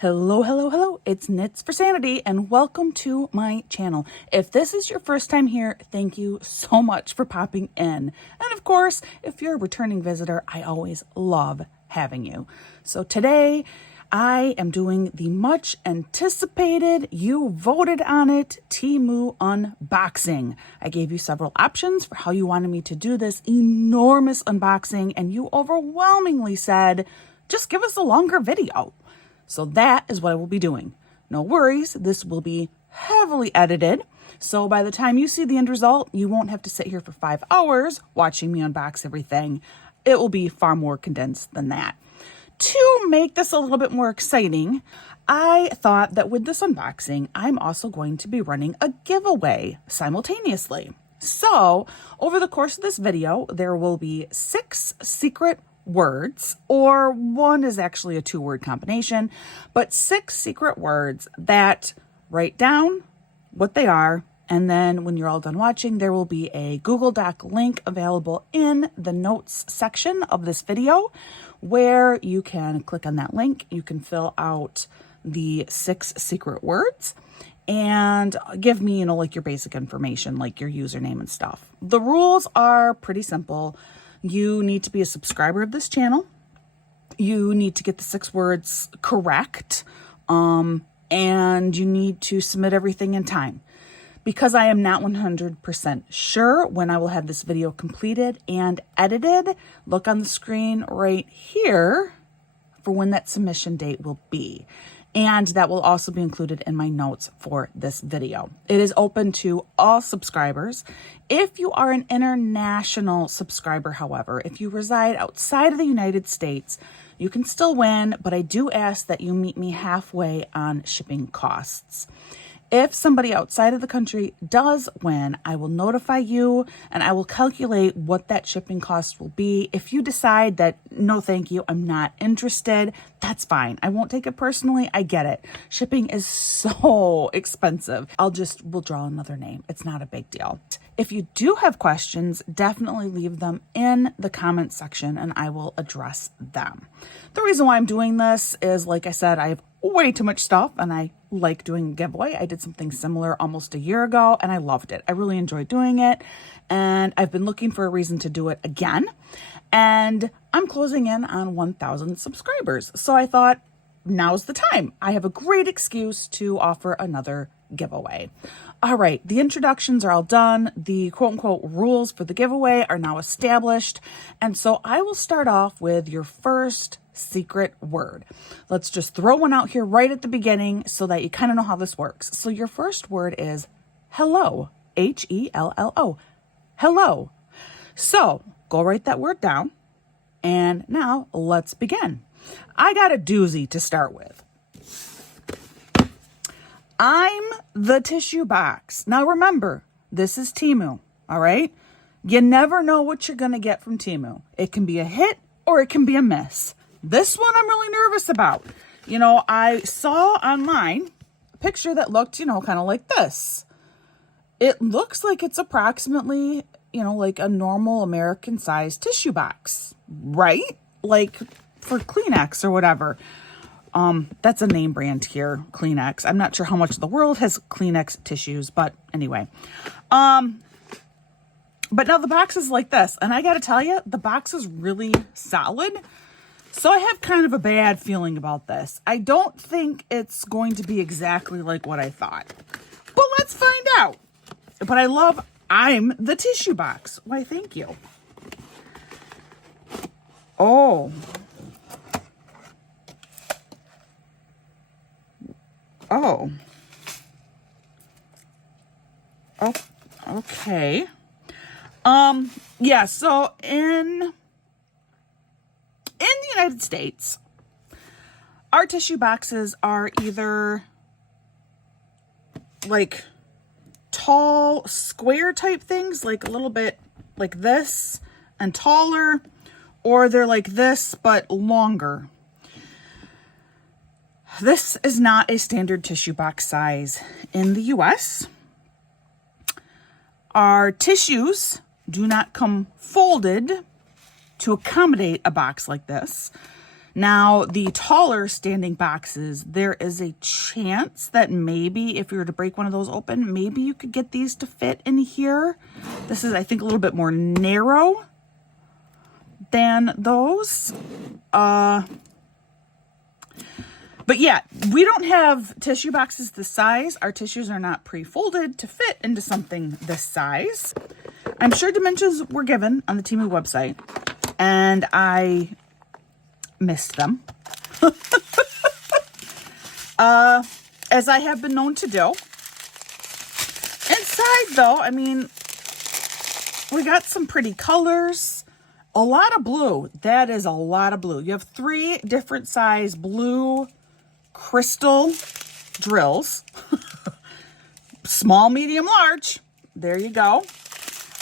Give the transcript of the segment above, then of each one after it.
Hello, hello, hello. It's Knits for Sanity and welcome to my channel. If this is your first time here, thank you so much for popping in. And of course, if you're a returning visitor, I always love having you. So today I am doing the much anticipated, you voted on it, Temu unboxing. I gave you several options for how you wanted me to do this enormous unboxing and you overwhelmingly said, just give us a longer video. So that is what I will be doing. No worries, this will be heavily edited. So by the time you see the end result, you won't have to sit here for 5 hours watching me unbox everything. It will be far more condensed than that. To make this a little bit more exciting, I thought that with this unboxing, I'm also going to be running a giveaway simultaneously. So over the course of this video, there will be 6 secret words, or one is actually a 2-word combination, but 6 secret words that write down what they are. And then when you're all done watching, there will be a Google Doc link available in the notes section of this video where you can click on that link. You can fill out the 6 secret words and give me, like your basic information, like your username and stuff. The rules are pretty simple. You need to be a subscriber of this channel. You need to get the 6 words correct. And you need to submit everything in time. Because I am not 100% sure when I will have this video completed and edited, look on the screen right here for when that submission date will be. And that will also be included in my notes for this video. It is open to all subscribers. If you are an international subscriber, however, if you reside outside of the United States, you can still win, but I do ask that you meet me halfway on shipping costs. If somebody outside of the country does win, I will notify you and I will calculate what that shipping cost will be. If you decide that, no, thank you, I'm not interested, that's fine. I won't take it personally. I get it. Shipping is so expensive. We'll draw another name. It's not a big deal. If you do have questions, definitely leave them in the comment section and I will address them. The reason why I'm doing this is, like I said, I have way too much stuff and I like doing a giveaway. I did something similar almost a year ago and I loved it. I really enjoyed doing it and I've been looking for a reason to do it again. And I'm closing in on 1,000 subscribers. So I thought, now's the time. I have a great excuse to offer another giveaway. All right, the introductions are all done. The quote unquote rules for the giveaway are now established. And so I will start off with your first secret word. Let's just throw one out here right at the beginning so that you kind of know how this works. So your first word is hello, H-E-L-L-O, hello. So go write that word down. And now let's begin. I got a doozy to start with. I'm the tissue box. Now remember, this is Temu, all right? You never know what you're going to get from Temu. It can be a hit or it can be a miss. This one I'm really nervous about. I saw online a picture that looked, kind of like this. It looks like it's approximately, like a normal American sized tissue box, right? Like for Kleenex or whatever. That's a name brand here, Kleenex. I'm not sure how much the world has Kleenex tissues, but anyway. But now the box is like this, and I got to tell you, the box is really solid. So I have kind of a bad feeling about this. I don't think it's going to be exactly like what I thought, but let's find out. But I'm the tissue box. Why, thank you. Oh, okay. Yeah, so in the United States, our tissue boxes are either like tall square type things, like a little bit like this and taller, or they're like this but longer. This is not a standard tissue box size in the US. Our tissues do not come folded to accommodate a box like this. Now, the taller standing boxes, there is a chance that maybe if you were to break one of those open, maybe you could get these to fit in here. This is, I think, a little bit more narrow than those. But yeah, we don't have tissue boxes this size. Our tissues are not pre-folded to fit into something this size. I'm sure dimensions were given on the Temu website, and I missed them. As I have been known to do. Inside though, I mean, we got some pretty colors, a lot of blue. That is a lot of blue. You have 3 different size blue crystal drills. Small, medium, large. There you go.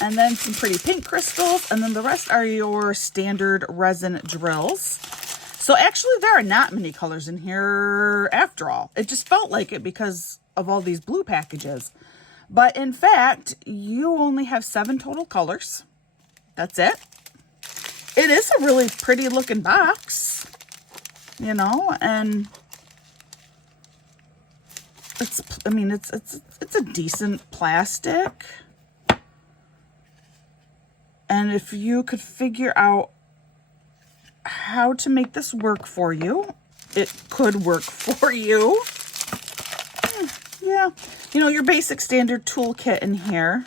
And then some pretty pink crystals, and then the rest are your standard resin drills. So actually there are not many colors in here after all. It just felt like it because of all these blue packages. But in fact, you only have 7 total colors. That's it. It is a really pretty looking box, you know, and it's, I mean, it's a decent plastic. And if you could figure out how to make this work for you, it could work for you. Yeah, you know, your basic standard toolkit in here,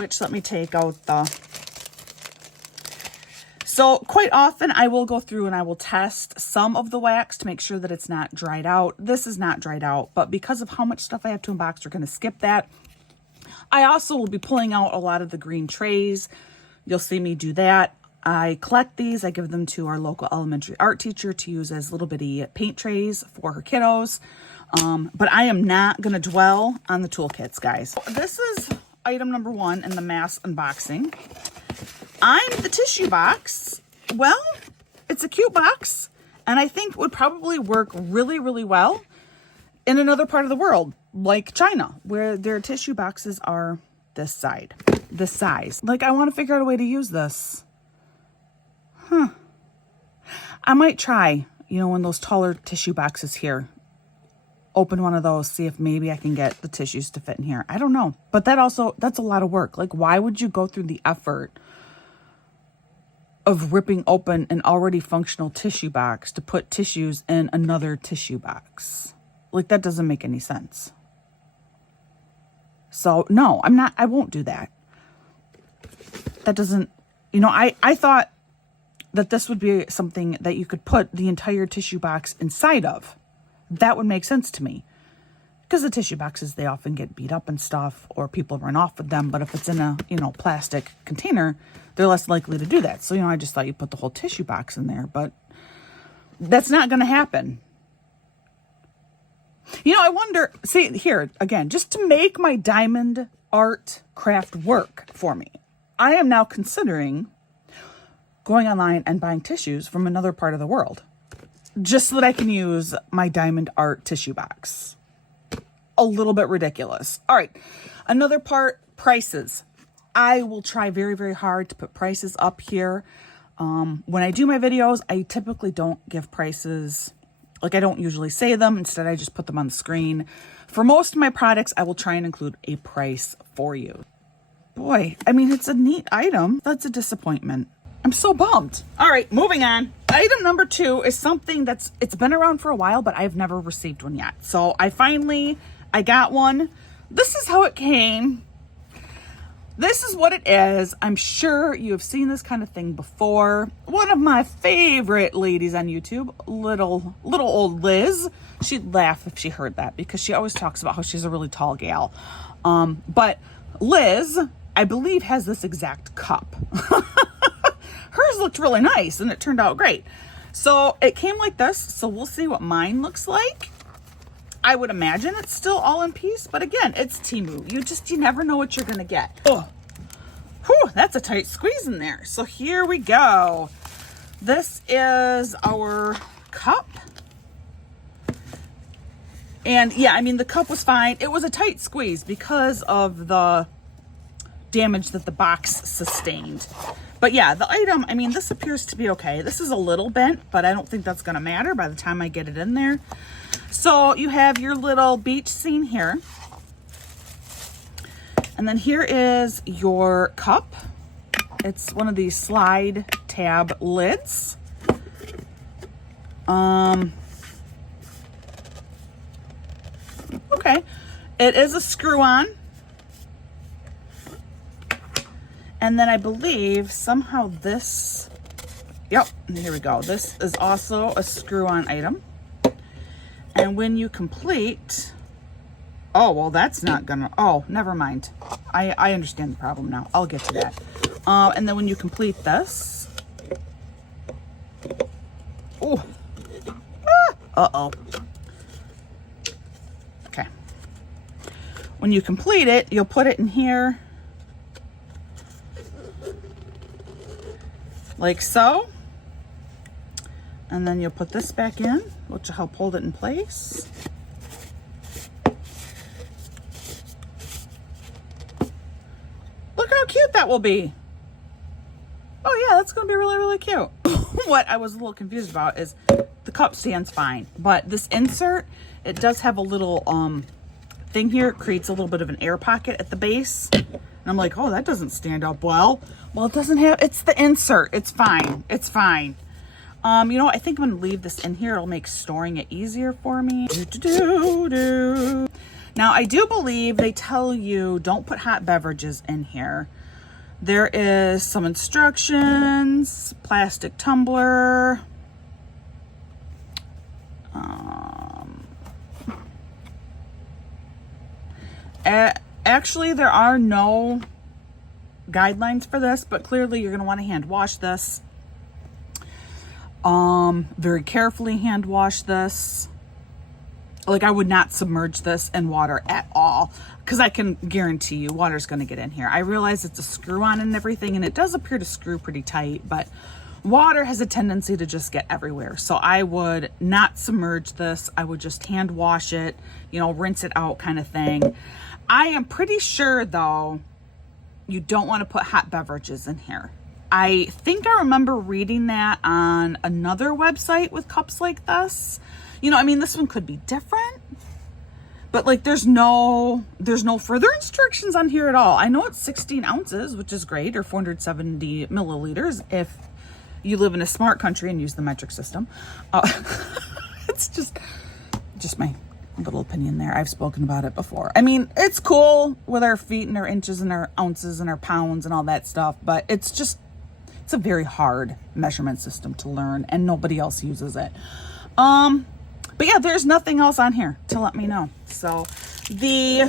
which let me take out the... So quite often I will go through and I will test some of the wax to make sure that it's not dried out. This is not dried out, but because of how much stuff I have to unbox, we're going to skip that. I also will be pulling out a lot of the green trays. You'll see me do that. I collect these. I give them to our local elementary art teacher to use as little bitty paint trays for her kiddos. But I am not going to dwell on the toolkits, guys. This is item number 1 in the mass unboxing. On the tissue box, well, it's a cute box, and I think would probably work really, really well in another part of the world, like China, where their tissue boxes are this size. Like, I want to figure out a way to use this. I might try, you know, one of those taller tissue boxes here. Open one of those, see if maybe I can get the tissues to fit in here. I don't know. But that's a lot of work. Like, why would you go through the effort of ripping open an already functional tissue box to put tissues in another tissue box? Like, that doesn't make any sense. So, no, I won't do that. That doesn't, you know, I thought that this would be something that you could put the entire tissue box inside of. That would make sense to me. Because the tissue boxes, they often get beat up and stuff, or people run off with them. But if it's in a, you know, plastic container, they're less likely to do that. So, you know, I just thought you'd put the whole tissue box in there. But that's not going to happen. You know, I wonder, see, here, again, just to make my diamond art craft work for me, I am now considering going online and buying tissues from another part of the world, just so that I can use my diamond art tissue box. A little bit ridiculous. All right, another part, prices. I will try very, very hard to put prices up here. When I do my videos, I typically don't give prices. Like, I don't usually say them. Instead, I just put them on the screen. For most of my products, I will try and include a price for you. Boy, I mean, it's a neat item. That's a disappointment. I'm so bummed. All right, moving on. Item number 2 is something it's been around for a while, but I've never received one yet. So I got one. This is how it came. This is what it is. I'm sure you have seen this kind of thing before. One of my favorite ladies on YouTube, little old Liz. She'd laugh if she heard that because she always talks about how she's a really tall gal. But Liz, I believe, has this exact cup. Hers looked really nice and it turned out great. So it came like this. So we'll see what mine looks like. I would imagine it's still all in piece, but again, it's Temu. You never know what you're gonna get. Oh, whew, that's a tight squeeze in there. So here we go. This is our cup. And yeah, I mean, the cup was fine. It was a tight squeeze because of the damage that the box sustained. But yeah, the item, I mean, this appears to be okay. This is a little bent, but I don't think that's going to matter by the time I get it in there. So you have your little beach scene here. And then here is your cup. It's one of these slide tab lids. Okay. It is a screw-on. And then I believe somehow this, yep, here we go. This is also a screw-on item. And when you complete, oh, well, that's not gonna, oh, never mind. I understand the problem now. I'll get to that. And then when you complete this, oh, uh-oh. Okay. When you complete it, you'll put it in here. Like so. And then you'll put this back in, which will help hold it in place. Look how cute that will be. Oh yeah, that's gonna be really, really cute. What I was a little confused about is the cup stands fine, but this insert, it does have a little thing here. It creates a little bit of an air pocket at the base. And I'm like, oh, that doesn't stand up well. Well, it doesn't have, it's the insert. It's fine. It's fine. You know, I think I'm going to leave this in here. It'll make storing it easier for me. Now, I do believe they tell you don't put hot beverages in here. There is some instructions, plastic tumbler. Actually, there are no guidelines for this, but clearly you're going to want to hand wash this. Very carefully hand wash this. Like, I would not submerge this in water at all, because I can guarantee you water's going to get in here. I realize it's a screw on and everything, and it does appear to screw pretty tight, but water has a tendency to just get everywhere. So I would not submerge this. I would just hand wash it, you know, rinse it out kind of thing. I am pretty sure, though, you don't want to put hot beverages in here. I think I remember reading that on another website with cups like this. You know, I mean, this one could be different, but like there's no further instructions on here at all. I know it's 16 ounces, which is great, or 470 milliliters if you live in a smart country and use the metric system. It's just my little opinion there. I've spoken about it before. I mean, it's cool with our feet and our inches and our ounces and our pounds and all that stuff, but it's a very hard measurement system to learn, and nobody else uses it. But yeah, there's nothing else on here to let me know. So the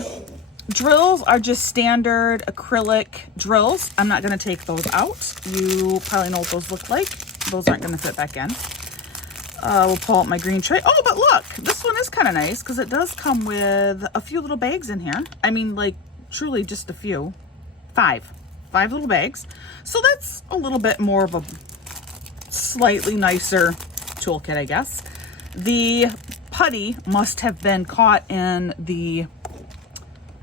drills are just standard acrylic drills. I'm not going to take those out. You probably know what those look like. Those aren't going to fit back in. We'll pull out my green tray. Oh, but look, this one is kind of nice because it does come with a few little bags in here. I mean, like, truly just a few. Five little bags. So that's a little bit more of a slightly nicer toolkit, I guess. The putty must have been caught in the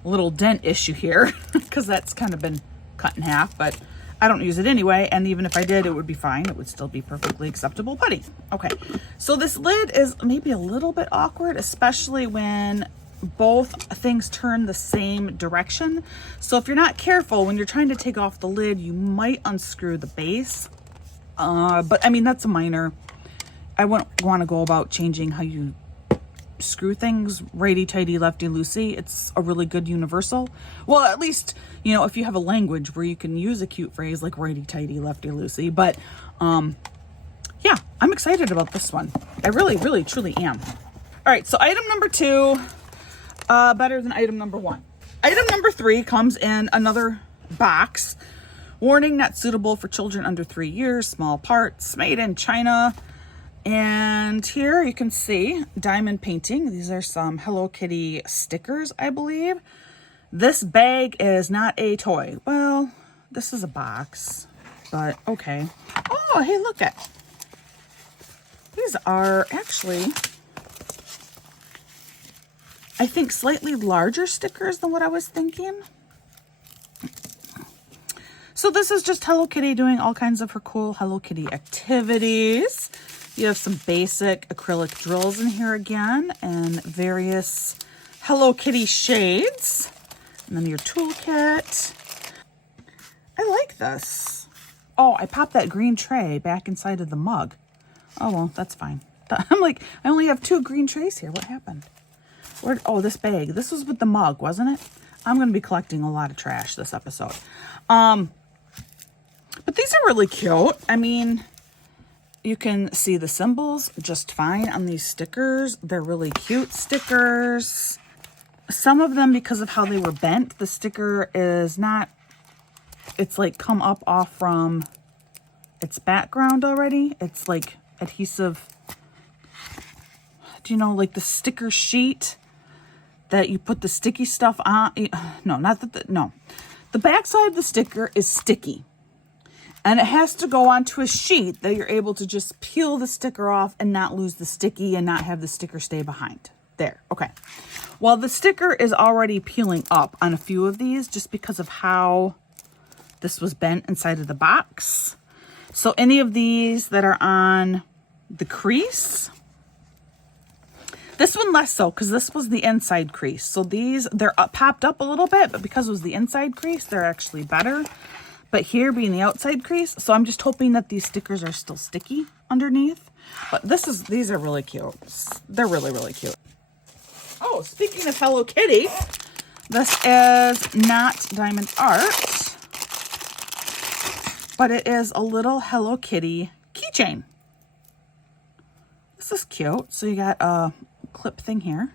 little dent issue here because that's kind of been cut in half, but I don't use it anyway, and even if I did, it would be fine. It would still be perfectly acceptable putty. Okay, so this lid is maybe a little bit awkward, especially when both things turn the same direction. So if you're not careful, when you're trying to take off the lid, you might unscrew the base. But I mean, that's a minor. I wouldn't want to go about changing how you screw things righty-tighty, lefty-loosey. It's a really good universal. Well, at least, you know, if you have a language where you can use a cute phrase like righty-tighty, lefty-loosey. But, yeah, I'm excited about this one. I really, really, truly am. All right, so item number 2, better than item number 1. Item number 3 comes in another box. Warning, not suitable for children under 3 years. Small parts, made in China. And here you can see diamond painting. These are some Hello Kitty stickers, I believe. This bag is not a toy. Well, this is a box, but okay. Oh, hey, look at. These are actually, I think, slightly larger stickers than what I was thinking. So So this is just Hello Kitty doing all kinds of her cool Hello Kitty activities. You have some basic acrylic drills in here again and various Hello Kitty shades. And then your toolkit. I like this. Oh, I popped that green tray back inside of the mug. Oh, well, that's fine. I'm like, I only have 2 green trays here. What happened? Where? Oh, this bag. This was with the mug, wasn't it? I'm going to be collecting a lot of trash this episode. But these are really cute. I mean, you can see the symbols just fine on these stickers. They're really cute stickers. Some of them, because of how they were bent, the sticker is not, it's like come up off from its background already. It's like adhesive. Do you know, like the sticker sheet that you put the sticky stuff on? No, not that, no. The back side of the sticker is sticky. And it has to go onto a sheet that you're able to just peel the sticker off and not lose the sticky and not have the sticker stay behind. There, okay. Well, the sticker is already peeling up on a few of these just because of how this was bent inside of the box. So any of these that are on the crease, this one less so because this was the inside crease. So these, they're popped up a little bit, but because it was the inside crease, they're actually better. But here being the outside crease, so I'm just hoping that these stickers are still sticky underneath. But these are really cute. They're really, really cute. Oh, speaking of Hello Kitty, this is not diamond art, but it is a little Hello Kitty keychain. This is cute. So you got a clip thing here.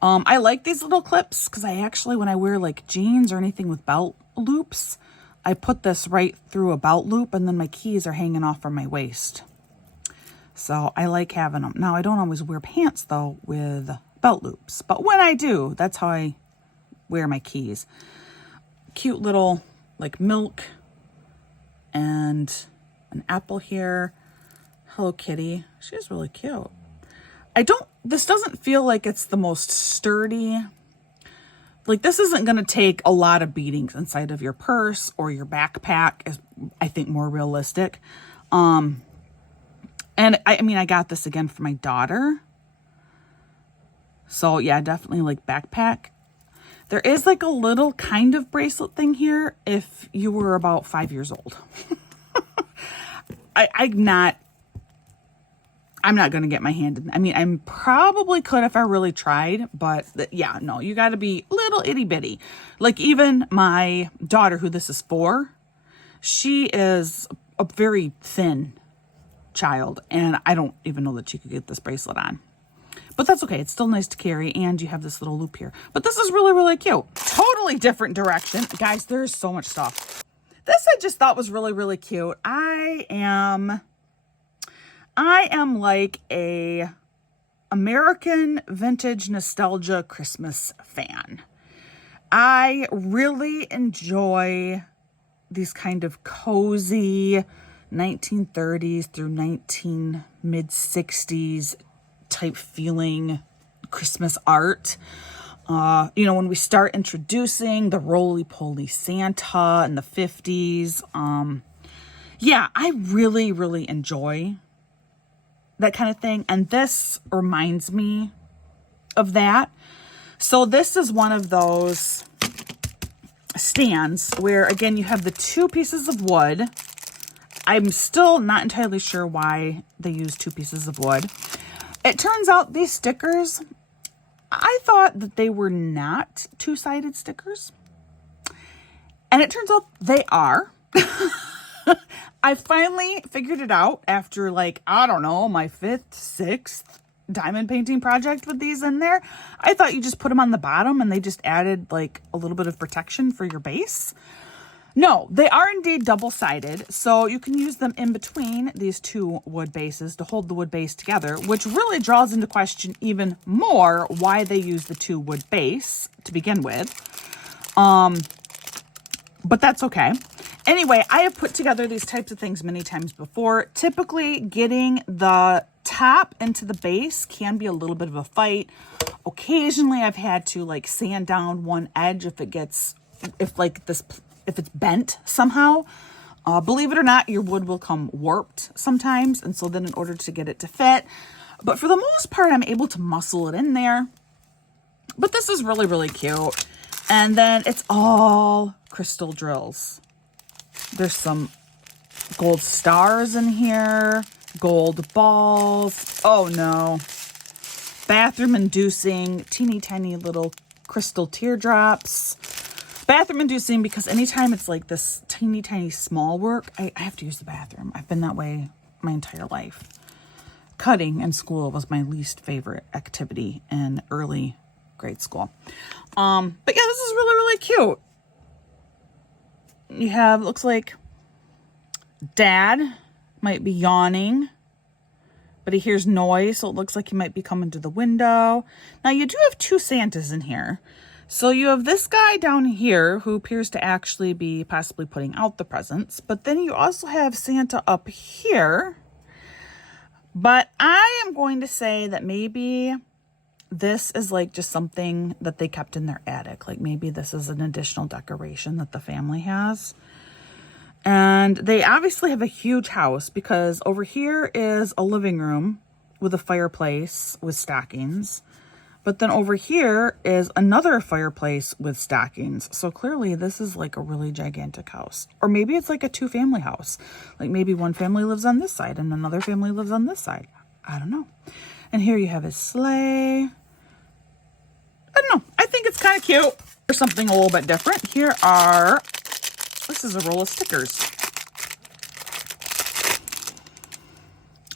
I like these little clips because I actually, when I wear like jeans or anything with belt loops, I put this right through a belt loop and then my keys are hanging off from my waist. So I like having them. Now I don't always wear pants though with belt loops, but when I do, that's how I wear my keys. Cute little like milk and an apple here. Hello Kitty. She's really cute. This doesn't feel like it's the most sturdy. Like this isn't going to take a lot of beatings inside of your purse or your backpack is, I think, more realistic. And I mean, I got this again for my daughter. So yeah, definitely like backpack. There is like a little kind of bracelet thing here if you were about 5 years old. I'm not going to get my hand in. I mean, I probably could if I really tried, but yeah, no, you got to be little itty bitty. Like even my daughter, who this is for, she is a very thin child and I don't even know that she could get this bracelet on. But that's okay. It's still nice to carry and you have this little loop here. But this is really, really cute. Totally different direction. Guys, there's so much stuff. This I just thought was really, really cute. I am like a American vintage nostalgia Christmas fan. I really enjoy these kind of cozy 1930s through mid-60s type feeling Christmas art. You know, when we start introducing the roly-poly Santa in the 50s. Yeah, I really, really enjoy that kind of thing. And this reminds me of that. So this is one of those stands where, again, you have the 2 pieces of wood. I'm still not entirely sure why they use 2 pieces of wood. It turns out these stickers, I thought that they were not 2-sided stickers. And it turns out they are. I finally figured it out after like, I don't know, my 5th, 6th diamond painting project with these in there. I thought you just put them on the bottom and they just added like a little bit of protection for your base. No, they are indeed double-sided, so you can use them in between these 2 wood bases to hold the wood base together, which really draws into question even more why they use the 2 wood base to begin with. But that's okay. Anyway, I have put together these types of things many times before. Typically, getting the top into the base can be a little bit of a fight. Occasionally, I've had to like sand down one edge if like this if it's bent somehow. Believe it or not, your wood will come warped sometimes. And so then in order to get it to fit, but for the most part, I'm able to muscle it in there. But this is really, really cute. And then it's all crystal drills. There's some gold stars in here, gold balls. Oh no. Bathroom inducing, teeny tiny little crystal teardrops. Bathroom inducing because anytime it's like this teeny tiny small work, I have to use the bathroom. I've been that way my entire life. Cutting in school was my least favorite activity in early grade school. But yeah, this is really, really cute. You have, looks like Dad might be yawning, but he hears noise, so it looks like he might be coming to the window. Now you do have two Santas in here. So you have this guy down here who appears to actually be possibly putting out the presents, but then you also have Santa up here. But I am going to say that maybe this is like just something that they kept in their attic. Like maybe this is an additional decoration that the family has. And they obviously have a huge house because over here is a living room with a fireplace with stockings. But then over here is another fireplace with stockings. So clearly this is like a really gigantic house. Or maybe it's like a two-family house. Like maybe one family lives on this side and another family lives on this side. I don't know. And here you have his sleigh. I don't know. I think it's kind of cute. Or something a little bit different. Here are, this is a roll of stickers.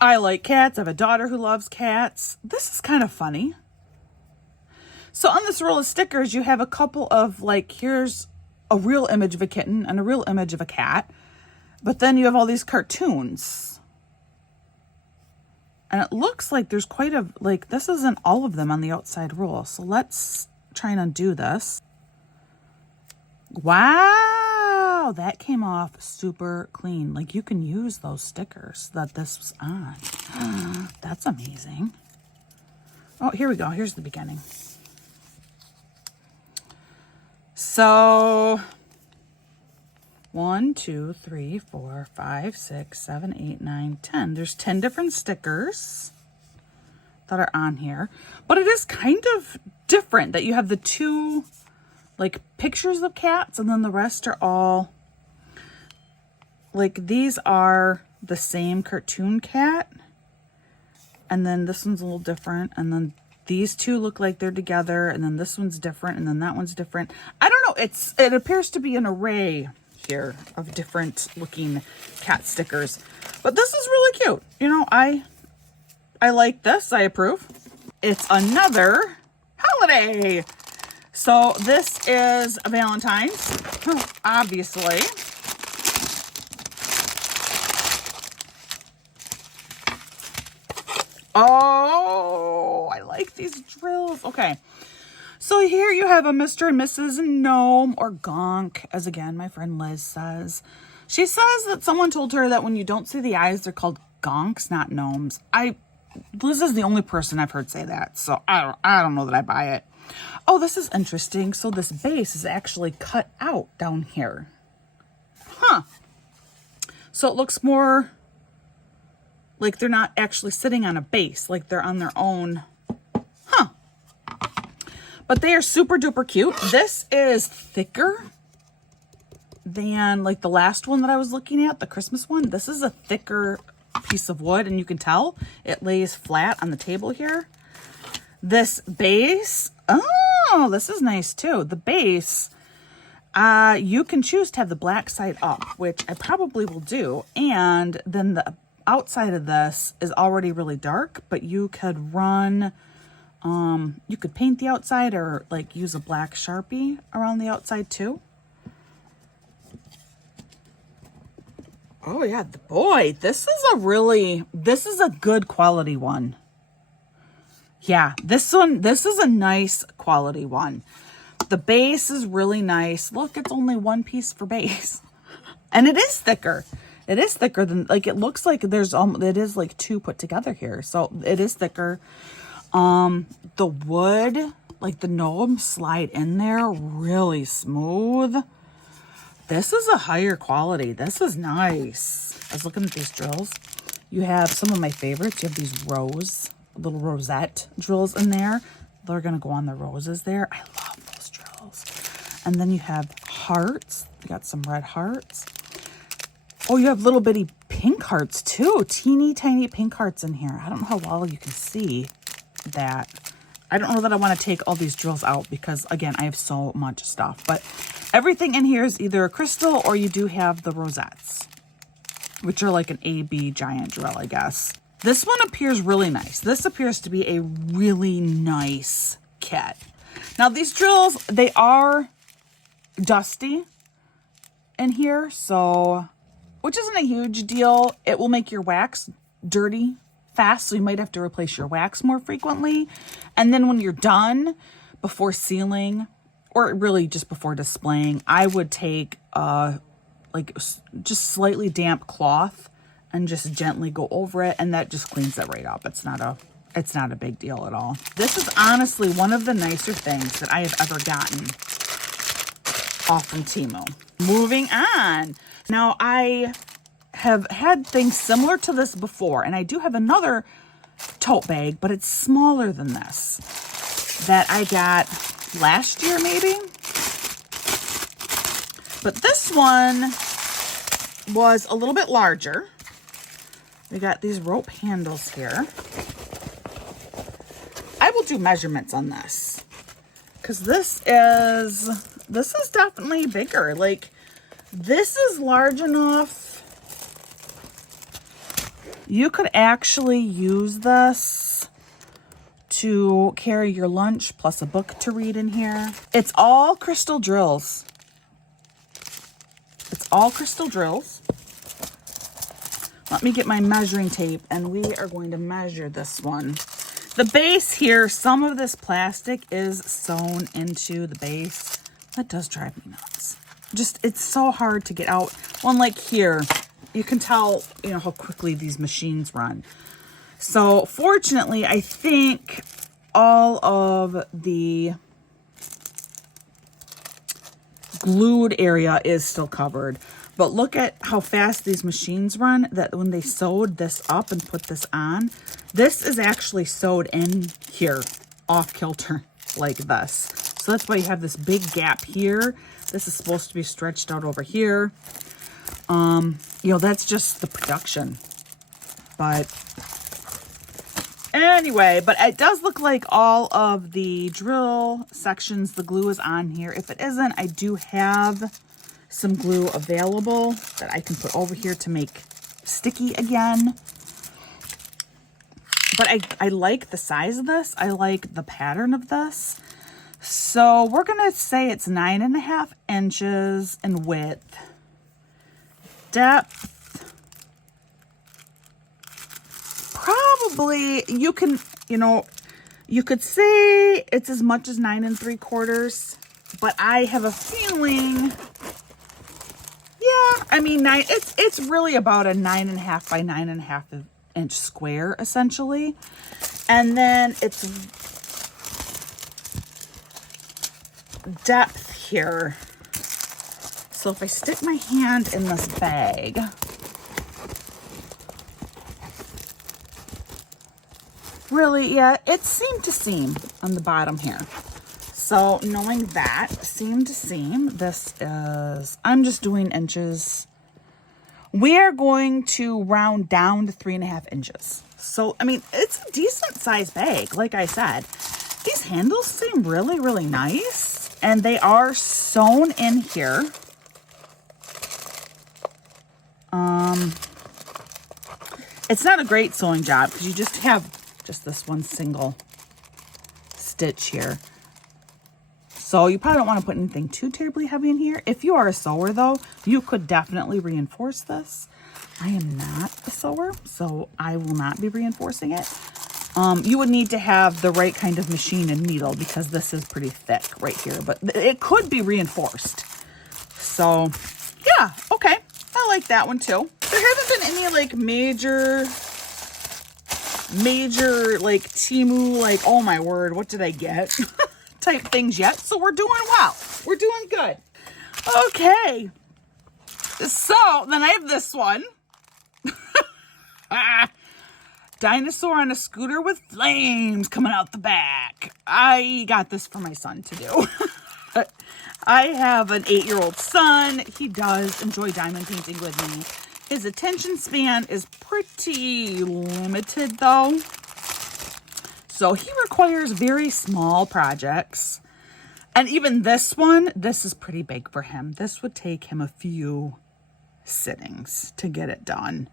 I like cats. I have a daughter who loves cats. This is kind of funny. So on this roll of stickers, you have a couple of like, here's a real image of a kitten and a real image of a cat. But then you have all these cartoons. And it looks like there's quite a, like, this isn't all of them on the outside roll. So let's try and undo this. Wow, that came off super clean. Like you can use those stickers that this was on. That's amazing. Oh, here we go. Here's the beginning. So 1, 2, 3, 4, 5, 6, 7, 8, 9, 10. There's 10 different stickers that are on here. But it is kind of different that you have the two like pictures of cats and then the rest are all like these are the same cartoon cat. And then this one's a little different. And then these two look like they're together. And then this one's different. And then that one's different. I don't know. It appears to be an array here of different looking cat stickers, but this is really cute. You know, I like this. I approve. It's another holiday. So this is Valentine's, obviously. Oh, I like these drills. Okay. So here you have a Mr. and Mrs. Gnome, or Gonk, as again my friend Liz says. She says that someone told her that when you don't see the eyes, they're called gonks, not gnomes. Liz is the only person I've heard say that, so I don't know that I buy it. Oh, this is interesting. So this base is actually cut out down here. Huh. So it looks more like they're not actually sitting on a base, like they're on their own. Huh. But they are super duper cute. This is thicker than like the last one that I was looking at, the Christmas one. This is a thicker piece of wood and you can tell it lays flat on the table here. This base, oh, this is nice too. The base, you can choose to have the black side up, which I probably will do. And then the outside of this is already really dark, but you could run, you could paint the outside or like use a black Sharpie around the outside too. Oh yeah, boy, this is a good quality one. Yeah, this is a nice quality one. The base is really nice. Look, it's only one piece for base. And it is thicker. It is thicker than, like, it looks like it is like two put together here. So it is thicker. The wood, like the gnomes slide in there really smooth. This is a higher quality. This is nice. I was looking at these drills. You have some of my favorites. You have these little rosette drills in there. They're going to go on the roses there. I love those drills. And then you have hearts. You got some red hearts. Oh, you have little bitty pink hearts too. Teeny tiny pink hearts in here. I don't know how well you can see that. I don't know that I want to take all these drills out because, again, I have so much stuff. But everything in here is either a crystal or you do have the rosettes, which are like an AB giant drill, I guess. This one appears really nice. This appears to be a really nice kit. Now, these drills, they are dusty in here, so, which isn't a huge deal. It will make your wax dirty fast, so you might have to replace your wax more frequently. And then when you're done, before sealing, or really just before displaying, I would take like just slightly damp cloth and just gently go over it, and that just cleans it right up. It's not a big deal at all. This is honestly one of the nicer things that I have ever gotten off from Temu. Moving on. Now, I have had things similar to this before, and I do have another tote bag, but it's smaller than this, that I got last year maybe. But this one was a little bit larger. We got these rope handles here. I will do measurements on this because this is definitely bigger. Like, this is large enough. You could actually use this to carry your lunch plus a book to read in here. It's all crystal drills. It's all crystal drills. Let me get my measuring tape and we are going to measure this one. The base here, some of this plastic is sewn into the base. That does drive me nuts. Just, it's so hard to get out. One like here, you can tell, you know, how quickly these machines run. So fortunately, I think all of the glued area is still covered. But look at how fast these machines run, that when they sewed this up and put this on, this is actually sewed in here, off kilter, like this. So that's why you have this big gap here. This is supposed to be stretched out over here. You know, that's just the production. But anyway, but it does look like all of the drill sections, the glue is on here. If it isn't, I do have some glue available that I can put over here to make sticky again. But I like the size of this. I like the pattern of this. So we're going to say it's 9.5 inches in width. Depth, probably, you can, you know, you could say it's as much as 9 3/4, but I have a feeling, yeah, I mean, it's really about a 9.5 by 9.5 inch square, essentially. And then it's depth here. So if I stick my hand in this bag, really, yeah, it's seam to seam on the bottom here. So knowing that, seam to seam, this is, I'm just doing inches. We are going to round down to 3.5 inches. So, I mean, it's a decent sized bag. Like I said, these handles seem really, really nice. And they are sewn in here. It's not a great sewing job because you just have just this one single stitch here. So you probably don't want to put anything too terribly heavy in here. If you are a sewer though, you could definitely reinforce this. I am not a sewer, so I will not be reinforcing it. You would need to have the right kind of machine and needle because this is pretty thick right here, but it could be reinforced. So yeah, okay. I like that one too. There haven't been any like major like Temu, like, oh my word, what did I get type things yet. So we're doing well. We're doing good. Okay. So then I have this one. Dinosaur on a scooter with flames coming out the back. I got this for my son to do. I have an 8-year-old son. He does enjoy diamond painting with me. His attention span is pretty limited though. So he requires very small projects. And even this one, this is pretty big for him. This would take him a few sittings to get it done.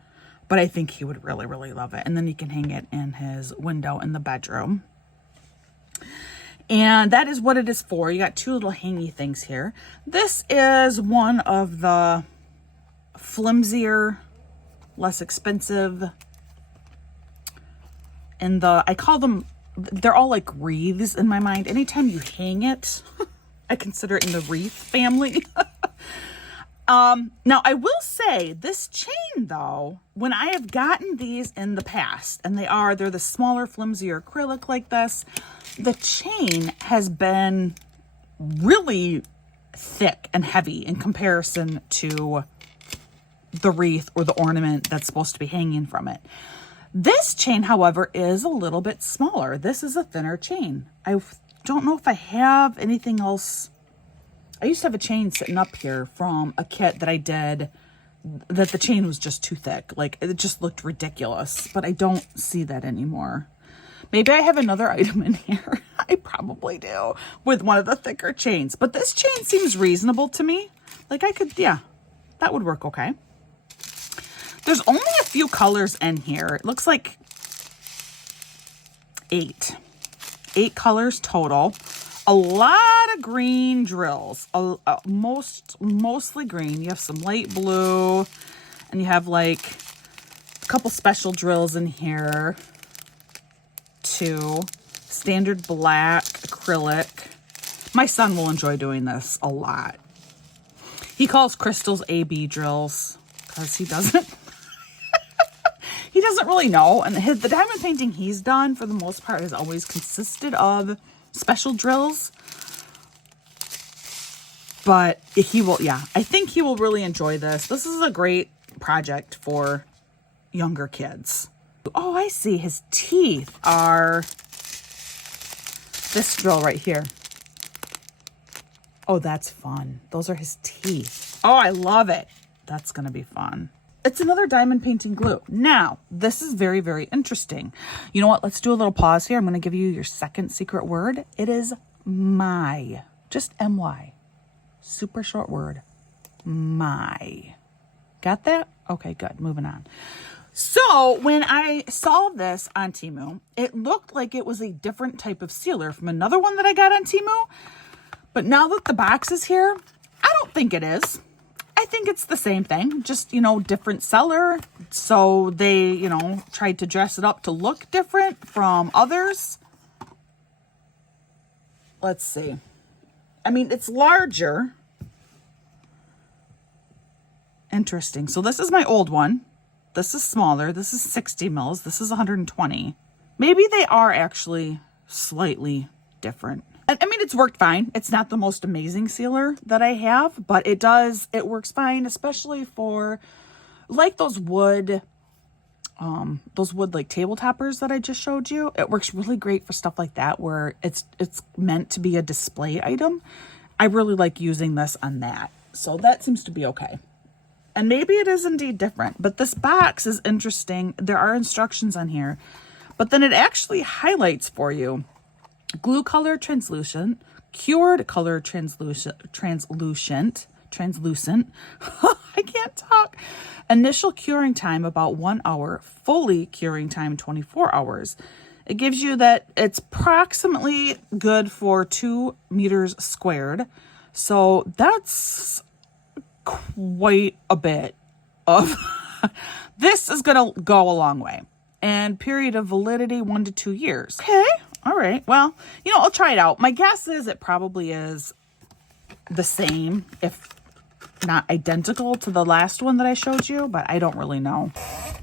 But I think he would really, really love it. And then he can hang it in his window in the bedroom. And that is what it is for. You got 2 little hangy things here. This is one of the flimsier, less expensive. And I call them, they're all like wreaths in my mind. Anytime you hang it, I consider it in the wreath family. Now I will say this chain though, when I have gotten these in the past, and they're the smaller, flimsier acrylic like this, the chain has been really thick and heavy in comparison to the wreath or the ornament that's supposed to be hanging from it. This chain, however, is a little bit smaller. This is a thinner chain. I don't know if I have anything else. I used to have a chain sitting up here from a kit that I did that the chain was just too thick. Like, it just looked ridiculous, but I don't see that anymore. Maybe I have another item in here. I probably do, with one of the thicker chains. But this chain seems reasonable to me. Like, I could, yeah, that would work okay. There's only a few colors in here. It looks like 8 colors total. A lot of green drills, mostly green. You have some light blue, and you have like a couple special drills in here too. Standard black acrylic. My son will enjoy doing this a lot. He calls crystals AB drills because he doesn't he doesn't really know. And the diamond painting he's done for the most part has always consisted of special drills. But he will, yeah, I think he will really enjoy this. This is a great project for younger kids. Oh, I see. His teeth are this drill right here. Oh, that's fun. Those are his teeth. Oh, I love it. That's going to be fun. It's another diamond painting glue. Now, this is very, very interesting. You know what? Let's do a little pause here. I'm going to give you your second secret word. It is my. Just M-Y. Super short word. My. Got that? Okay, good. Moving on. So when I saw this on Temu, it looked like it was a different type of sealer from another one that I got on Temu. But now that the box is here, I don't think it is. I think it's the same thing, just, you know, different seller. So they, you know, tried to dress it up to look different from others. Let's see. I mean, it's larger. Interesting. So this is my old one. This is smaller. This is 60 mils. This is 120. Maybe they are actually slightly different. I mean, it's worked fine. It's not the most amazing sealer that I have, but it works fine, especially for like those wood like table toppers that I just showed you. It works really great for stuff like that where it's meant to be a display item. I really like using this on that. So that seems to be okay. And maybe it is indeed different, but this box is interesting. There are instructions on here, but then it actually highlights for you glue color translucent, cured color translucent, I can't talk, initial curing time about 1 hour, fully curing time 24 hours. It gives you that it's approximately good for 2 meters squared. So that's quite a bit of, this is going to go a long way. And period of validity, 1 to 2 years. Okay. All right. Well, you know, I'll try it out. My guess is it probably is the same, if not identical to the last one that I showed you, but I don't really know.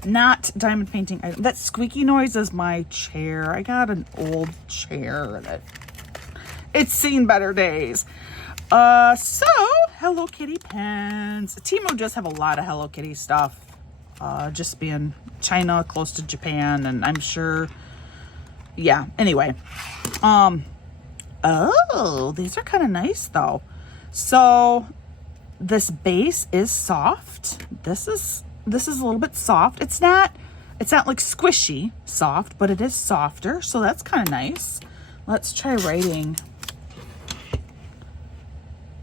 Not diamond painting. That squeaky noise is my chair. I got an old chair that it's seen better days. So Hello Kitty pens. Temu does have a lot of Hello Kitty stuff. Just being China, close to Japan, and I'm sure, yeah, anyway. Oh, these are kind of nice though. So this base is soft. This is a little bit soft. It's not like squishy soft, but it is softer, so that's kind of nice. Let's try writing.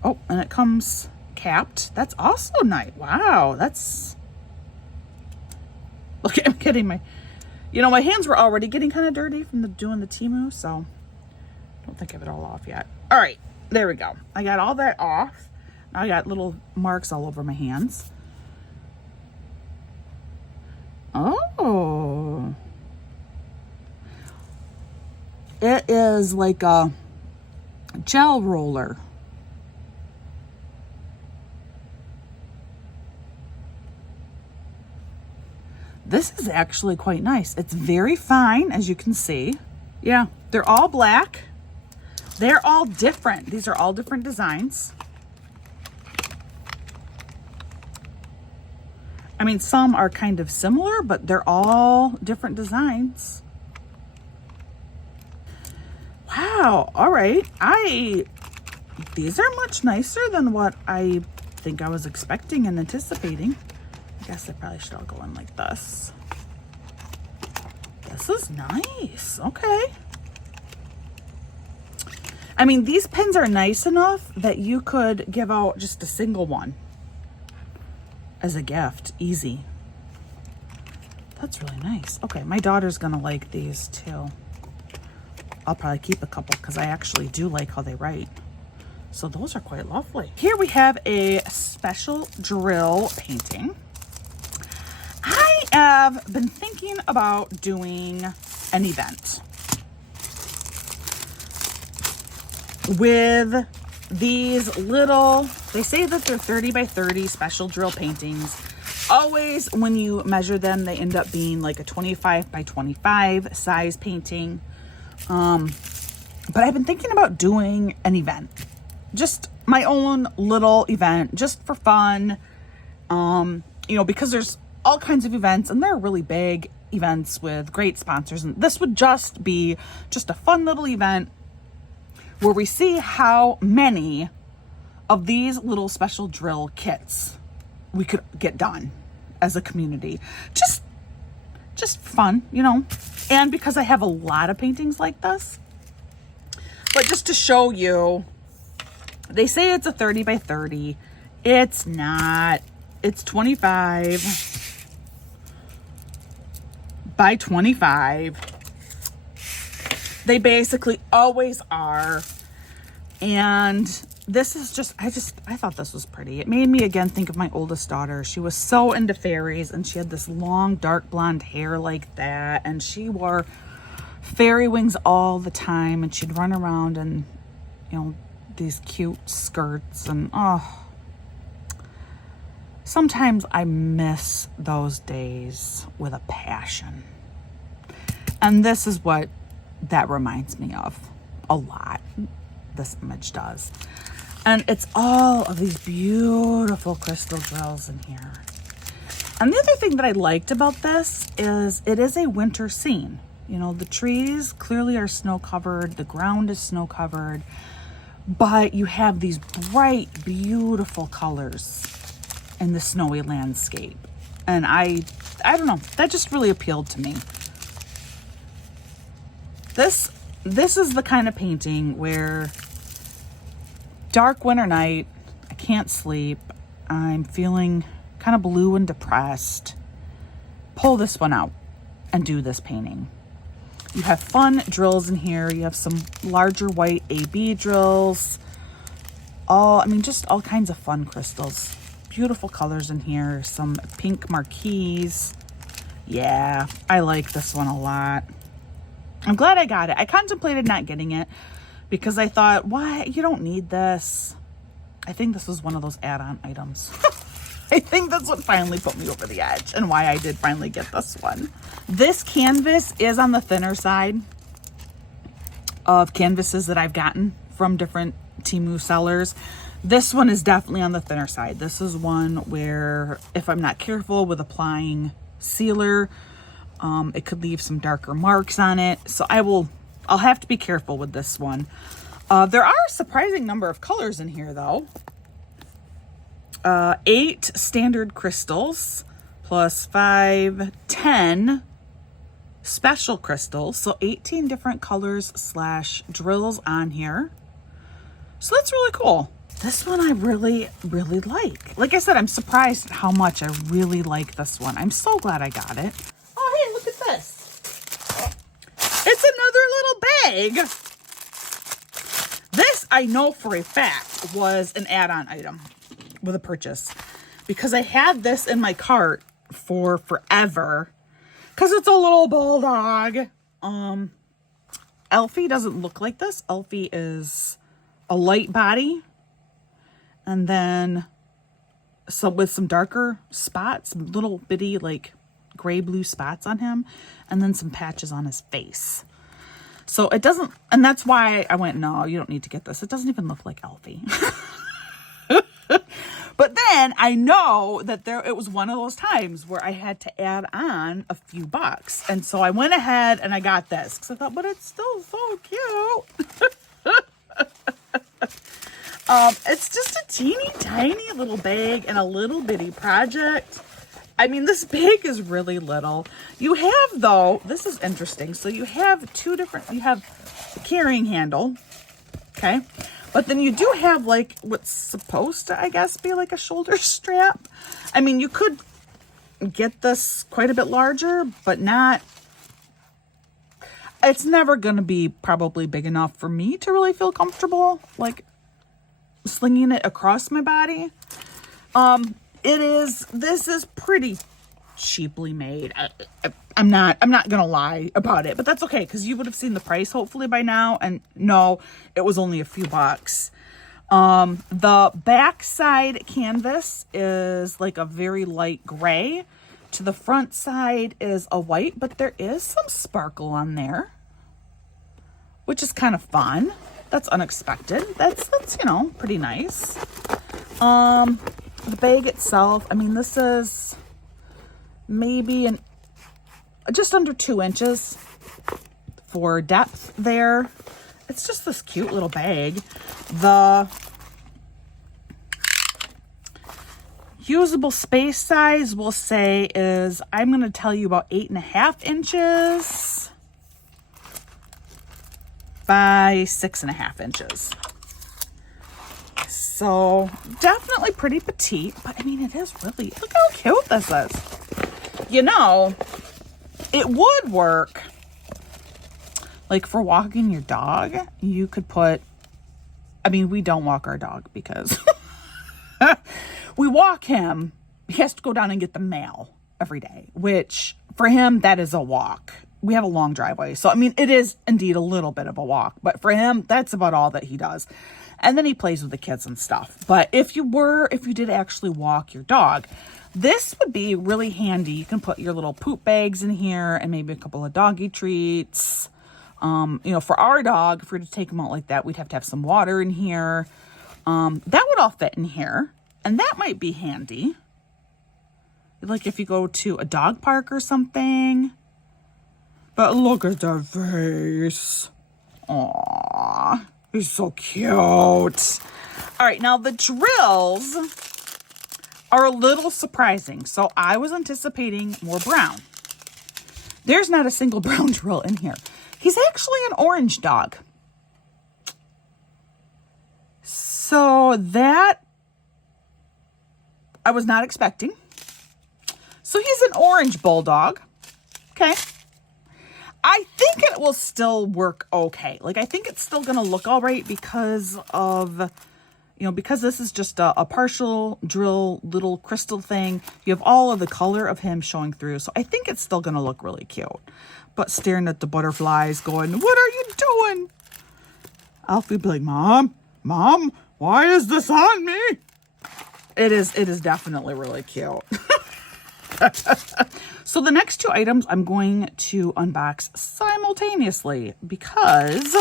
Oh, and it comes capped. That's also nice. Wow, that's... Look, I'm getting my... You know, my hands were already getting kind of dirty from doing the Temu, so I don't think I have it all off yet. All right, there we go. I got all that off. Now I got little marks all over my hands. Oh. It is like a gel roller. This is actually quite nice. It's very fine, as you can see. Yeah, they're all black. They're all different. These are all different designs. I mean, some are kind of similar, but they're all different designs. Wow, all right. These are much nicer than what I think I was expecting and anticipating. I guess they probably should all go in like this. This is nice. Okay. I mean, these pens are nice enough that you could give out just a single one as a gift. Easy. That's really nice. Okay, my daughter's gonna like these too. I'll probably keep a couple because I actually do like how they write. So those are quite lovely. Here we have a special drill painting. I have been thinking about doing an event with these little, they say that they're 30 by 30 special drill paintings. Always when you measure them, they end up being like a 25 by 25 size painting. But I've been thinking about doing an event, just my own little event, just for fun. You know, because there's all kinds of events and they're really big events with great sponsors. And this would just be just a fun little event where we see how many of these little special drill kits we could get done as a community. Just fun, you know. And because I have a lot of paintings like this, but just to show you, they say it's a 30 by 30. It's not. It's 25 by 25. They basically always are. And this is just, I thought this was pretty. It made me again think of my oldest daughter. She was so into fairies and she had this long dark blonde hair like that. And she wore fairy wings all the time. And she'd run around in, you know, these cute skirts. And oh, sometimes I miss those days with a passion. And this is what that reminds me of a lot. This image does. And it's all of these beautiful crystal drills in here. And the other thing that I liked about this is it is a winter scene. You know, the trees clearly are snow covered. The ground is snow covered. But you have these bright, beautiful colors in the snowy landscape. And I don't know, that just really appealed to me. This is the kind of painting where dark winter night, I can't sleep, I'm feeling kind of blue and depressed. Pull this one out and do this painting. You have fun drills in here. You have some larger white AB drills. Just all kinds of fun crystals. Beautiful colors in here. Some pink marquise. Yeah, I like this one a lot. I'm glad I got it. I contemplated not getting it because I thought, why? You don't need this. I think this was one of those add-on items. I think that's what finally put me over the edge and why I did finally get this one. This canvas is on the thinner side of canvases that I've gotten from different Temu sellers This one is definitely on the thinner side. This is one where if I'm not careful with applying sealer, it could leave some darker marks on it. So I'll have to be careful with this one. There are a surprising number of colors in here though. 8 standard crystals plus 5, 10 special crystals. So 18 different colors / drills on here. So that's really cool. This one I really, really like. Like I said, I'm surprised at how much I really like this one. I'm so glad I got it. Oh, hey, look at this. It's another little bag. This, I know for a fact, was an add-on item with a purchase. Because I had this in my cart for forever. Because it's a little bulldog. Elfie doesn't look like this. Elfie is a light body. And then with some darker spots, little bitty like gray blue spots on him, and then some patches on his face. So it doesn't, and that's why I went, no, you don't need to get this. It doesn't even look like Elfie. But then I know that it was one of those times where I had to add on a few bucks. And so I went ahead and I got this because I thought, but it's still so cute. It's just a teeny tiny little bag and a little bitty project. I mean, this bag is really little. You have though, this is interesting. So you have you have a carrying handle. Okay. But then you do have like what's supposed to, I guess, be like a shoulder strap. I mean, you could get this quite a bit larger, but not, it's never going to be probably big enough for me to really feel comfortable, like slinging it across my body. This is pretty cheaply made. I'm not gonna lie about it, but that's okay because you would have seen the price hopefully by now, and no, it was only a few bucks. The back side canvas is like a very light gray. To the front side is a white, but there is some sparkle on there, which is kind of fun. That's unexpected. That's you know, pretty nice. The bag itself, I mean, this is maybe just under 2 inches for depth there. It's just this cute little bag. The usable space size we'll say is, I'm going to tell you about 8.5 inches by 6.5 inches. So definitely pretty petite, but I mean, it is really, look how cute this is. You know, it would work like for walking your dog. You could put, I mean, we don't walk our dog because we walk him. He has to go down and get the mail every day, which for him, that is a walk. We have a long driveway. So, I mean, it is indeed a little bit of a walk, but for him, that's about all that he does. And then he plays with the kids and stuff. But if you did actually walk your dog, this would be really handy. You can put your little poop bags in here and maybe a couple of doggy treats. You know, for our dog, if we were to take him out like that, we'd have to have some water in here. That would all fit in here. And that might be handy. Like if you go to a dog park or something. But look at that face. Aww. He's so cute. All right, now the drills are a little surprising. So I was anticipating more brown. There's not a single brown drill in here. He's actually an orange dog. So that I was not expecting. So he's an orange bulldog. Okay. I think it will still work okay. Like, I think it's still going to look all right because of, you know, because this is just a partial drill little crystal thing. You have all of the color of him showing through. So I think it's still going to look really cute. But staring at the butterflies going, what are you doing? Alfie be like, Mom, why is this on me? It is definitely really cute. So the next 2 items I'm going to unbox simultaneously because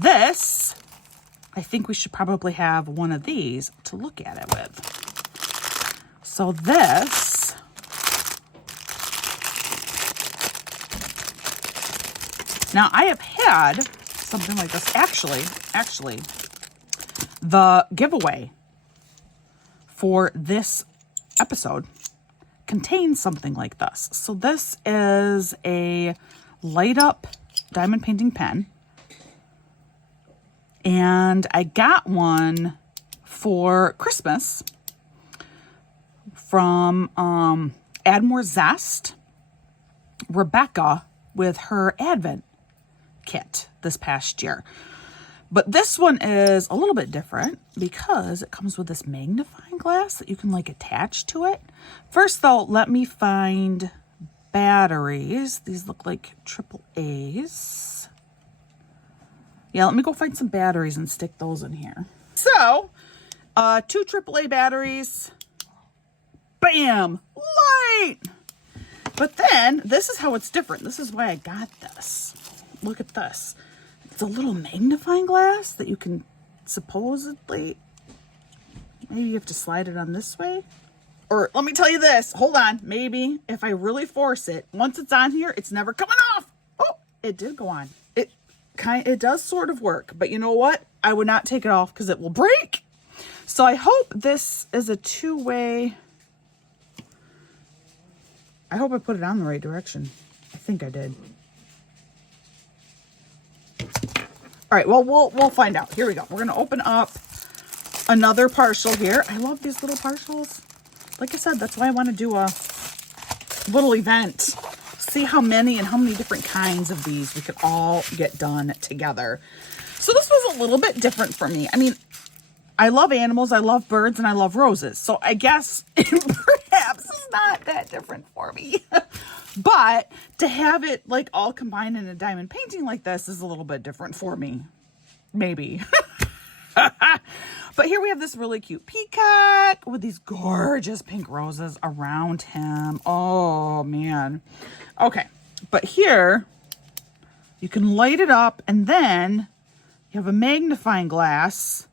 this I think we should probably have one of these to look at it with. So this, now I have had something like this. Actually, the giveaway for this episode contains something like this. So this is a light up diamond painting pen. And I got one for Christmas from Add More Zest, Rebecca, with her Advent kit this past year. But this one is a little bit different because it comes with this magnifying glass that you can like attach to it. First though, let me find batteries. These look like AAAs. Yeah, let me go find some batteries and stick those in here. So, 2 AAA batteries. Bam! Light! But then, this is how it's different. This is why I got this. Look at this. It's a little magnifying glass that you can supposedly, maybe you have to slide it on this way. Or let me tell you this, hold on, maybe if I really force it, once it's on here, it's never coming off. Oh, it did go on. It does sort of work, but you know what? I would not take it off because it will break. So I hope this is a two-way. I hope I put it on the right direction. I think I did. All right, well, we'll find out. Here we go. We're going to open up another partial here. I love these little partials. Like I said, that's why I want to do a little event. See how many and how many different kinds of these we could all get done together. So this was a little bit different for me. I mean, I love animals, I love birds, and I love roses. So I guess perhaps it's not that different for me. But to have it like all combined in a diamond painting like this is a little bit different for me. Maybe. But here we have this really cute peacock with these gorgeous pink roses around him. Oh, man. Okay. But here you can light it up and then you have a magnifying glass.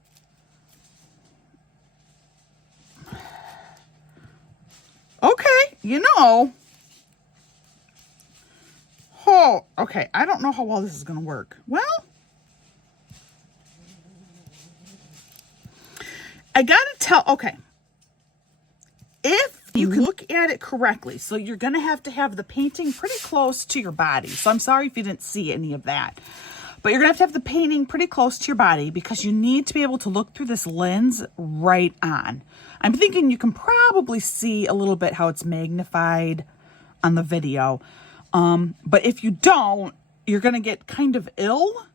Okay. You know. Oh, okay. I don't know how well this is going to work. Well, I gotta tell, okay, if you can look at it correctly, so you're gonna have to have the painting pretty close to your body. So I'm sorry if you didn't see any of that, but you're gonna have to have the painting pretty close to your body because you need to be able to look through this lens right on. I'm thinking you can probably see a little bit how it's magnified on the video. But if you don't, you're gonna get kind of ill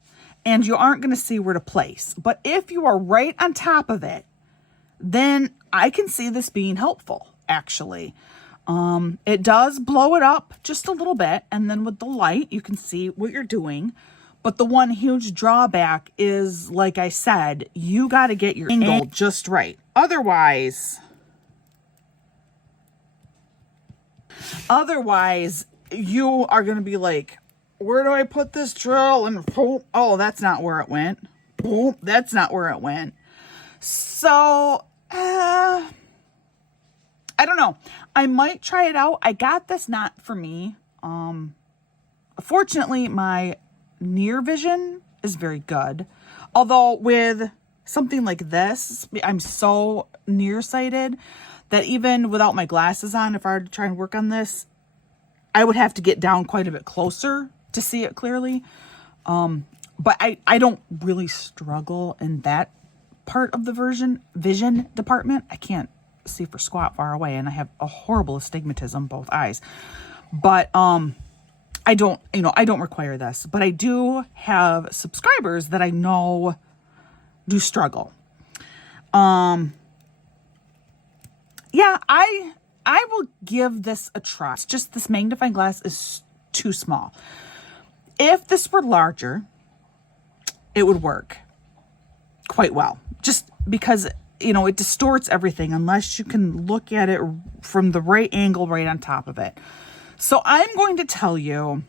and you aren't gonna see where to place. But if you are right on top of it, then I can see this being helpful, actually. It does blow it up just a little bit, and then with the light, you can see what you're doing. But the one huge drawback is, like I said, you got to get your angle just right. Otherwise, you are going to be like, where do I put this drill? And oh, that's not where it went. Oh, that's not where it went. So, I don't know. I might try it out. I got this not for me. Fortunately, my near vision is very good. Although with something like this, I'm so nearsighted that even without my glasses on, if I were to try and work on this, I would have to get down quite a bit closer to see it clearly. But I don't really struggle in that part of the vision department. I can't see for squat far away, and I have a horrible astigmatism, both eyes. But I don't require this, but I do have subscribers that I know do struggle. Yeah, I will give this a try. It's just this magnifying glass is too small. If this were larger, it would work quite well. Just because, it distorts everything unless you can look at it from the right angle right on top of it. So I'm going to tell you,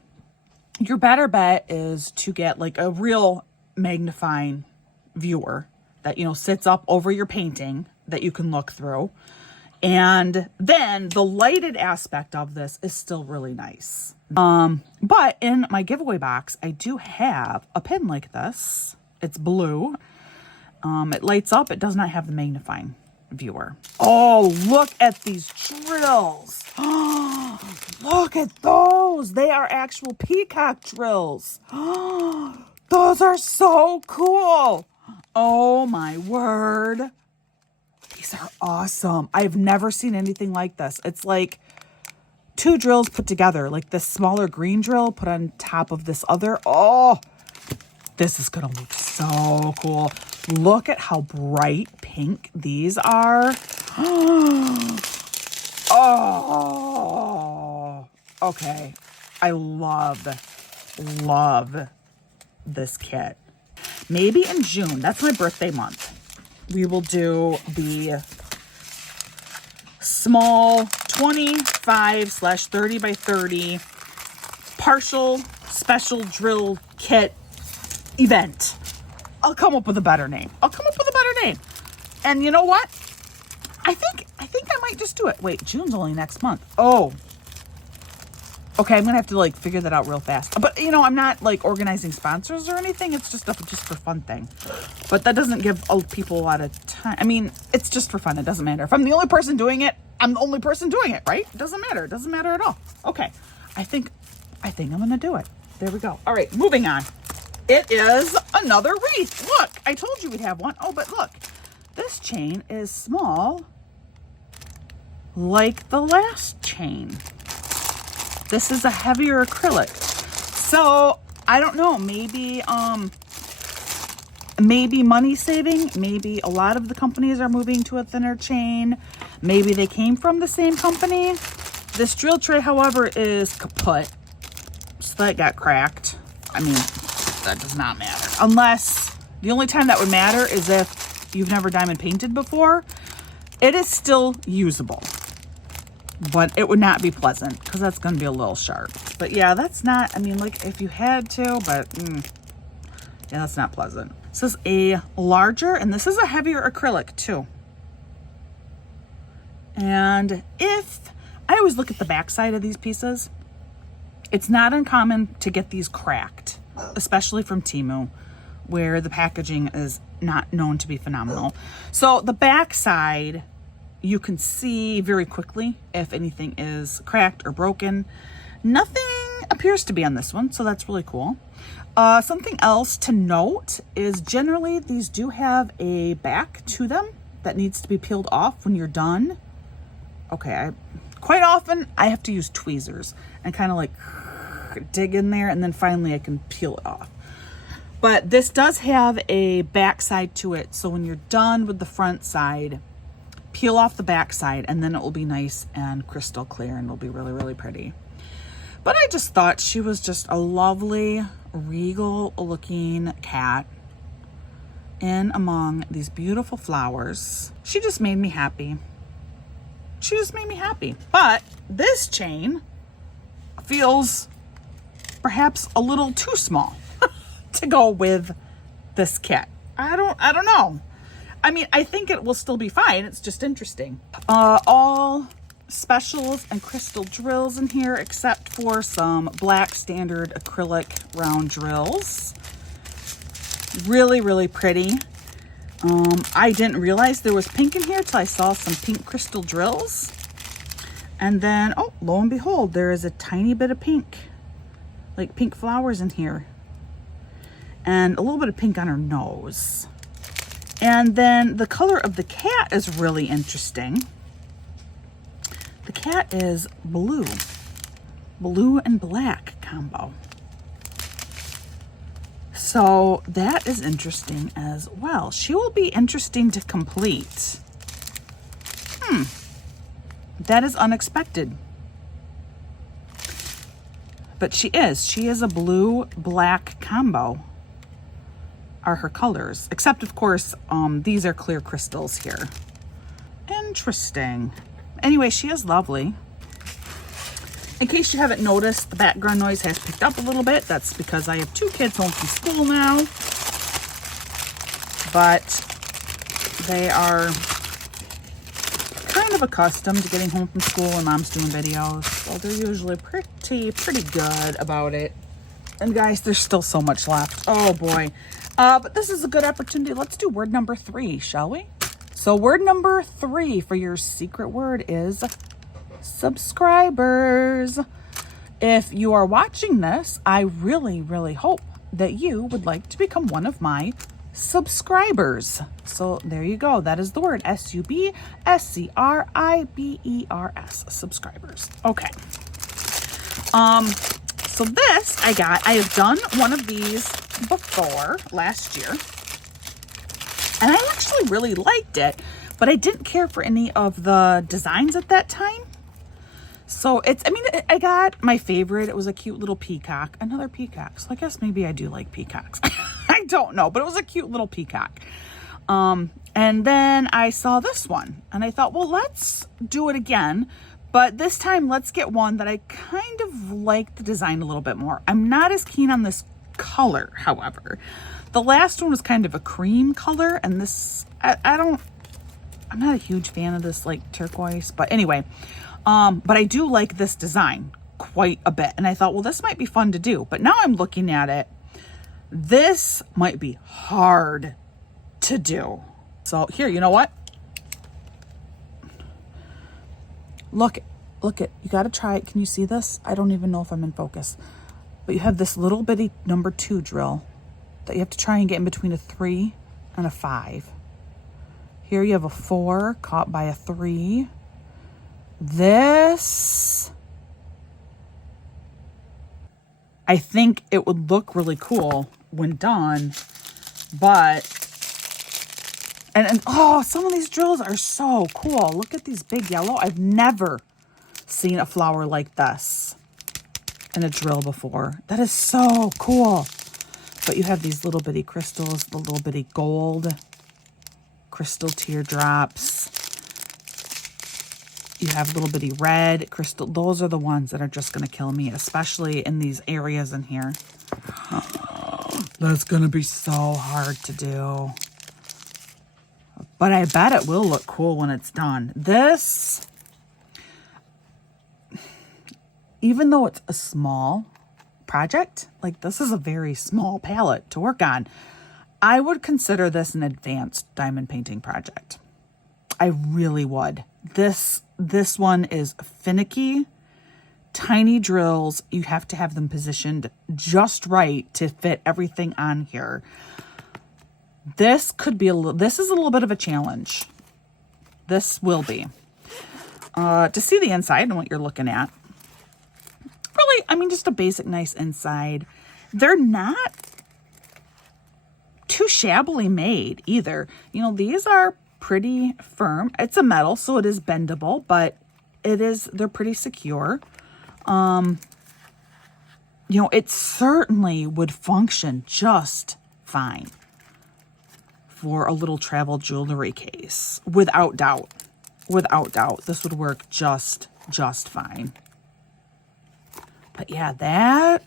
your better bet is to get like a real magnifying viewer that, you know, sits up over your painting that you can look through. And then the lighted aspect of this is still really nice. But in my giveaway box, I do have a pin like this. It's blue. It lights up. It does not have the magnifying viewer. Oh, look at these drills. Oh, look at those. They are actual Peacock drills. Oh, those are so cool. Oh my word. These are awesome. I've never seen anything like this. It's like two drills put together, like this smaller green drill put on top of this other. Oh, this is gonna look so cool. Look at how bright pink these are. Oh, okay. I love this kit. Maybe in June, that's my birthday month, we will do the small 25/30 by 30 partial special drill kit event. I'll come up with a better name. And you know what? I think I might just do it. Wait, June's only next month. Oh. Okay, I'm going to have to like figure that out real fast. But you know, I'm not like organizing sponsors or anything. It's just for fun thing. But that doesn't give people a lot of time. I mean, it's just for fun. It doesn't matter. If I'm the only person doing it, I'm the only person doing it, right? It doesn't matter. It doesn't matter at all. Okay. I think I'm going to do it. There we go. All right, moving on. It is another wreath. Look, I told you we'd have one. Oh, but look, this chain is small like the last chain. This is a heavier acrylic. So I don't know, maybe money saving. Maybe a lot of the companies are moving to a thinner chain. Maybe they came from the same company. This drill tray, however, is kaput. So that got cracked. I mean, that does not matter. Unless the only time that would matter is if you've never diamond painted before. It is still usable, but it would not be pleasant because that's going to be a little sharp. But yeah, that's not, I mean, like if you had to, but yeah, that's not pleasant. This is a larger, and this is a heavier acrylic too. And if I always look at the back side of these pieces, it's not uncommon to get these cracked, especially from Temu, where the packaging is not known to be phenomenal. So the back side, you can see very quickly if anything is cracked or broken. Nothing appears to be on this one, so that's really cool. Something else to note is generally these do have a back to them that needs to be peeled off when you're done. Okay, quite often I have to use tweezers and kind of like dig in there, and then finally I can peel it off. But this does have a back side to it, so when you're done with the front side, peel off the back side, and then it will be nice and crystal clear, and it'll be really, really pretty. But I just thought she was just a lovely, regal looking cat in among these beautiful flowers. She just made me happy. But this chain feels perhaps a little too small to go with this kit. I don't know. I mean, I think it will still be fine. It's just interesting. All specials and crystal drills in here, except for some black standard acrylic round drills. Really, really pretty. I didn't realize there was pink in here till I saw some pink crystal drills. And then, oh, lo and behold, there is a tiny bit of pink, like pink flowers in here. And a little bit of pink on her nose. And then the color of the cat is really interesting. The cat is blue and black combo. So that is interesting as well. She will be interesting to complete. That is unexpected. But she is a blue-black combo are her colors. Except, of course, these are clear crystals here. Interesting. Anyway, she is lovely. In case you haven't noticed, the background noise has picked up a little bit. That's because I have 2 kids home from school now. but they are kind of accustomed to getting home from school and mom's doing videos. So they're usually pretty good about it. And guys, there's still so much left. Oh boy. But this is a good opportunity. Let's do word number 3, shall we? So word number 3 for your secret word is subscribers. If you are watching this, I really hope that you would like to become one of my subscribers. So there you go. That is the word SUBSCRIBERS, subscribers. Okay. So this I have done one of these before last year, and I actually really liked it, but I didn't care for any of the designs at that time. So I got my favorite. It was a cute little peacock, another peacock. So I guess maybe I do like peacocks. I don't know, but it was a cute little peacock. And then I saw this one and I thought, well, let's do it again. But this time, let's get one that I kind of like the design a little bit more. I'm not as keen on this color, however. The last one was kind of a cream color, and this, I'm not a huge fan of this like turquoise, but anyway, but I do like this design quite a bit. And I thought, well, this might be fun to do. But now I'm looking at it, this might be hard to do. So here, you know what? Look it, you got to try it. Can you see this? I don't even know if I'm in focus, but you have this little bitty number 2 drill that you have to try and get in between a 3 and a 5. Here you have a 4 caught by a 3. This, I think it would look really cool when done, but and oh, some of these drills are so cool. Look at these big yellow. I've never seen a flower like this in a drill before. That is so cool. But you have these little bitty crystals, the little bitty gold crystal teardrops. You have little bitty red crystal. Those are the ones that are just going to kill me, especially in these areas in here. That's going to be so hard to do. But I bet it will look cool when it's done. This, even though it's a small project, like this is a very small palette to work on, I would consider this an advanced diamond painting project. I really would. This one is finicky, tiny drills. You have to have them positioned just right to fit everything on here. This could be this is a little bit of a challenge. This will be. To see the inside and what you're looking at. Really, I mean, just a basic, nice inside. They're not too shabbily made either. You know, these are pretty firm. It's a metal, so it is bendable, but they're pretty secure. You know, it certainly would function just fine for a little travel jewelry case, without doubt. Without doubt, this would work just fine. But yeah, that's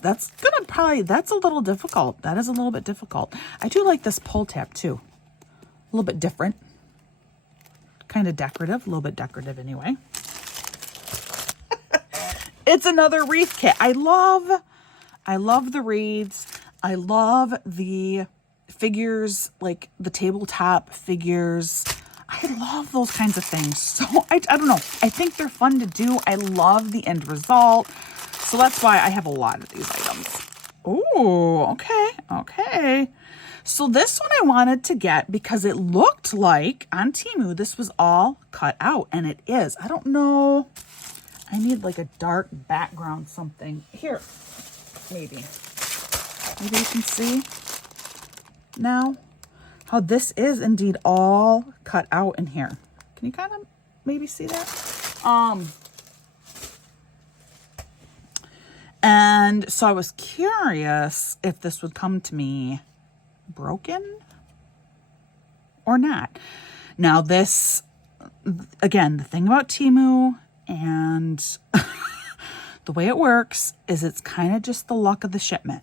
gonna probably, that's a little difficult. That is a little bit difficult. I do like this pull tab too. A little bit different. Kind of decorative, a little bit decorative anyway. It's another wreath kit. I love the wreaths. I love the figures, like the tabletop figures. I love those kinds of things. So I don't know. I think they're fun to do. I love the end result. So that's why I have a lot of these items. Oh, okay. So this one I wanted to get because it looked like on Temu this was all cut out, and it is. I don't know. I need like a dark background something. Here, maybe you can see now how this is indeed all cut out in here. Can you kind of maybe see that? And so I was curious if this would come to me broken or not. Now this, again, the thing about Temu and the way it works is it's kind of just the luck of the shipment.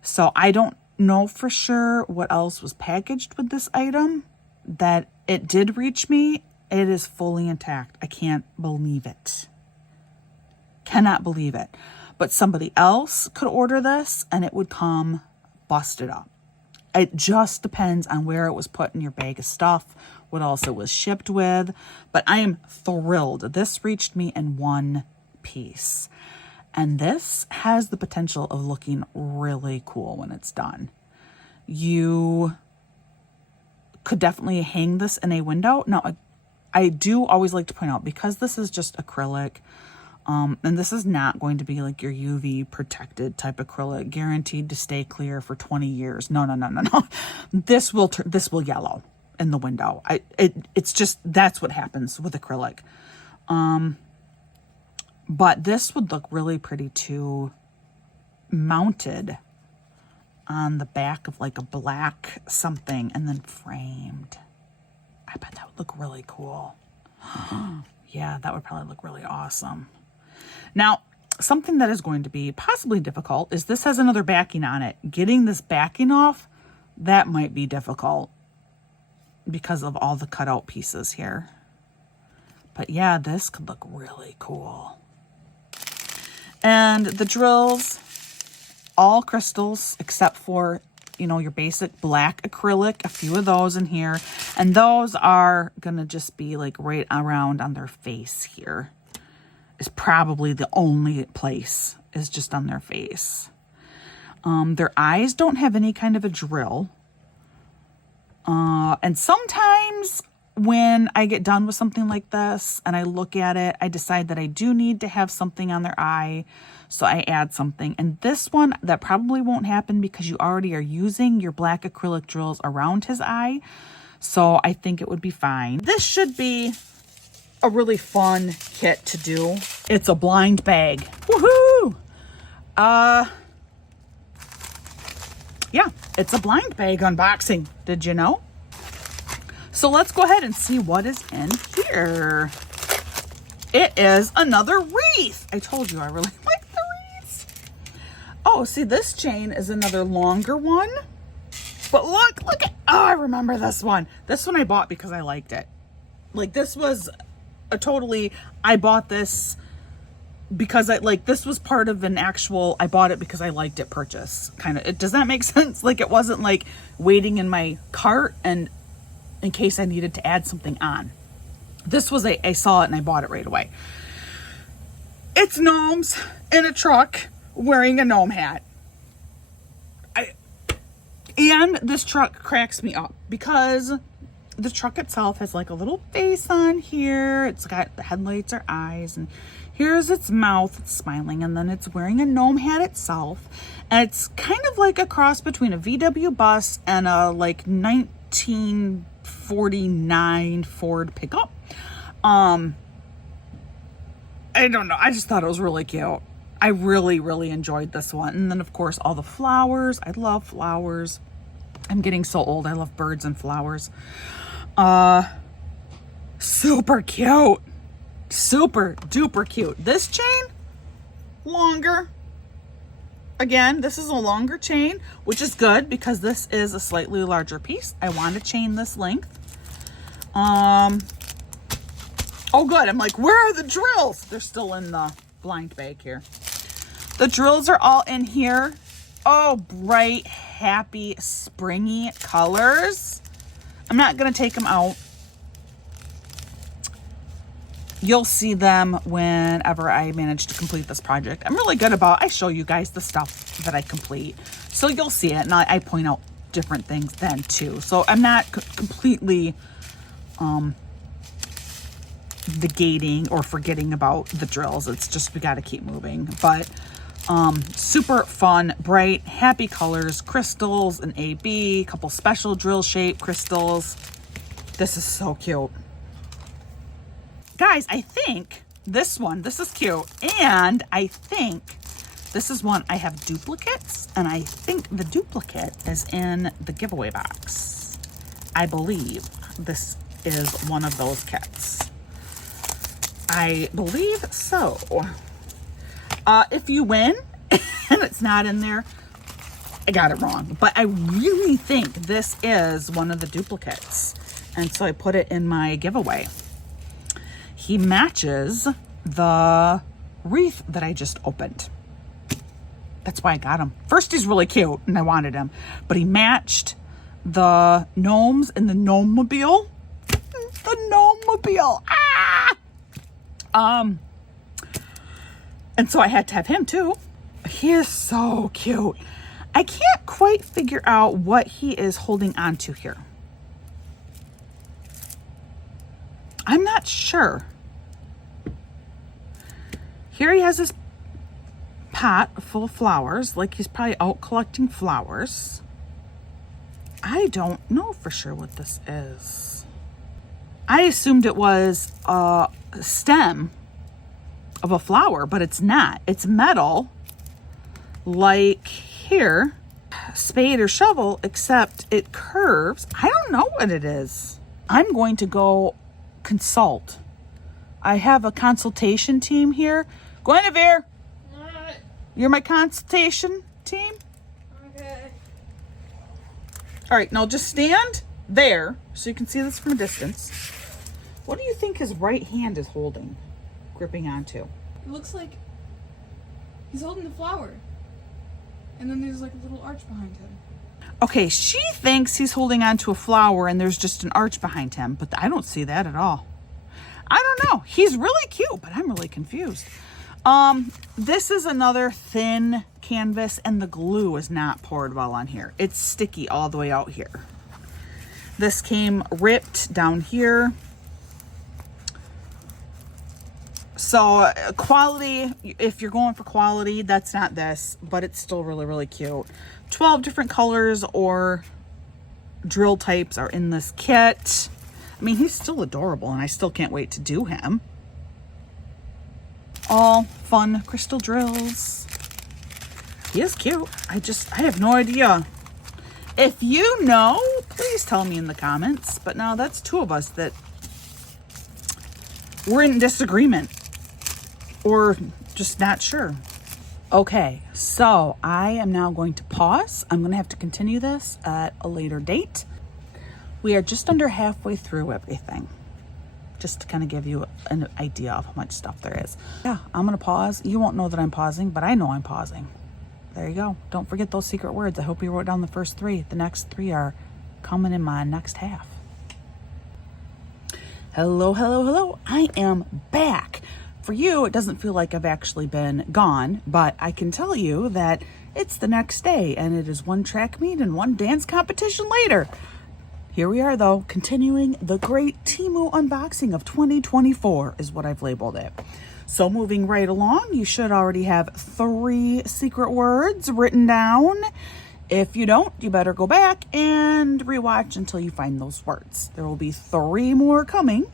So I don't know for sure what else was packaged with this item, that it did reach me. It is fully intact. I can't believe it. Cannot believe it. But somebody else could order this and it would come busted up. It just depends on where it was put in your bag of stuff, what else it was shipped with. But I am thrilled. This reached me in one piece. And this has the potential of looking really cool when it's done. You could definitely hang this in a window. Now, I do always like to point out, because this is just acrylic, and this is not going to be like your UV protected type acrylic, guaranteed to stay clear for 20 years. No. This will yellow in the window. It's just, that's what happens with acrylic. But this would look really pretty too, mounted on the back of like a black something and then framed. I bet that would look really cool. Yeah, that would probably look really awesome. Now, something that is going to be possibly difficult is this has another backing on it. Getting this backing off, that might be difficult because of all the cutout pieces here. But yeah, this could look really cool. And the drills, all crystals except for, you know, your basic black acrylic, a few of those in here. And those are going to just be like right around on their face here. Is probably the only place, is just on their face. Their eyes don't have any kind of a drill. And sometimes when I get done with something like this and I look at it, I decide that I do need to have something on their eye. So I add something. And this one, that probably won't happen because you already are using your black acrylic drills around his eye. So I think it would be fine. This should be a really fun kit to do. It's a blind bag. Woohoo! Yeah, it's a blind bag unboxing. Did you know? So let's go ahead and see what is in here. It is another wreath. I told you I really like the wreaths. Oh, see, this chain is another longer one. But look at, oh, I remember this one. This one I bought because I liked it. Like, this was a totally, I bought this because this was part of an actual, I bought it because I liked it purchase. Kind of, does that make sense? Like, it wasn't like waiting in my cart and in case I needed to add something on. This was I saw it and I bought it right away. It's gnomes in a truck wearing a gnome hat. And this truck cracks me up because the truck itself has like a little face on here. It's got the headlights or eyes, and here's its mouth. It's smiling, and then it's wearing a gnome hat itself. And it's kind of like a cross between a VW bus and a like 1949 Ford pickup. I don't know. I just thought it was really cute. I really enjoyed this one. And then of course all the flowers. I love flowers. I'm getting so old. I love birds and flowers. Super cute. Super duper cute. This chain, longer. Again, this is a longer chain, which is good because this is a slightly larger piece. I want to chain this length. Oh good. I'm like, where are the drills? They're still in the blind bag here. The drills are all in here. Oh, bright, happy, springy colors. I'm not going to take them out. You'll see them whenever I manage to complete this project. I'm really good about, I show you guys the stuff that I complete. So you'll see it, and I point out different things then too. So I'm not completely negating or forgetting about the drills. It's just we got to keep moving. But super fun, bright, happy colors, crystals, an AB, a couple special drill shape crystals. This is so cute. Guys, I think this is cute. And I think this is one I have duplicates. And I think the duplicate is in the giveaway box. I believe this is one of those kits. I believe so. If you win and it's not in there, I got it wrong, but I really think this is one of the duplicates. And so I put it in my giveaway. He matches the wreath that I just opened. That's why I got him. First, he's really cute and I wanted him, but he matched the gnomes in the Gnome-mobile. The Gnome-mobile. Ah! And so I had to have him too. He is so cute. I can't quite figure out what he is holding on to here. I'm not sure. Here he has this pot full of flowers, like he's probably out collecting flowers. I don't know for sure what this is. I assumed it was a stem of a flower, but it's not. It's metal, like here, spade or shovel, except it curves. I don't know what it is. I'm going to go consult. I have a consultation team here. Guinevere, you're my consultation team. Okay. All right, now just stand there so you can see this from a distance. What do you think his right hand is holding, gripping onto? It looks like he's holding the flower. And then there's like a little arch behind him. Okay, she thinks he's holding onto a flower and there's just an arch behind him, but I don't see that at all. I don't know. He's really cute, but I'm really confused. This is another thin canvas and the glue is not poured well on here. It's sticky all the way out here. This came ripped down here. So quality, if you're going for quality, that's not this, but it's still really, really cute. 12 different colors or drill types are in this kit. I mean, he's still adorable and I still can't wait to do him. All fun crystal drills. He is cute. I have no idea. If you know, please tell me in the comments. But now that's two of us that we're in disagreement or just not sure. Okay, so I am now going to pause. I'm going to have to continue this at a later date. We are just under halfway through everything, just to kind of give you an idea of how much stuff there is. Yeah, I'm going to pause. You won't know that I'm pausing, but I know I'm pausing. There you go. Don't forget those secret words. I hope you wrote down the first three. The next three are coming in my next half. Hello, hello, hello. I am back. For you, it doesn't feel like I've actually been gone, but I can tell you that it's the next day and it is one track meet and one dance competition later. Here we are though, continuing the great Temu unboxing of 2024 is what I've labeled it. So moving right along, you should already have 3 secret words written down. If you don't, you better go back and rewatch until you find those words. There will be 3 more coming.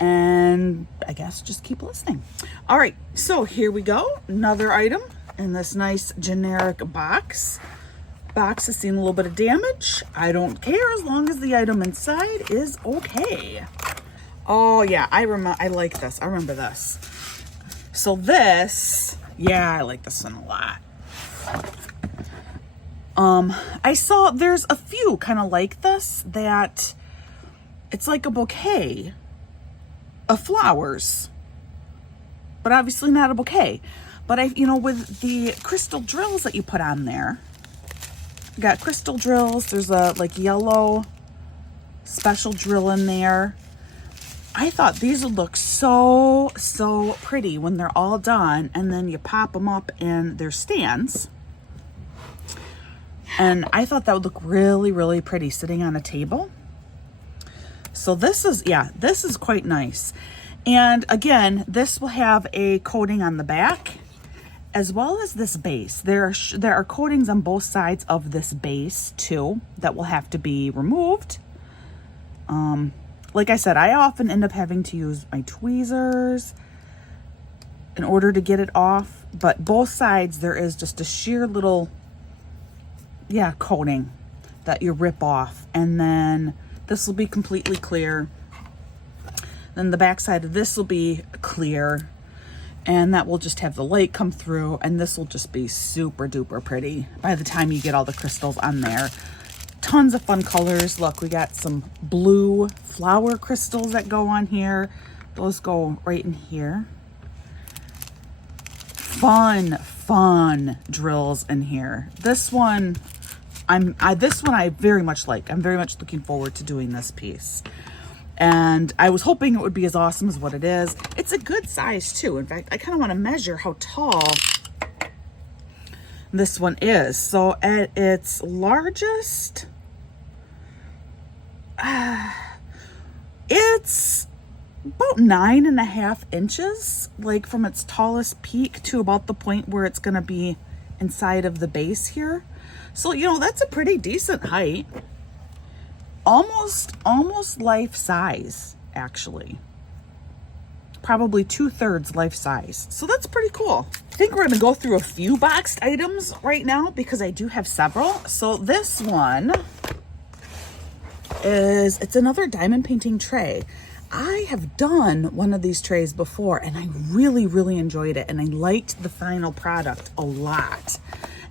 And I guess just keep listening. All right, so here we go. Another item in this nice generic box. Box has seen a little bit of damage. I don't care as long as the item inside is okay. Oh yeah, I like this. I remember this. So this, yeah, I like this one a lot. I saw there's a few kind of like this that it's like a bouquet of flowers, but obviously not a bouquet. But with the crystal drills that you put on there, you got crystal drills. There's a like yellow special drill in there. I thought these would look so pretty when they're all done, and then you pop them up in their stands. And I thought that would look really, really pretty sitting on a table. So this is quite nice. And again, this will have a coating on the back as well as this base. There are coatings on both sides of this base too that will have to be removed. Like I said, I often end up having to use my tweezers in order to get it off, but both sides there is just a sheer little coating that you rip off, and then this will be completely clear. Then the back side of this will be clear. And that will just have the light come through, and this will just be super duper pretty by the time you get all the crystals on there. Tons of fun colors. Look, we got some blue flower crystals that go on here. Those go right in here. Fun drills in here. This one I very much like. I'm very much looking forward to doing this piece. And I was hoping it would be as awesome as what it is. It's a good size too. In fact, I kind of want to measure how tall this one is. So at its largest, it's about 9.5 inches, like from its tallest peak to about the point where it's going to be inside of the base here. So, you know, that's a pretty decent height. Almost life size, actually. Probably 2/3 life size. So that's pretty cool. I think we're going to go through a few boxed items right now because I do have several. So this one it's another diamond painting tray. I have done one of these trays before and I really enjoyed it, and I liked the final product a lot.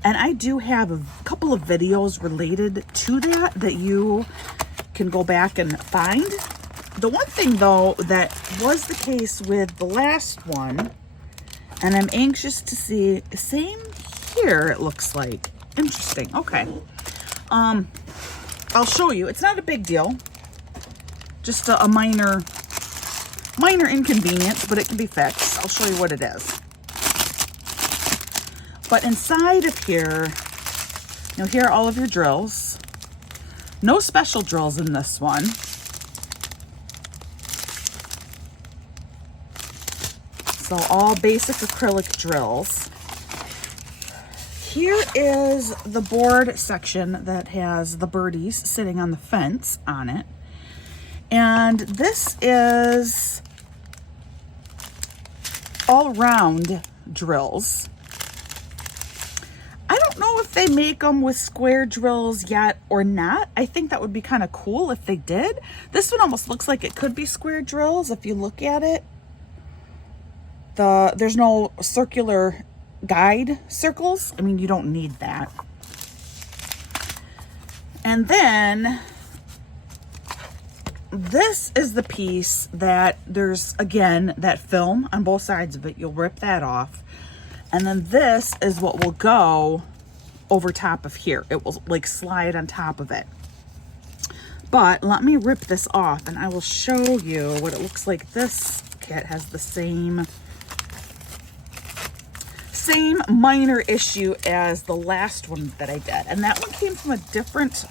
And I do have a couple of videos related to that you can go back and find. The one thing though that was the case with the last one, and I'm anxious to see, same here it looks like. Interesting. Okay. I'll show you. It's not a big deal. Just a minor inconvenience, but it can be fixed. I'll show you what it is. But inside of here, you'll hear all of your drills. No special drills in this one. So all basic acrylic drills. Here is the board section that has the birdies sitting on the fence on it. And this is all round drills. I don't know if they make them with square drills yet or not. I think that would be kind of cool if they did. This one almost looks like it could be square drills if you look at it. There's no circular guide circles. I mean, you don't need that. And then this is the piece that there's, again, that film on both sides of it. You'll rip that off. And then this is what will go over top of here. It will like slide on top of it. But let me rip this off and I will show you what it looks like. This kit has the same minor issue as the last one that I did. And that one came from a different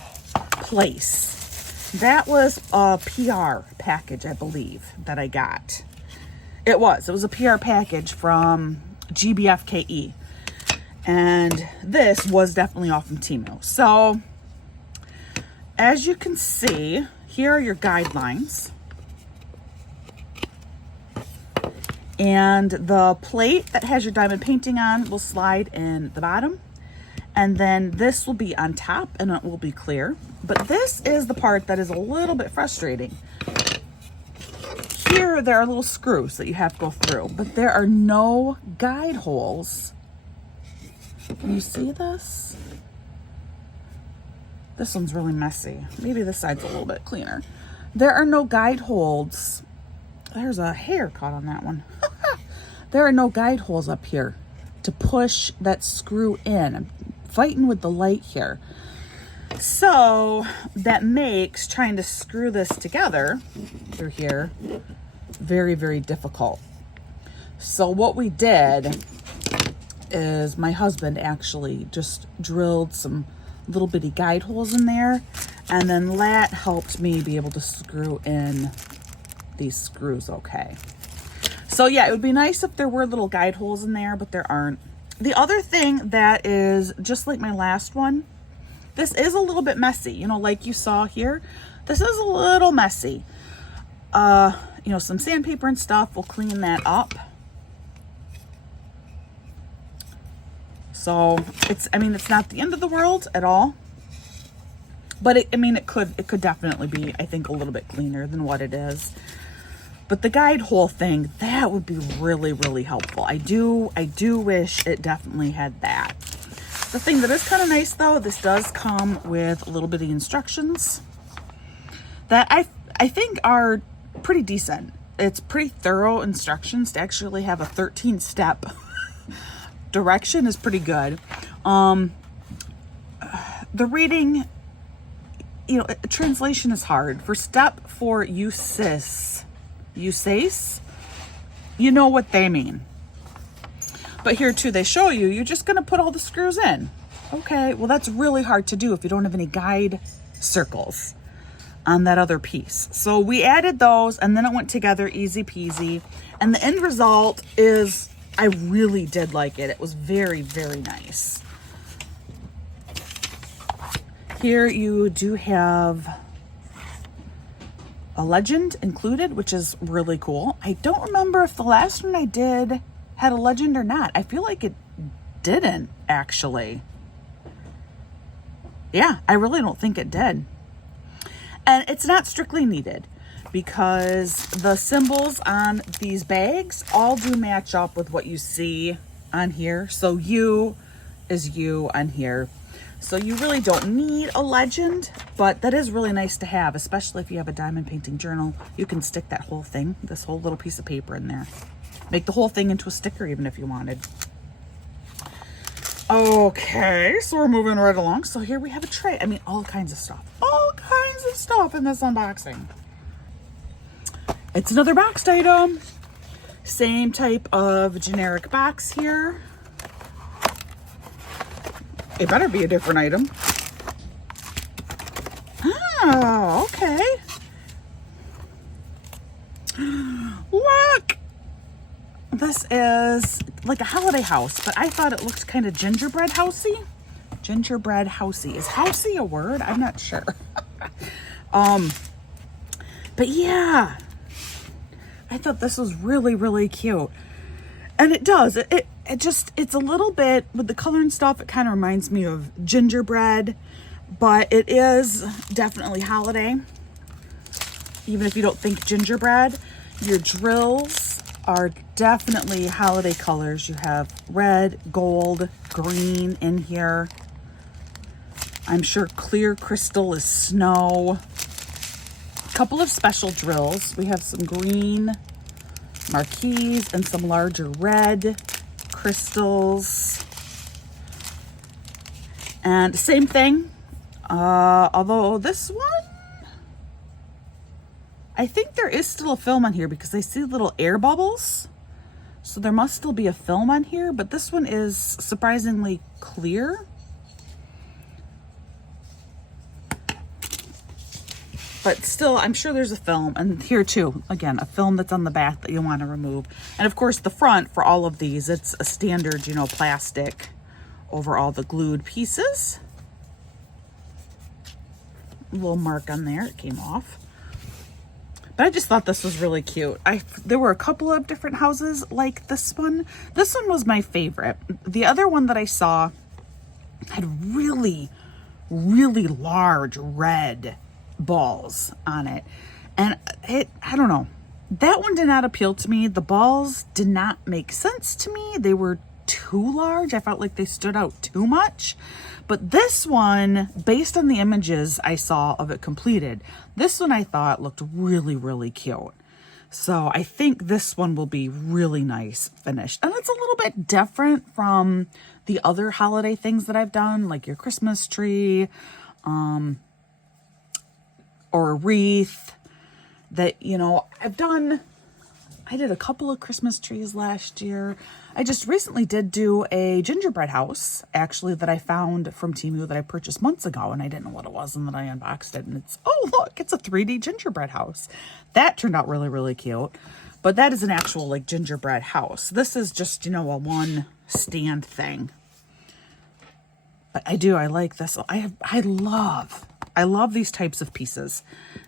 place. That was a PR package, I believe, that I got. It was a PR package from GBFKE. And this was definitely off from Temu. So, as you can see, here are your guidelines. And the plate that has your diamond painting on will slide in the bottom. And then this will be on top and it will be clear. But this is the part that is a little bit frustrating. Here, there are little screws that you have to go through, but there are no guide holes. Can you see this? This one's really messy. Maybe this side's a little bit cleaner. There are no guide holes. There's a hair caught on that one. There are no guide holes up here to push that screw in. I'm fighting with the light here. So that makes trying to screw this together through here very difficult. So what we did is my husband actually just drilled some little bitty guide holes in there, and then that helped me be able to screw in these screws okay. So yeah, it would be nice if there were little guide holes in there, but there aren't. The other thing that is just like my last one, this is a little bit messy, you know, like you saw here. This is a little messy. You know, some sandpaper and stuff will clean that up. So it's not the end of the world at all, but it could definitely be, I think, a little bit cleaner than what it is. But the guide hole thing, that would be really, really helpful. I do wish it definitely had that. The thing that is kind of nice though, this does come with a little bit of instructions that I think are pretty decent. It's pretty thorough instructions. To actually have a 13-step direction is pretty good. The reading, you know, translation is hard. For step 4, uses, you know what they mean. But here too, they show you, you're just gonna put all the screws in. Okay, well that's really hard to do if you don't have any guide circles on that other piece. So we added those and then it went together easy peasy. And the end result is, I really did like it. It was very, very nice. Here you do have a legend included, which is really cool. I don't remember if the last one I did had a legend or not. I feel like it didn't actually. Yeah, I really don't think it did. And it's not strictly needed because the symbols on these bags all do match up with what you see on here. So you is you on here. So you really don't need a legend, but that is really nice to have, especially if you have a diamond painting journal. You can stick that whole thing, this whole little piece of paper in there. Make the whole thing into a sticker even if you wanted. Okay, so we're moving right along. So here we have a tray. I mean, all kinds of stuff. All kinds of stuff in this unboxing. It's another boxed item. Same type of generic box here. It better be a different item. Oh, okay. Look! This is like a holiday house, but I thought it looked kind of gingerbread housey. Gingerbread housey. Is housey a word? I'm not sure. But yeah, I thought this was really, really cute. And it does. It's a little bit, with the color and stuff, it kind of reminds me of gingerbread, but it is definitely holiday. Even if you don't think gingerbread, your drills are definitely holiday colors. You have red, gold, green in here. I'm sure clear crystal is snow. A couple of special drills. We have some green marquees and some larger red crystals. And same thing, although this one, I think there is still a film on here because I see little air bubbles. So there must still be a film on here, but this one is surprisingly clear. But still, I'm sure there's a film. And here too, again, a film that's on the back that you want to remove. And of course the front for all of these, it's a standard, you know, plastic over all the glued pieces. A little mark on there, it came off. But I just thought this was really cute. There were a couple of different houses like this one. This one was my favorite. The other one that I saw had really, really large red balls on it. And I don't know. That one did not appeal to me. The balls did not make sense to me. They were too large. I felt like they stood out too much. But this one, based on the images I saw of it completed, this one I thought looked really, really cute. So I think this one will be really nice finished. And it's a little bit different from the other holiday things that I've done, like your Christmas tree, or a wreath that, you know, I did a couple of Christmas trees last year. I just recently did do a gingerbread house, actually, that I found from Temu that I purchased months ago, and I didn't know what it was, and then I unboxed it, and it's, oh, look, it's a 3D gingerbread house. That turned out really, really cute, but that is an actual, like, gingerbread house. This is just, you know, a one stand thing. But I like this. I love these types of pieces.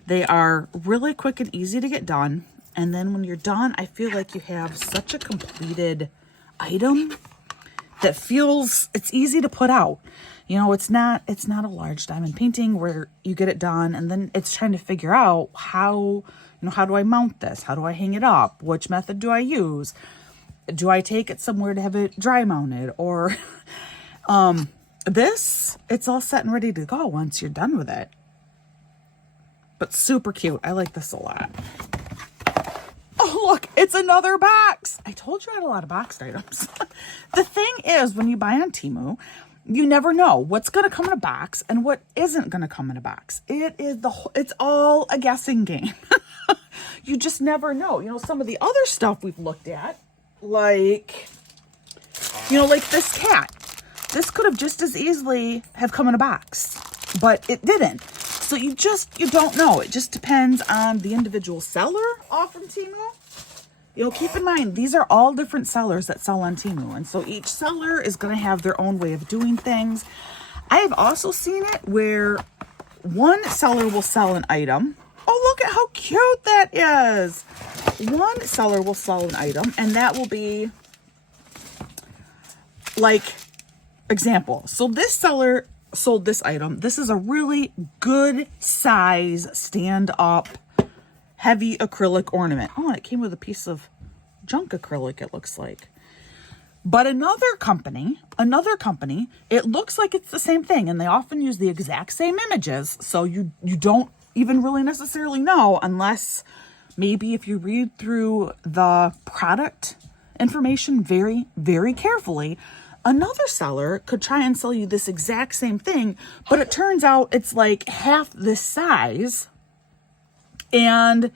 They are really quick and easy to get done. And then when you're done, I feel like you have such a completed item that feels, it's easy to put out. You know, it's not a large diamond painting where you get it done and then it's trying to figure out how You know, how do I mount this? How do I hang it up? Which method do I use? Do I take it somewhere to have it dry mounted? Or this, it's all set and ready to go once you're done with it. But super cute. I like this a lot. Oh, look, it's another box. I told you I had a lot of boxed items. The thing is, when you buy on Temu, you never know what's going to come in a box and what isn't going to come in a box. It's all a guessing game. You just never know. You know, some of the other stuff we've looked at, like, you know, like this cat. This could have just as easily have come in a box, but it didn't. So you don't know. It just depends on the individual seller off from Temu. You know, keep in mind, these are all different sellers that sell on Temu. And so each seller is going to have their own way of doing things. I have also seen it where one seller will sell an item. Oh, look at how cute that is. One seller will sell an item, and that will be like, example. So this seller sold this item. This is a really good size stand-up heavy acrylic ornament. Oh, and it came with a piece of junk acrylic, it looks like. But another company, it looks like it's the same thing, and they often use the exact same images, so you don't even really necessarily know, unless maybe if you read through the product information very, very carefully. Another seller could try and sell you this exact same thing, but it turns out it's like half this size, and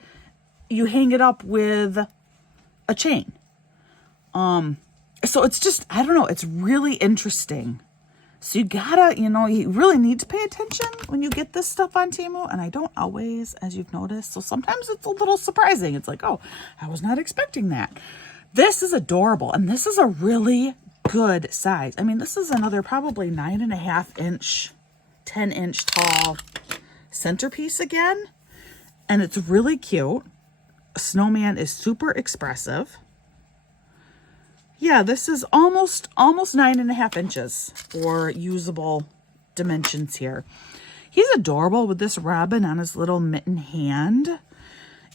you hang it up with a chain. So it's just, I don't know, it's really interesting. So you gotta, you know, you really need to pay attention when you get this stuff on Temu, and I don't always, as you've noticed. So sometimes it's a little surprising. It's like, oh, I was not expecting that. This is adorable, and this is a really good size. I mean, this is another probably 9.5 inch, 10 inch tall centerpiece again. And it's really cute. Snowman is super expressive. Yeah, this is almost 9.5 inches for usable dimensions here. He's adorable with this robin on his little mitten hand.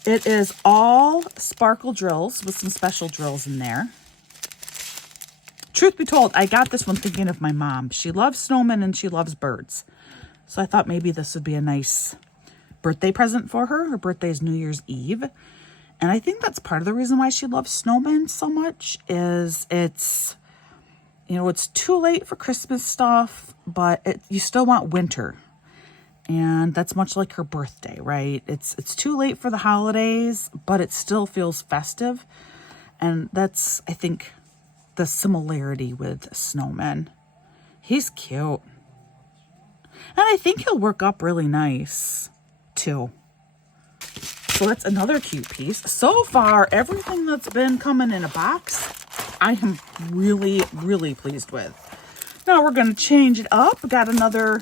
It is all sparkle drills with some special drills in there. Truth be told, I got this one thinking of my mom. She loves snowmen and she loves birds. So I thought maybe this would be a nice birthday present for her. Her birthday is New Year's Eve. And I think that's part of the reason why she loves snowmen so much is it's, you know, it's too late for Christmas stuff, but you still want winter. And that's much like her birthday, right? It's too late for the holidays, but it still feels festive. And that's, I think, the similarity with Snowman. He's cute. And I think he'll work up really nice, too. So that's another cute piece. So far, everything that's been coming in a box, I am really, really pleased with. Now we're going to change it up. We got another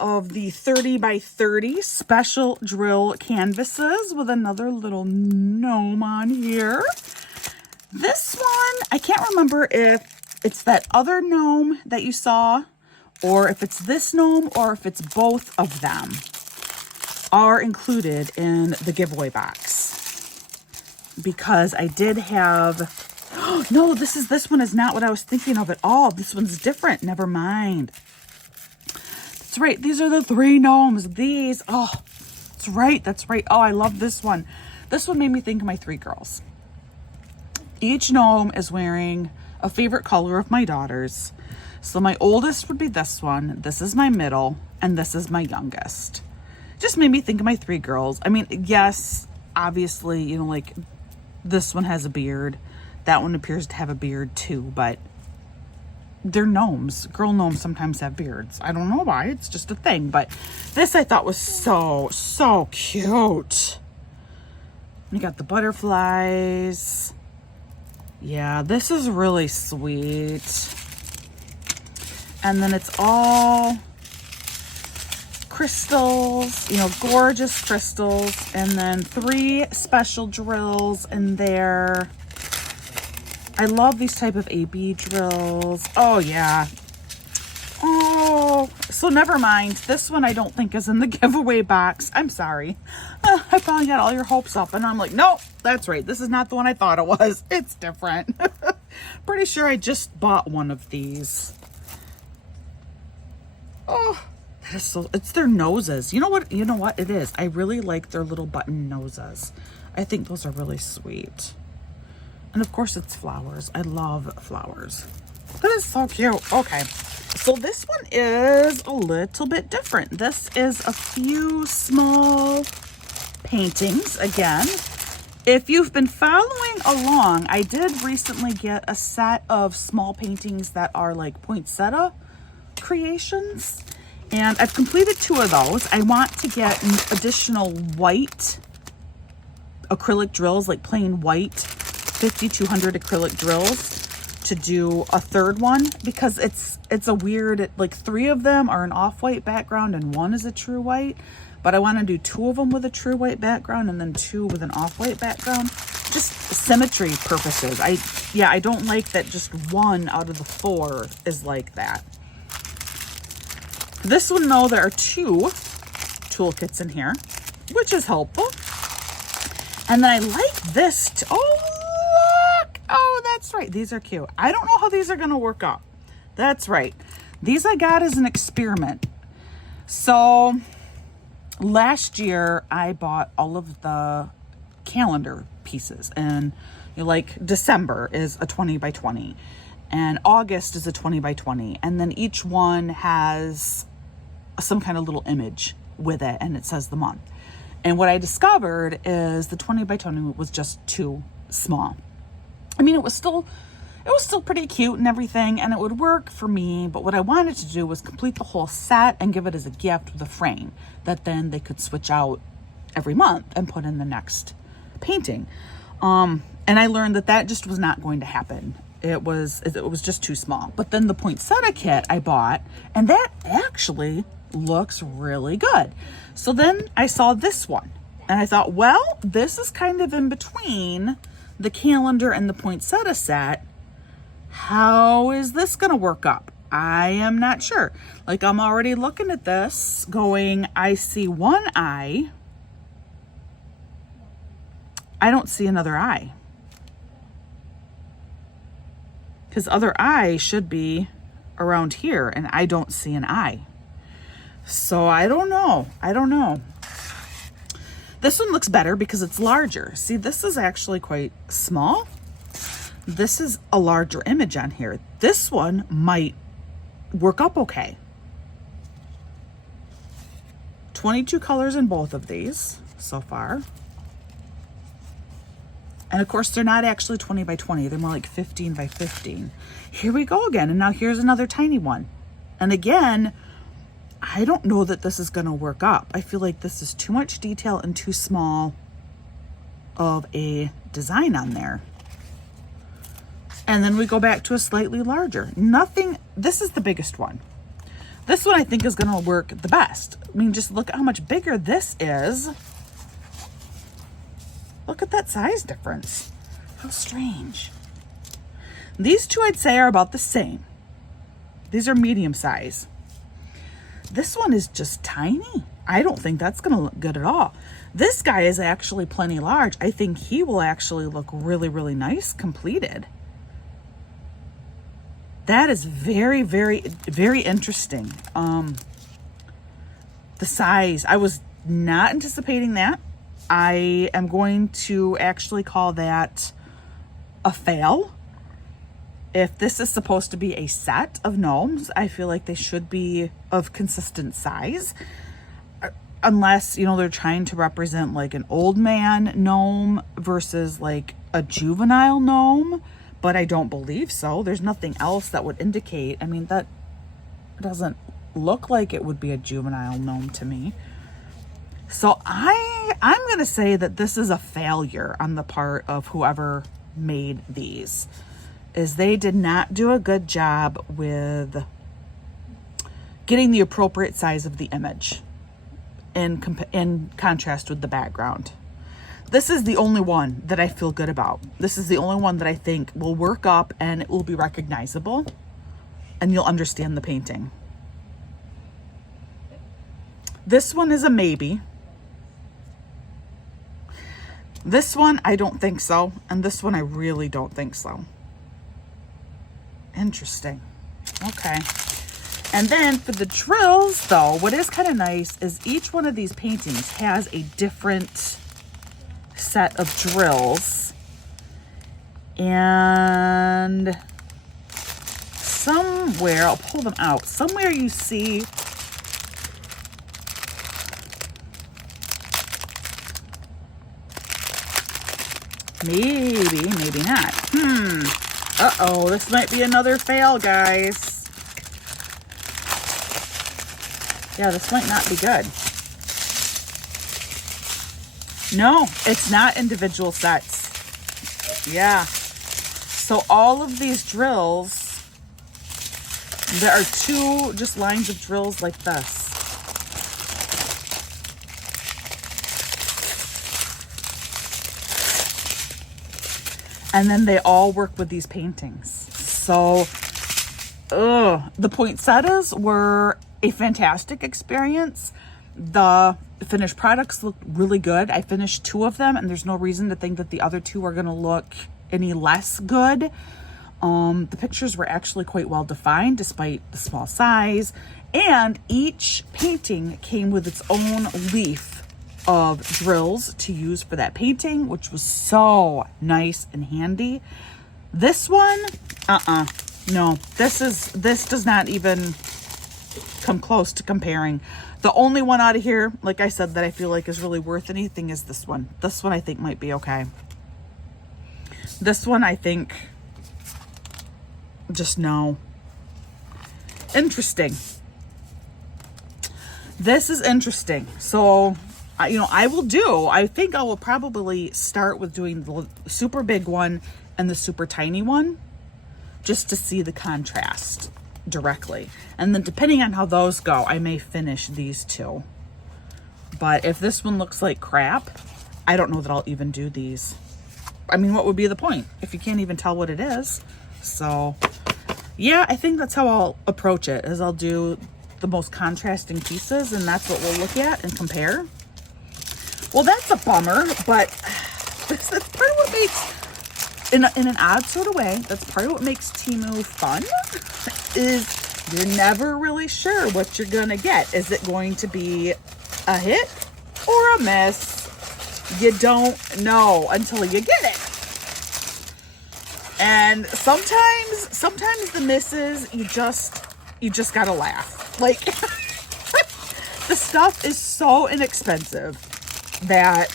of the 30 by 30 special drill canvases with another little gnome on here. This one, I can't remember if it's that other gnome that you saw, or if it's this gnome, or if it's both of them are included in the giveaway box. Because I did have, oh, no, this one is not what I was thinking of at all. This one's different. Never mind. That's right. These are the 3 gnomes. These, oh, that's right. That's right. Oh, I love this one. This one made me think of my 3 girls. Each gnome is wearing a favorite color of my daughter's. So my oldest would be this one. This is my middle, and this is my youngest. Just made me think of my 3 girls. I mean, yes, obviously, you know, like this one has a beard. That one appears to have a beard too, but they're gnomes. Girl gnomes sometimes have beards. I don't know why. It's just a thing. But this I thought was so cute. You got the butterflies. Yeah, this is really sweet. And then it's all crystals, you know, gorgeous crystals, and then 3 special drills in there. I love these type of AB drills. Oh yeah. Oh, Oh, so never mind. This one I don't think is in the giveaway box. I'm sorry. I finally got all your hopes up and I'm like, nope, that's right. This is not the one I thought it was. It's different. Pretty sure I just bought one of these. Oh, that is so, it's their noses. You know what? You know what it is? I really like their little button noses. I think those are really sweet. And of course it's flowers. I love flowers. That is so cute. Okay. So this one is a little bit different. This is a few small paintings again. If you've been following along, I did recently get a set of small paintings that are like poinsettia creations. And I've completed 2 of those. I want to get additional white acrylic drills, like plain white 5200 acrylic drills to do a 3rd one, because it's a weird, like 3 of them are an off-white background and 1 is a true white, but I want to do 2 of them with a true white background and then 2 with an off-white background, just symmetry purposes. I don't like that just 1 out of the 4 is like that. This one, though, there are 2 toolkits in here, which is helpful. And then I like this. Oh, look. Oh, that's right. These are cute. I don't know how these are going to work out. That's right. These I got as an experiment. So last year I bought all of the calendar pieces, and like December is a 20 by 20 and August is a 20 by 20. And then each one has some kind of little image with it and it says the month. And what I discovered is the 20 by 20 was just too small. I mean, it was still pretty cute and everything, and it would work for me, but what I wanted to do was complete the whole set and give it as a gift with a frame that then they could switch out every month and put in the next painting. And I learned that just was not going to happen. It was just too small. But then the poinsettia kit I bought, and that actually looks really good. So then I saw this one and I thought, well, this is kind of in between the calendar and the poinsettia set. How is this gonna work up? I am not sure. Like, I'm already looking at this going, I see one eye. I don't see another eye. His other eye should be around here and I don't see an eye. So I don't know. This one looks better because it's larger. See, this is actually quite small. This is a larger image on here. This one might work up okay. 22 colors in both of these so far. And of course, they're not actually 20 by 20. They're more like 15 by 15. Here we go again. And now here's another tiny one. And again, I don't know that this is going to work up. I feel like this is too much detail and too small of a design on there. And then we go back to a slightly larger. This is the biggest one. This one I think is going to work the best. I mean, just look at how much bigger this is. Look at that size difference. How strange. These two I'd say are about the same. These are medium size. This one is just tiny. I don't think that's going to look good at all. This guy is actually plenty large. I think he will actually look really, really nice completed. That is very, very, very interesting. The size, I was not anticipating that. I am going to actually call that a fail. If this is supposed to be a set of gnomes, I feel like they should be of consistent size. Unless, they're trying to represent like an old man gnome versus like a juvenile gnome. But I don't believe so. There's nothing else that would indicate. I mean, that doesn't look like it would be a juvenile gnome to me. So I'm going to say that this is a failure on the part of whoever made these. Is they did not do a good job with getting the appropriate size of the image in contrast with the background. This is the only one that I feel good about. This is the only one that I think will work up and it will be recognizable and you'll understand the painting. This one is a maybe. This one, I don't think so. And this one, I really don't think so. Interesting. Okay. And then for the drills, though, what is kind of nice is each one of these paintings has a different set of drills. And somewhere, I'll pull them out. Somewhere you see maybe, maybe not. Uh-oh, this might be another fail, guys. Yeah, this might not be good. No, it's not individual sets. Yeah. So all of these drills, there are two just lines of drills like this. And then they all work with these paintings. So, the poinsettias were a fantastic experience. The finished products looked really good. I finished 2 of them, and there's no reason to think that the other 2 are gonna look any less good. The pictures were actually quite well defined despite the small size, and each painting came with its own leaf of drills to use for that painting, which was so nice and handy. This one, no, this does not even come close to comparing. The only one out of here, like I said, that I feel like is really worth anything is this one. This one I think might be okay. This one I think, just no. Interesting. This is interesting. So, you know, I think I will probably start with doing the super big one and the super tiny one just to see the contrast directly. And then depending on how those go, I may finish these 2. But if this one looks like crap, I don't know that I'll even do these. I mean, what would be the point if you can't even tell what it is? So yeah, I think that's how I'll approach it, is I'll do the most contrasting pieces, and that's what we'll look at and compare. Well, that's a bummer, but that's part of what makes, in an odd sort of way, that's part of what makes Temu fun, is you're never really sure what you're gonna get. Is it going to be a hit or a miss? You don't know until you get it. And sometimes the misses, you just gotta laugh. Like, the stuff is so inexpensive that,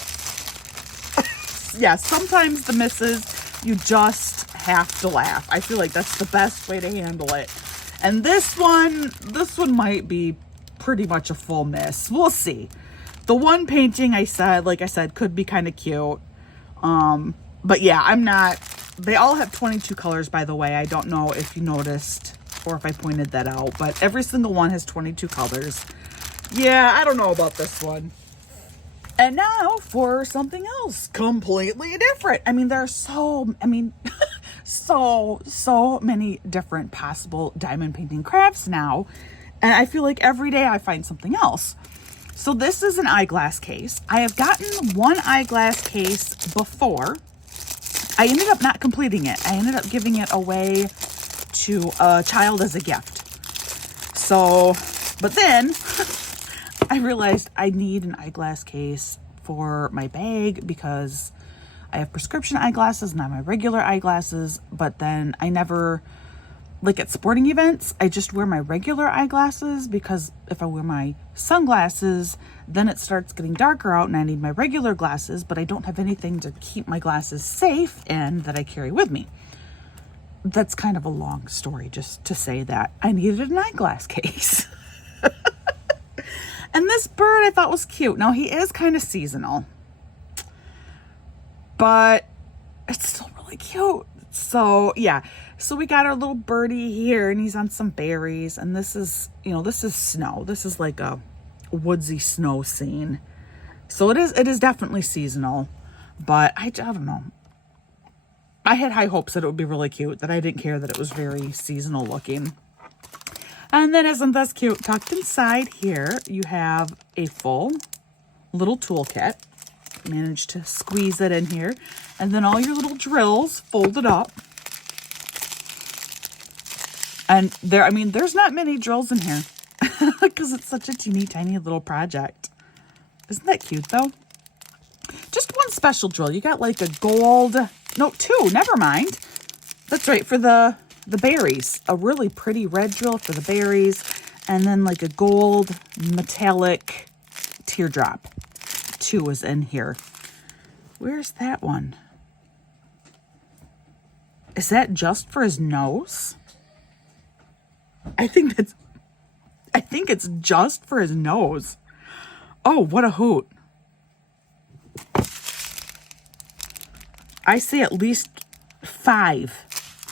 yeah, sometimes the misses, you just have to laugh. I feel like that's the best way to handle it. And this one might be pretty much a full miss. We'll see. The one painting like I said, could be kind of cute. But yeah, they all have 22 colors, by the way. I don't know if you noticed or if I pointed that out, but every single one has 22 colors. Yeah, I don't know about this one. And now for something else completely different. I mean, there are so many different possible diamond painting crafts now. And I feel like every day I find something else. So this is an eyeglass case. I have gotten one eyeglass case before. I ended up not completing it. I ended up giving it away to a child as a gift. So, but then I realized I need an eyeglass case for my bag because I have prescription eyeglasses, not my regular eyeglasses. But then I never, like at sporting events, I just wear my regular eyeglasses because if I wear my sunglasses, then it starts getting darker out and I need my regular glasses, but I don't have anything to keep my glasses safe and that I carry with me. That's kind of a long story just to say that I needed an eyeglass case. And this bird I thought was cute. Now he is kind of seasonal, but it's still really cute. So yeah, so we got our little birdie here and he's on some berries, and this is, this is snow. This is like a woodsy snow scene. So it is definitely seasonal, but I don't know. I had high hopes that it would be really cute, that I didn't care that it was very seasonal looking. And then isn't this cute? Tucked inside here, you have a full little toolkit. Managed to squeeze it in here. And then all your little drills folded up. And there, I mean, there's not many drills in here because it's such a teeny tiny little project. Isn't that cute though? Just one special drill. You got like a gold, no, two, never mind. That's right, for the berries. A really pretty red drill for the berries. And then like a gold metallic teardrop. Two is in here. Where's that one? Is that just for his nose? I think it's just for his nose. Oh, what a hoot. I see at least 5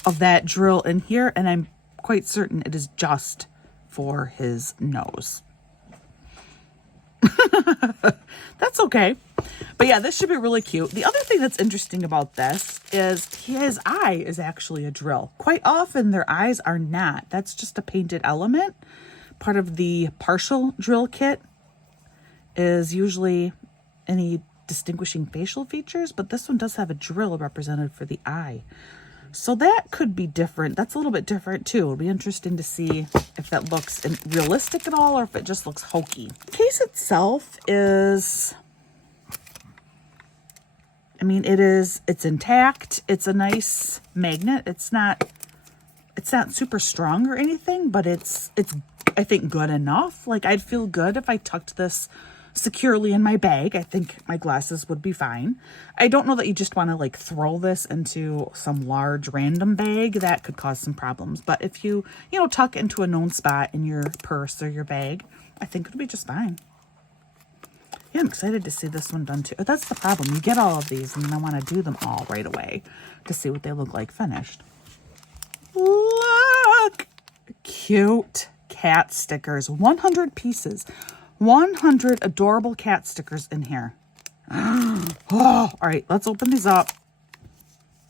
of that drill in here, and I'm quite certain it is just for his nose. That's okay. But yeah, this should be really cute. The other thing that's interesting about this is his eye is actually a drill. Quite often their eyes are not. That's just a painted element. Part of the partial drill kit is usually any distinguishing facial features, but this one does have a drill represented for the eye. So that could be different. That's a little bit different too. It'll be interesting to see if that looks realistic at all or if it just looks hokey. The case itself is, I mean, it's intact. It's a nice magnet. It's not super strong or anything, but it's I think good enough. Like I'd feel good if I tucked this securely in my bag. I think my glasses would be fine. I don't know that you just want to like throw this into some large random bag. That could cause some problems. But if you tuck it into a known spot in your purse or your bag, I think it'll be just fine. Yeah, I'm excited to see this one done too. That's the problem. You get all of these and then I want to do them all right away to see what they look like finished. Look! Cute cat stickers. 100 pieces. 100 adorable cat stickers in here. Oh, all right, let's open these up.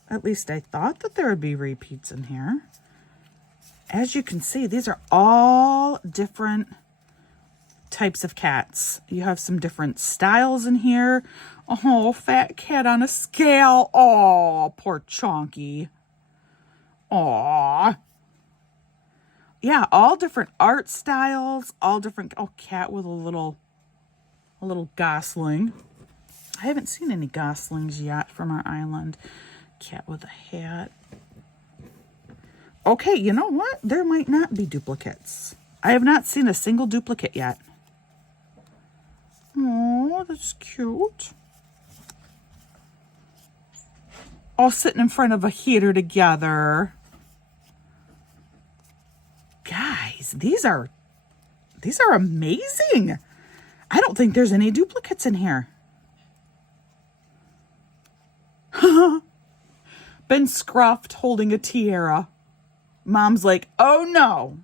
At least I thought that there would be repeats in here. As you can see, these are all different types of cats. You have some different styles in here. Oh, fat cat on a scale. Oh, poor Chonky. Aw. Yeah, all different art styles, all different. Oh, cat with a little gosling. I haven't seen any goslings yet from our island. Cat with a hat. Okay, you know what? There might not be duplicates. I have not seen a single duplicate yet. Oh, that's cute. All sitting in front of a heater together. Guys, these are amazing. I don't think there's any duplicates in here. Been scruffed holding a tiara. Mom's like, oh no.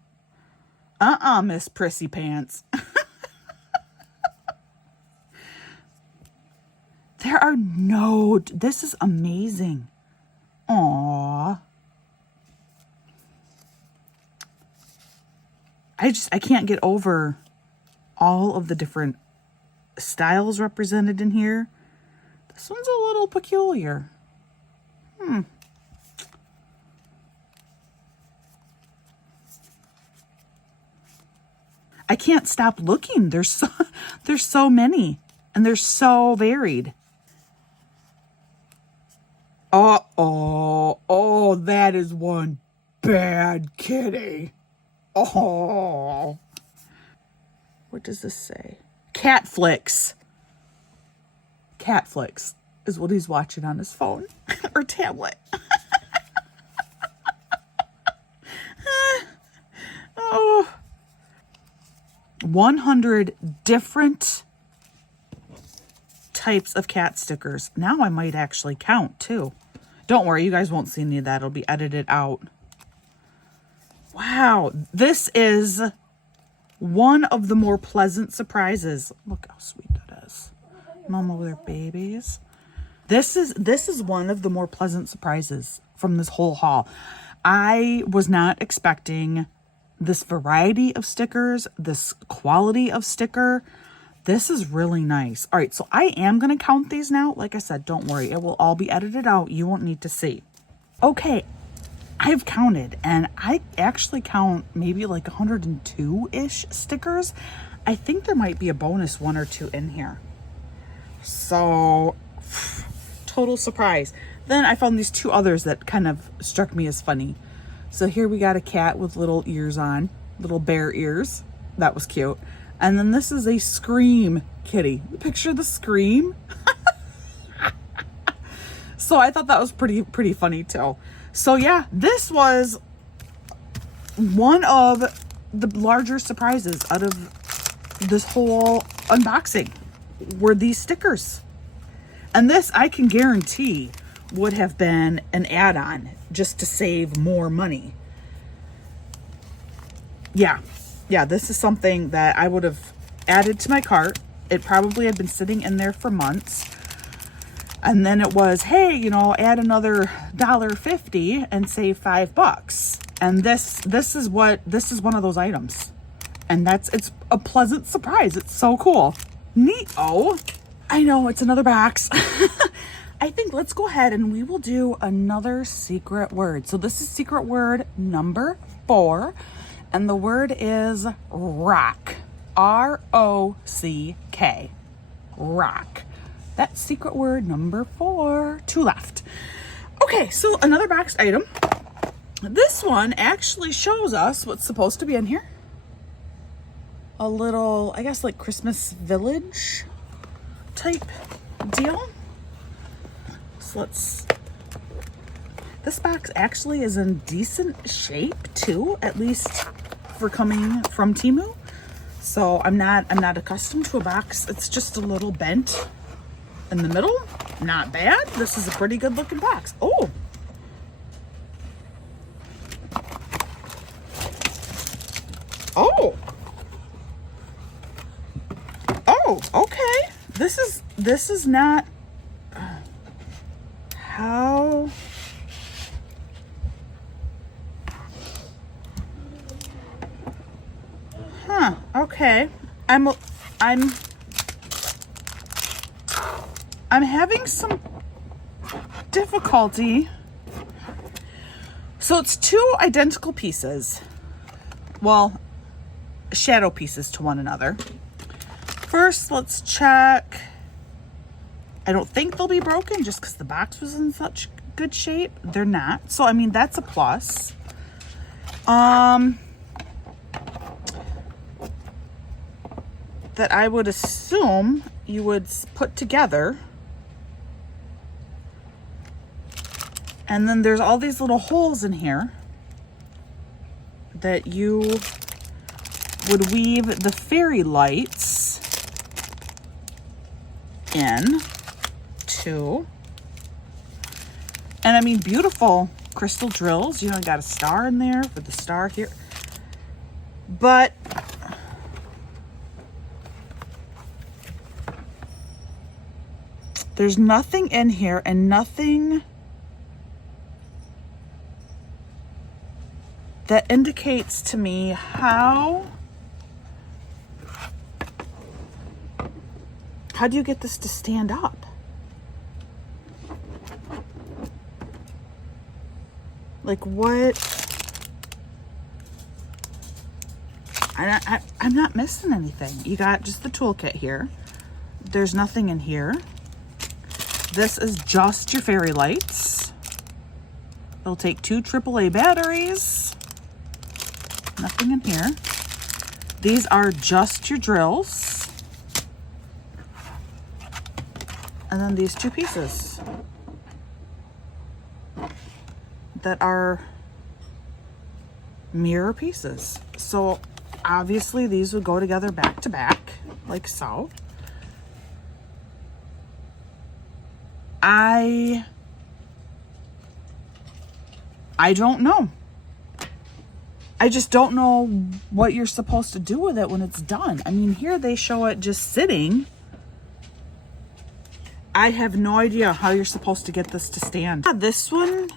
Miss Prissy Pants. There are no, this is amazing. Aww. I can't get over all of the different styles represented in here. This one's a little peculiar. I can't stop looking. There's so many and they're so varied. Oh, that is one bad kitty. Oh, what does this say? Cat flicks. Cat flicks is what he's watching on his phone or tablet. Oh, 100 different types of cat stickers. Now I might actually count too. Don't worry, you guys won't see any of that. It'll be edited out. Wow, this is one of the more pleasant surprises. Look how sweet that is. Mama with her babies. This is one of the more pleasant surprises from this whole haul. I was not expecting this variety of stickers, this quality of sticker. This is really nice. All right, so I am going to count these now. Like I said, don't worry. It will all be edited out. You won't need to see. Okay, I've counted, and I actually count maybe like 102-ish stickers. I think there might be a bonus 1 or 2 in here. So, total surprise. Then I found these 2 others that kind of struck me as funny. So here we got a cat with little ears on, little bear ears. That was cute. And then this is a Scream kitty. Picture the Scream. So I thought that was pretty funny too. So yeah, this was one of the larger surprises out of this whole unboxing were these stickers. And this, I can guarantee, would have been an add-on just to save more money. Yeah, this is something that I would have added to my cart. It probably had been sitting in there for months. And then it was, hey, you know, add another $1.50 and save $5. And this is one of those items. And it's a pleasant surprise. It's so cool. Neat. Oh, I know, it's another box. I think let's go ahead and we will do another secret word. So this is secret word number 4. And the word is rock. R-O-C-K. Rock. That's secret word number 4. 2 left. Okay, so another boxed item. This one actually shows us what's supposed to be in here. A little, I guess, like Christmas village type deal. So this box actually is in decent shape too, at least for coming from Temu. So I'm not accustomed to a box. It's just a little bent in the middle. Not bad. This is a pretty good looking box. Oh. Oh. Oh, okay. This is not how okay. I'm having some difficulty. So it's 2 identical pieces. Well, shadow pieces to one another. First, let's check. I don't think they'll be broken just because the box was in such good shape. They're not. So, I mean, that's a plus. That I would assume you would put together. And then there's all these little holes in here that you would weave the fairy lights in to. And I mean, beautiful crystal drills. You know, got a star in there for the star here. But there's nothing in here and nothing that indicates to me how do you get this to stand up? Like what? I'm not missing anything. You got just the toolkit here. There's nothing in here. This is just your fairy lights. It'll take 2 AAA batteries. Nothing in here. These are just your drills. And then these 2 pieces that are mirror pieces. So obviously these would go together back to back like so. I don't know. I just don't know what you're supposed to do with it when it's done. I mean, here they show it just sitting. I have no idea how you're supposed to get this to stand. This one's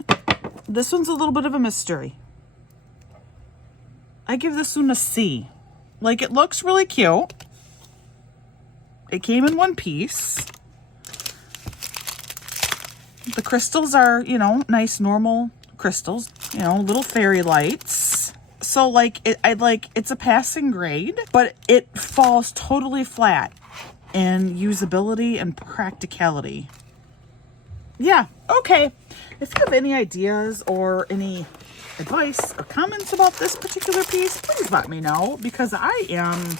a little bit of a mystery. I give this one a C. Like, it looks really cute. It came in one piece. The crystals are, you know, nice normal crystals, you know, little fairy lights. So like it's a passing grade, but it falls totally flat in usability and practicality. Yeah, okay. If you have any ideas or any advice or comments about this particular piece, please let me know, because I am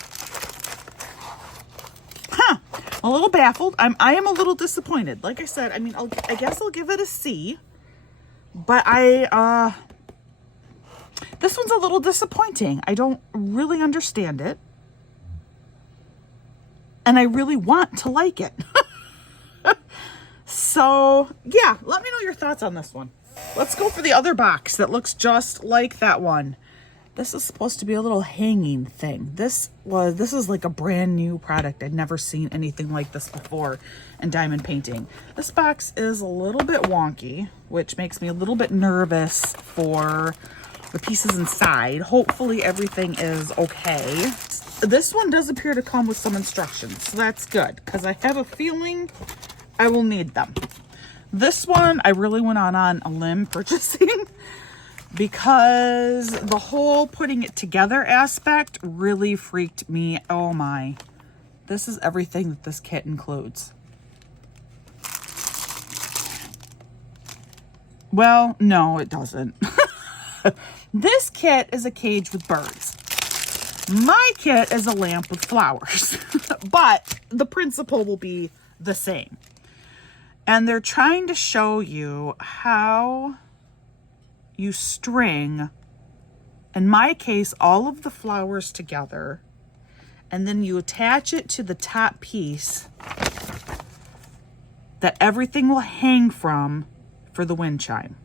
a little baffled. I am a little disappointed. Like I said, I mean, I guess I'll give it a C, but this one's a little disappointing. I don't really understand it, and I really want to like it. So yeah, let me know your thoughts on this one. Let's go for the other box that looks just like that one. This is supposed to be a little hanging thing. This is like a brand new product. I'd never seen anything like this before in diamond painting. This box is a little bit wonky, which makes me a little bit nervous for the pieces inside. Hopefully everything is okay. This one does appear to come with some instructions, so that's good, because I have a feeling I will need them. This one I really went on a limb purchasing because the whole putting it together aspect really freaked me. Oh my. This is everything that this kit includes. Well, no, it doesn't. This kit is a cage with birds. My kit is a lamp with flowers, but the principle will be the same. And they're trying to show you how you string, in my case, all of the flowers together, and then you attach it to the top piece that everything will hang from for the wind chime.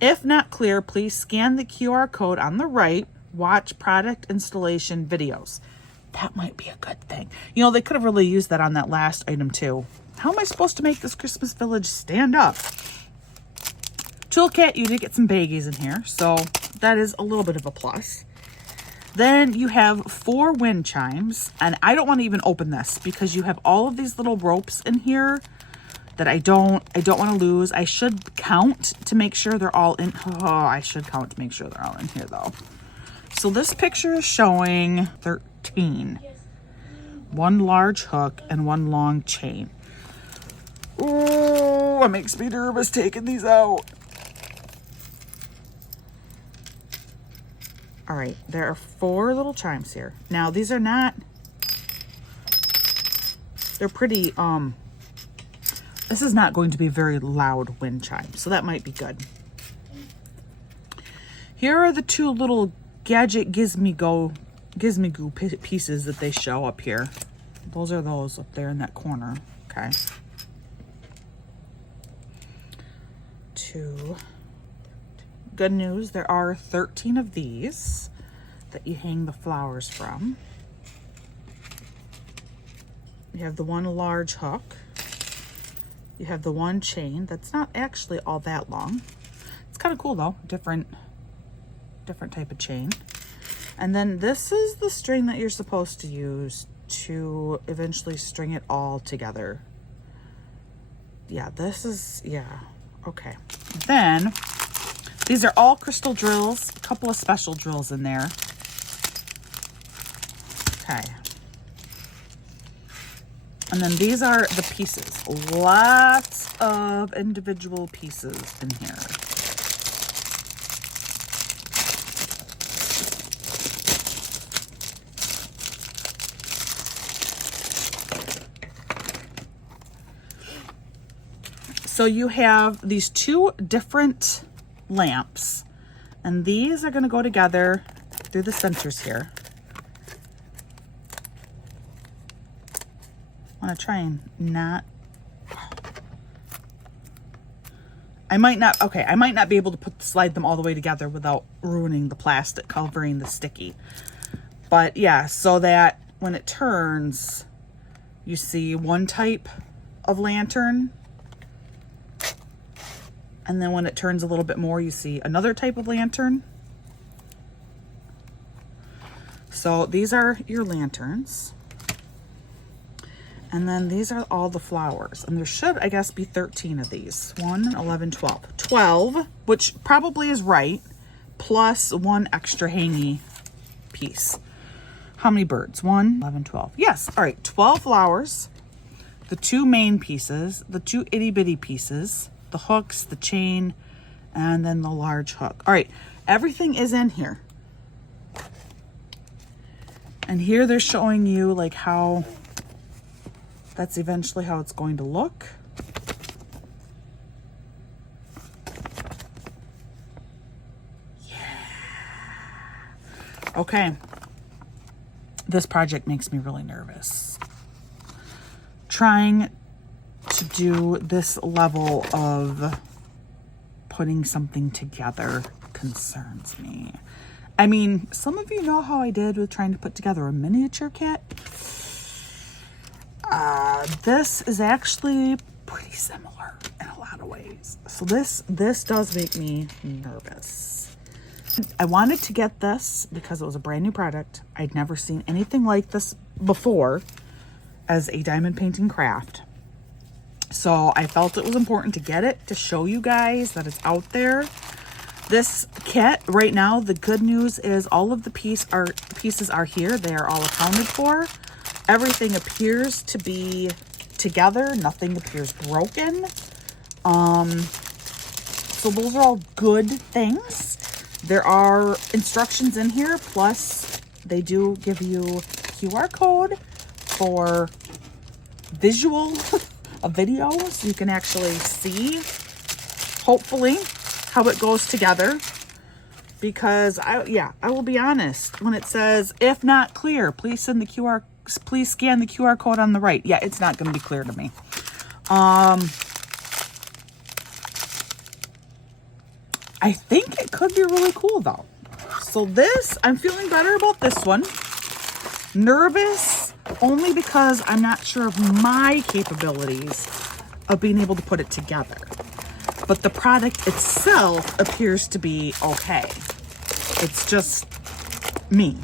If not clear, please scan the QR code on the right. Watch product installation videos. That might be a good thing. You know, they could have really used that on that last item too. How am I supposed to make this Christmas village stand up? Toolkit, you did get some baggies in here, so that is a little bit of a plus. Then you have 4 wind chimes, and I don't want to even open this because you have all of these little ropes in here that I don't want to lose. I should count to make sure they're all in. Oh, I should count to make sure they're all in here though. So this picture is showing 13. 1 large hook and 1 long chain. Oh, it makes me nervous taking these out. All right, there are 4 little chimes here. Now these are not, they're pretty, this is not going to be a very loud wind chime, so that might be good. Here are the 2 little gadget gizmy-goo pieces that they show up here. Those are those up there in that corner. Okay. 2. Good news, there are 13 of these that you hang the flowers from. You have the 1 large hook. You have the 1 chain that's not actually all that long. It's kind of cool though, different type of chain. And then this is the string that you're supposed to use to eventually string it all together. Yeah, this is, yeah, okay. Then these are all crystal drills, a couple of special drills in there. Okay. And then these are the pieces. Lots of individual pieces in here. So you have these 2 different lamps, and these are going to go together through the centers here. I want to try and not, I might not be able to slide them all the way together without ruining the plastic covering the sticky. But yeah, so that when it turns, you see 1 type of lantern. And then when it turns a little bit more, you see another type of lantern. So these are your lanterns. And then these are all the flowers. And there should, I guess, be 13 of these. 1, 11, 12. 12, which probably is right, plus one extra hangy piece. How many birds? 1, 11, 12. Yes, all right, 12 flowers. The 2 main pieces, the 2 itty bitty pieces, the hooks, the chain, and then the large hook. All right, everything is in here. And here they're showing you like how that's eventually how it's going to look. Yeah. Okay. This project makes me really nervous. Trying to do this level of putting something together concerns me. I mean, some of you know how I did with trying to put together a miniature kit. This is actually pretty similar in a lot of ways. So this does make me nervous. I wanted to get this because it was a brand new product. I'd never seen anything like this before as a diamond painting craft. So I felt it was important to get it to show you guys that it's out there. This kit right now, the good news is all of the pieces are here. They are all accounted for. Everything appears to be together. Nothing appears broken. So those are all good things. There are instructions in here. Plus, they do give you QR code for visual, a video, so you can actually see, hopefully, how it goes together. Because I will be honest, when it says if not clear, please scan the QR code on the right. Yeah, it's not going to be clear to me. I think it could be really cool though. So this, I'm feeling better about this one. Nervous only because I'm not sure of my capabilities of being able to put it together. But the product itself appears to be okay. It's just me.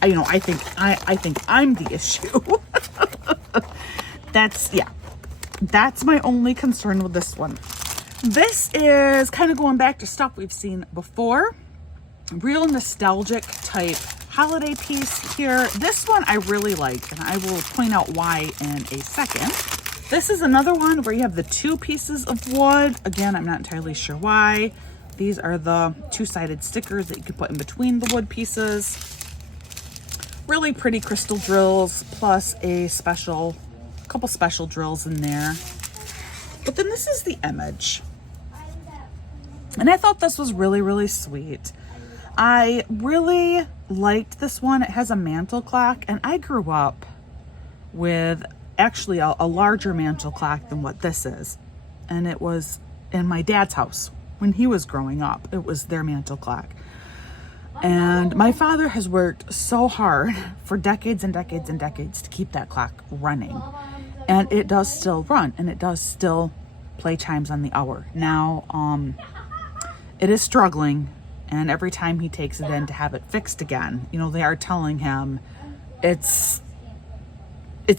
I think I'm the issue. That's my only concern with this one. This is kind of going back to stuff we've seen before. Real nostalgic type holiday piece here. This one I really like, and I will point out why in a second. This is another one where you have the 2 pieces of wood. Again, I'm not entirely sure why. These are the 2-sided stickers that you can put in between the wood pieces. Really pretty crystal drills, plus a couple special drills in there. But then this is the image. And I thought this was really, really sweet. I really liked this one. It has a mantle clock, and I grew up with actually a larger mantle clock than what this is. And it was in my dad's house when he was growing up. It was their mantle clock. And my father has worked so hard for decades and decades and decades to keep that clock running. And it does still run, and it does still play chimes on the hour. Now, it is struggling, and every time he takes it in to have it fixed again, they are telling him it's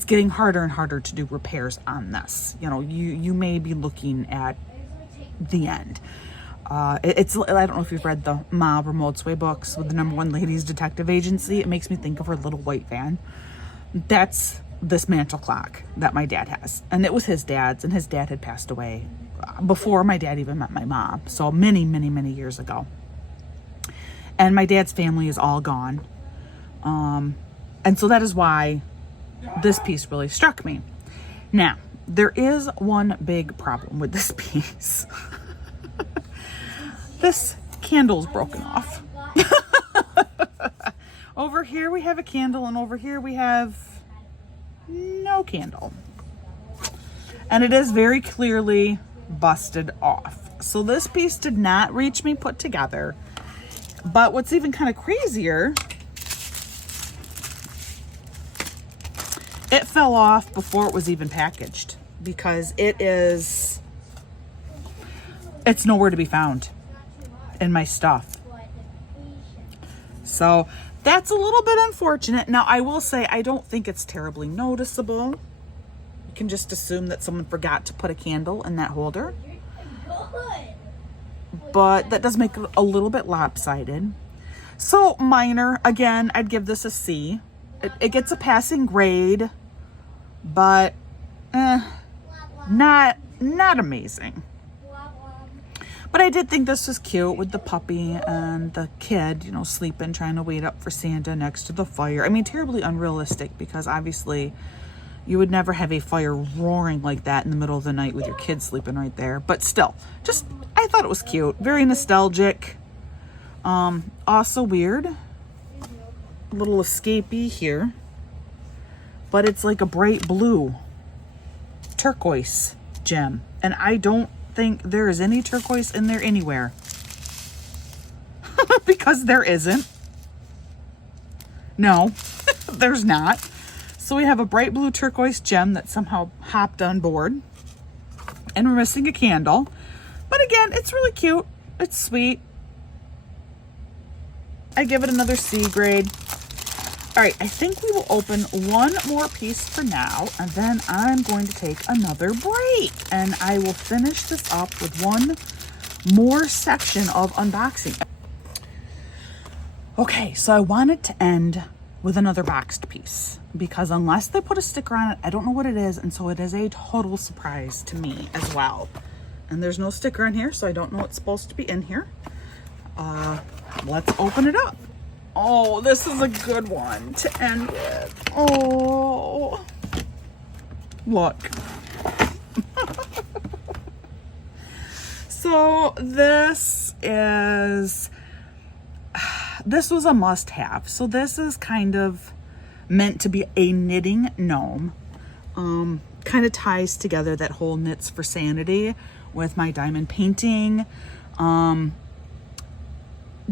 getting harder and harder to do repairs on this. You may be looking at the end. I don't know if you've read the Ma Ramotsuwe books with the #1 ladies detective agency. It makes me think of her little white van. That's this mantle clock that my dad has. And it was his dad's, and his dad had passed away before my dad even met my mom. So many, many, many years ago. And my dad's family is all gone. And so that is why this piece really struck me. Now, there is one big problem with this piece. This candle's broken off. Over here we have a candle, and over here we have no candle. And it is very clearly busted off. So this piece did not reach me put together. But what's even kind of crazier, it fell off before it was even packaged, because it's nowhere to be found in my stuff. So that's a little bit unfortunate. Now, I will say I don't think it's terribly noticeable. You can just assume that someone forgot to put a candle in that holder. But that does make it a little bit lopsided. So minor. Again, I'd give this a C. It gets a passing grade, but not amazing. But I did think this was cute with the puppy and the kid, you know, sleeping, trying to wait up for Santa next to the fire. I mean, terribly unrealistic, because obviously you would never have a fire roaring like that in the middle of the night with your kids sleeping right there. But still, just, I thought it was cute. Very nostalgic. Also weird. A little escapee here. But it's like a bright blue turquoise gem. And I don't think there is any turquoise in there anywhere. Because there isn't. No, there's not. So we have a bright blue turquoise gem that somehow hopped on board. And we're missing a candle. But again, it's really cute. It's sweet. I give it another C grade. All right, I think we will open one more piece for now, and then I'm going to take another break. And I will finish this up with one more section of unboxing. Okay, so I wanted to end with another boxed piece, because unless they put a sticker on it, I don't know what it is, and so it is a total surprise to me as well. And there's no sticker on here, so I don't know what's supposed to be in here. Let's open it up. Oh, this is a good one to end with. Oh, look. So this was a must-have. So this is kind of meant to be a knitting gnome. Kind of ties together that whole knits for sanity with my diamond painting.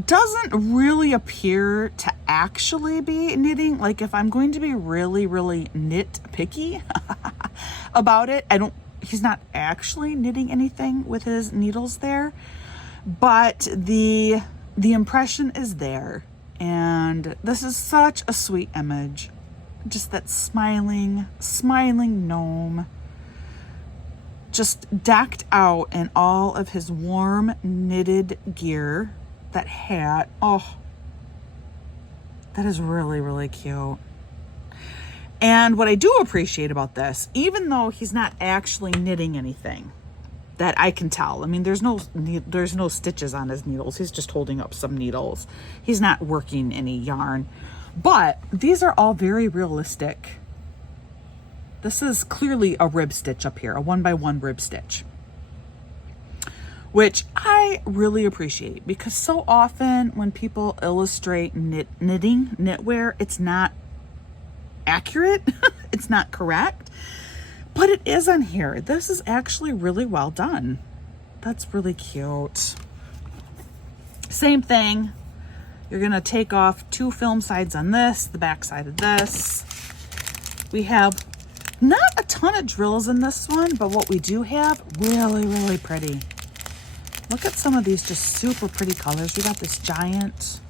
Doesn't really appear to actually be knitting. Like, if I'm going to be really nitpicky about it, he's not actually knitting anything with his needles there, but the impression is there. And this is such a sweet image. Just that smiling gnome, just decked out in all of his warm knitted gear. That hat, oh, that is really cute. And what I do appreciate about this, even though he's not actually knitting anything that I can tell, I mean, there's no stitches on his needles. He's just holding up some needles. He's not working any yarn, but these are all very realistic. This is clearly a rib stitch up here, a 1x1 rib stitch, which I really appreciate, because so often when people illustrate knitwear, it's not accurate. It's not correct, but it is on here. This is actually really well done. That's really cute. Same thing. You're gonna take off 2 film sides on this, the back side of this. We have not a ton of drills in this one, but what we do have, really pretty. Look at some of these just super pretty colors. We got this giant.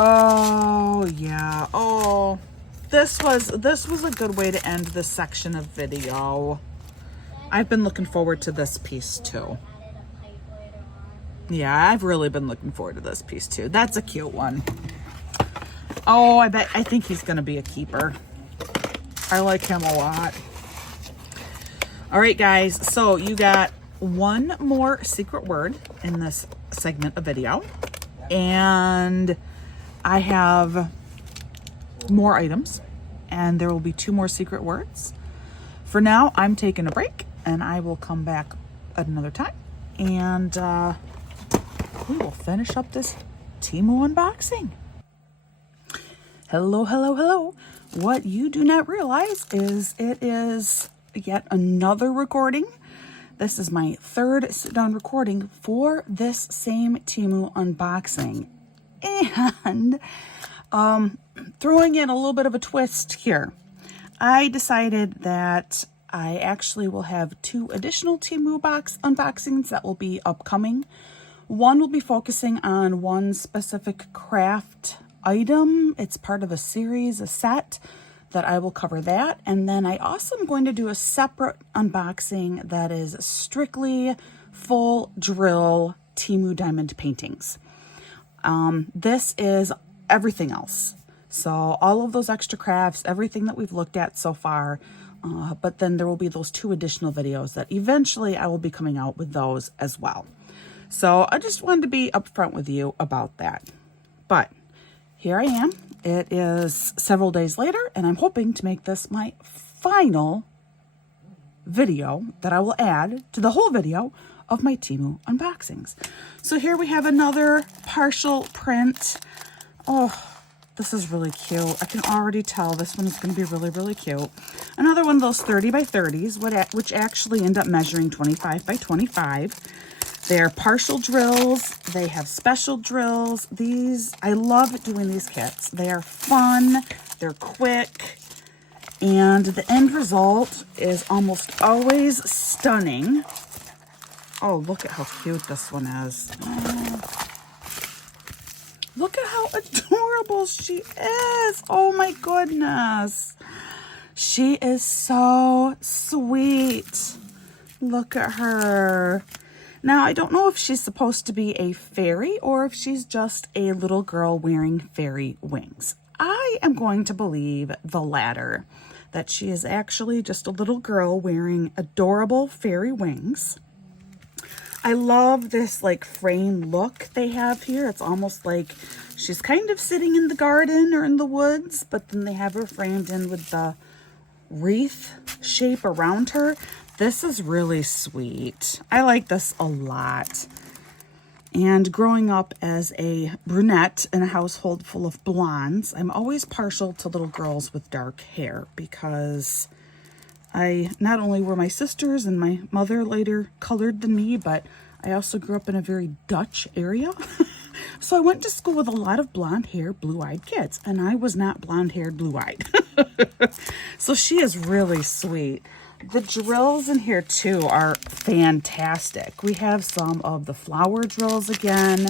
Oh yeah. Oh, this was a good way to end this section of video. I've been looking forward to this piece too. Yeah, I've really been looking forward to this piece too. That's a cute one. Oh, I think he's gonna be a keeper. I like him a lot. All right, guys. So you got one more secret word in this segment of video, and I have more items, and there will be 2 more secret words. For now, I'm taking a break, and I will come back at another time, and we will finish up this Temu unboxing. Hello. What you do not realize is it is yet another recording. This is my 3rd sit-down recording for this same Temu unboxing. And throwing in a little bit of a twist here. I decided that I actually will have 2 additional Temu unboxings that will be upcoming. One will be focusing on one specific craft item. It's part of a series, a set, that I will cover that. And then I also am going to do a separate unboxing that is strictly full drill Temu diamond paintings. This is everything else. So all of those extra crafts, everything that we've looked at so far, but then there will be those 2 additional videos that eventually I will be coming out with those as well. So I just wanted to be upfront with you about that. But here I am. It is several days later, and I'm hoping to make this my final video that I will add to the whole video of my Temu unboxings. So here we have another partial print. Oh, this is really cute. I can already tell this one is going to be really, really cute. Another one of those 30 by 30s, which actually end up measuring 25 by 25. They're partial drills. They have special drills. These, I love doing these kits. They are fun. They're quick. And the end result is almost always stunning. Oh, look at how cute this one is. Oh. Look at how adorable she is. Oh my goodness. She is so sweet. Look at her. Now, I don't know if she's supposed to be a fairy or if she's just a little girl wearing fairy wings. I am going to believe the latter, that she is actually just a little girl wearing adorable fairy wings. I love this like frame look they have here. It's almost like she's kind of sitting in the garden or in the woods, but then they have her framed in with the wreath shape around her. This is really sweet. I like this a lot. And growing up as a brunette in a household full of blondes, I'm always partial to little girls with dark hair because I not only were my sisters and my mother later colored than me, but I also grew up in a very Dutch area. So I went to school with a lot of blonde hair, blue-eyed kids, and I was not blonde-haired, blue-eyed. So she is really sweet. The drills in here too are fantastic. We have some of the flower drills again.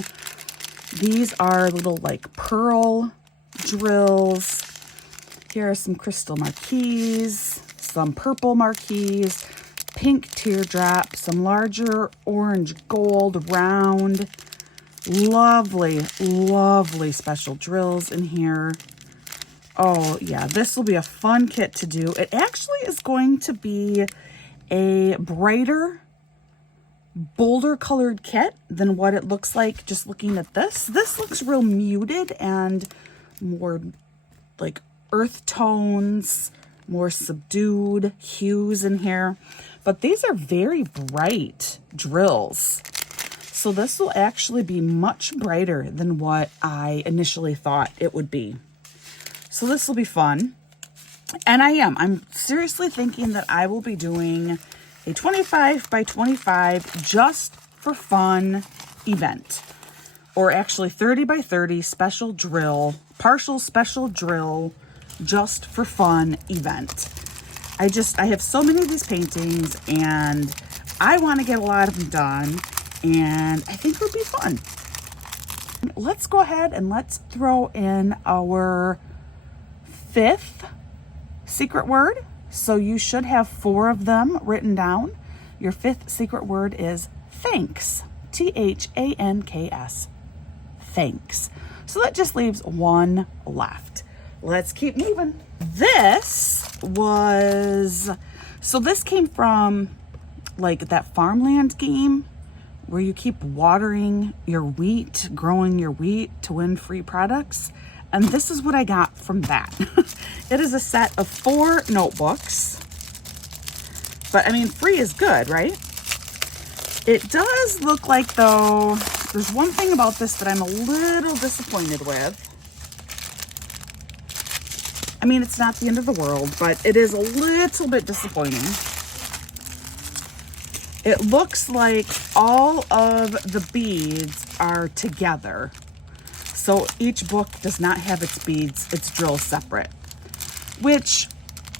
These are little like pearl drills. Here are some crystal marquees, some purple marquees, pink teardrop, some larger orange gold round. Lovely, lovely special drills in here. Oh yeah, this will be a fun kit to do. It actually is going to be a brighter, bolder colored kit than what it looks like just looking at this. This looks real muted and more like earth tones, more subdued hues in here. But these are very bright drills. So this will actually be much brighter than what I initially thought it would be. So this will be fun. And I'm seriously thinking that I will be doing a 25 by 25 just for fun event. Or actually 30 by 30 special drill, partial special drill, just for fun event. I have so many of these paintings and I want to get a lot of them done. And I think it would be fun. Let's go ahead and let's throw in our 5th secret word. So you should have 4 of them written down. Your 5th secret word is thanks. Thanks. Thanks. So that just leaves 1 left. Let's keep moving. This came from like that farmland game where you keep watering your wheat, growing your wheat to win free products. And this is what I got from that. It is a set of 4 notebooks. But I mean, free is good, right? It does look like though, there's one thing about this that I'm a little disappointed with. I mean, it's not the end of the world, but it is a little bit disappointing. It looks like all of the beads are together. So each book does not have its beads, its drills separate. Which,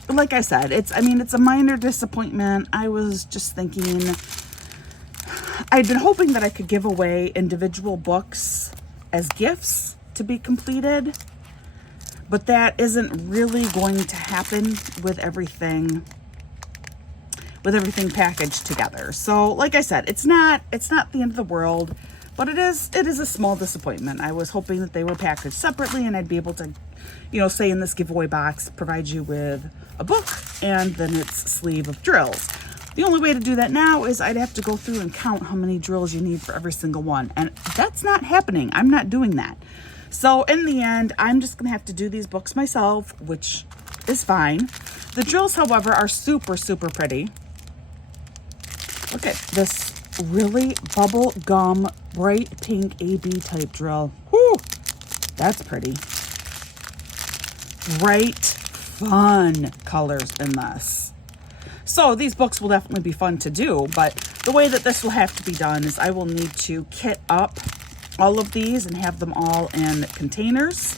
like I said, it's a minor disappointment. I was just thinking, I'd been hoping that I could give away individual books as gifts to be completed. but that isn't really going to happen with everything packaged together. So like I said, it's not the end of the world, but it is a small disappointment. I was hoping that they were packaged separately and I'd be able to, you know, say in this giveaway box, provide you with a book and then its sleeve of drills. The only way to do that now is I'd have to go through and count how many drills you need for every single one. And that's not happening. I'm not doing that. So in the end, I'm just gonna have to do these books myself, which is fine. The drills, however, are super, super pretty. Look at this really bubble gum, bright pink AB type drill. Whoo, that's pretty. Bright, fun colors in this. So these books will definitely be fun to do, but the way that this will have to be done is I will need to kit up all of these and have them all in containers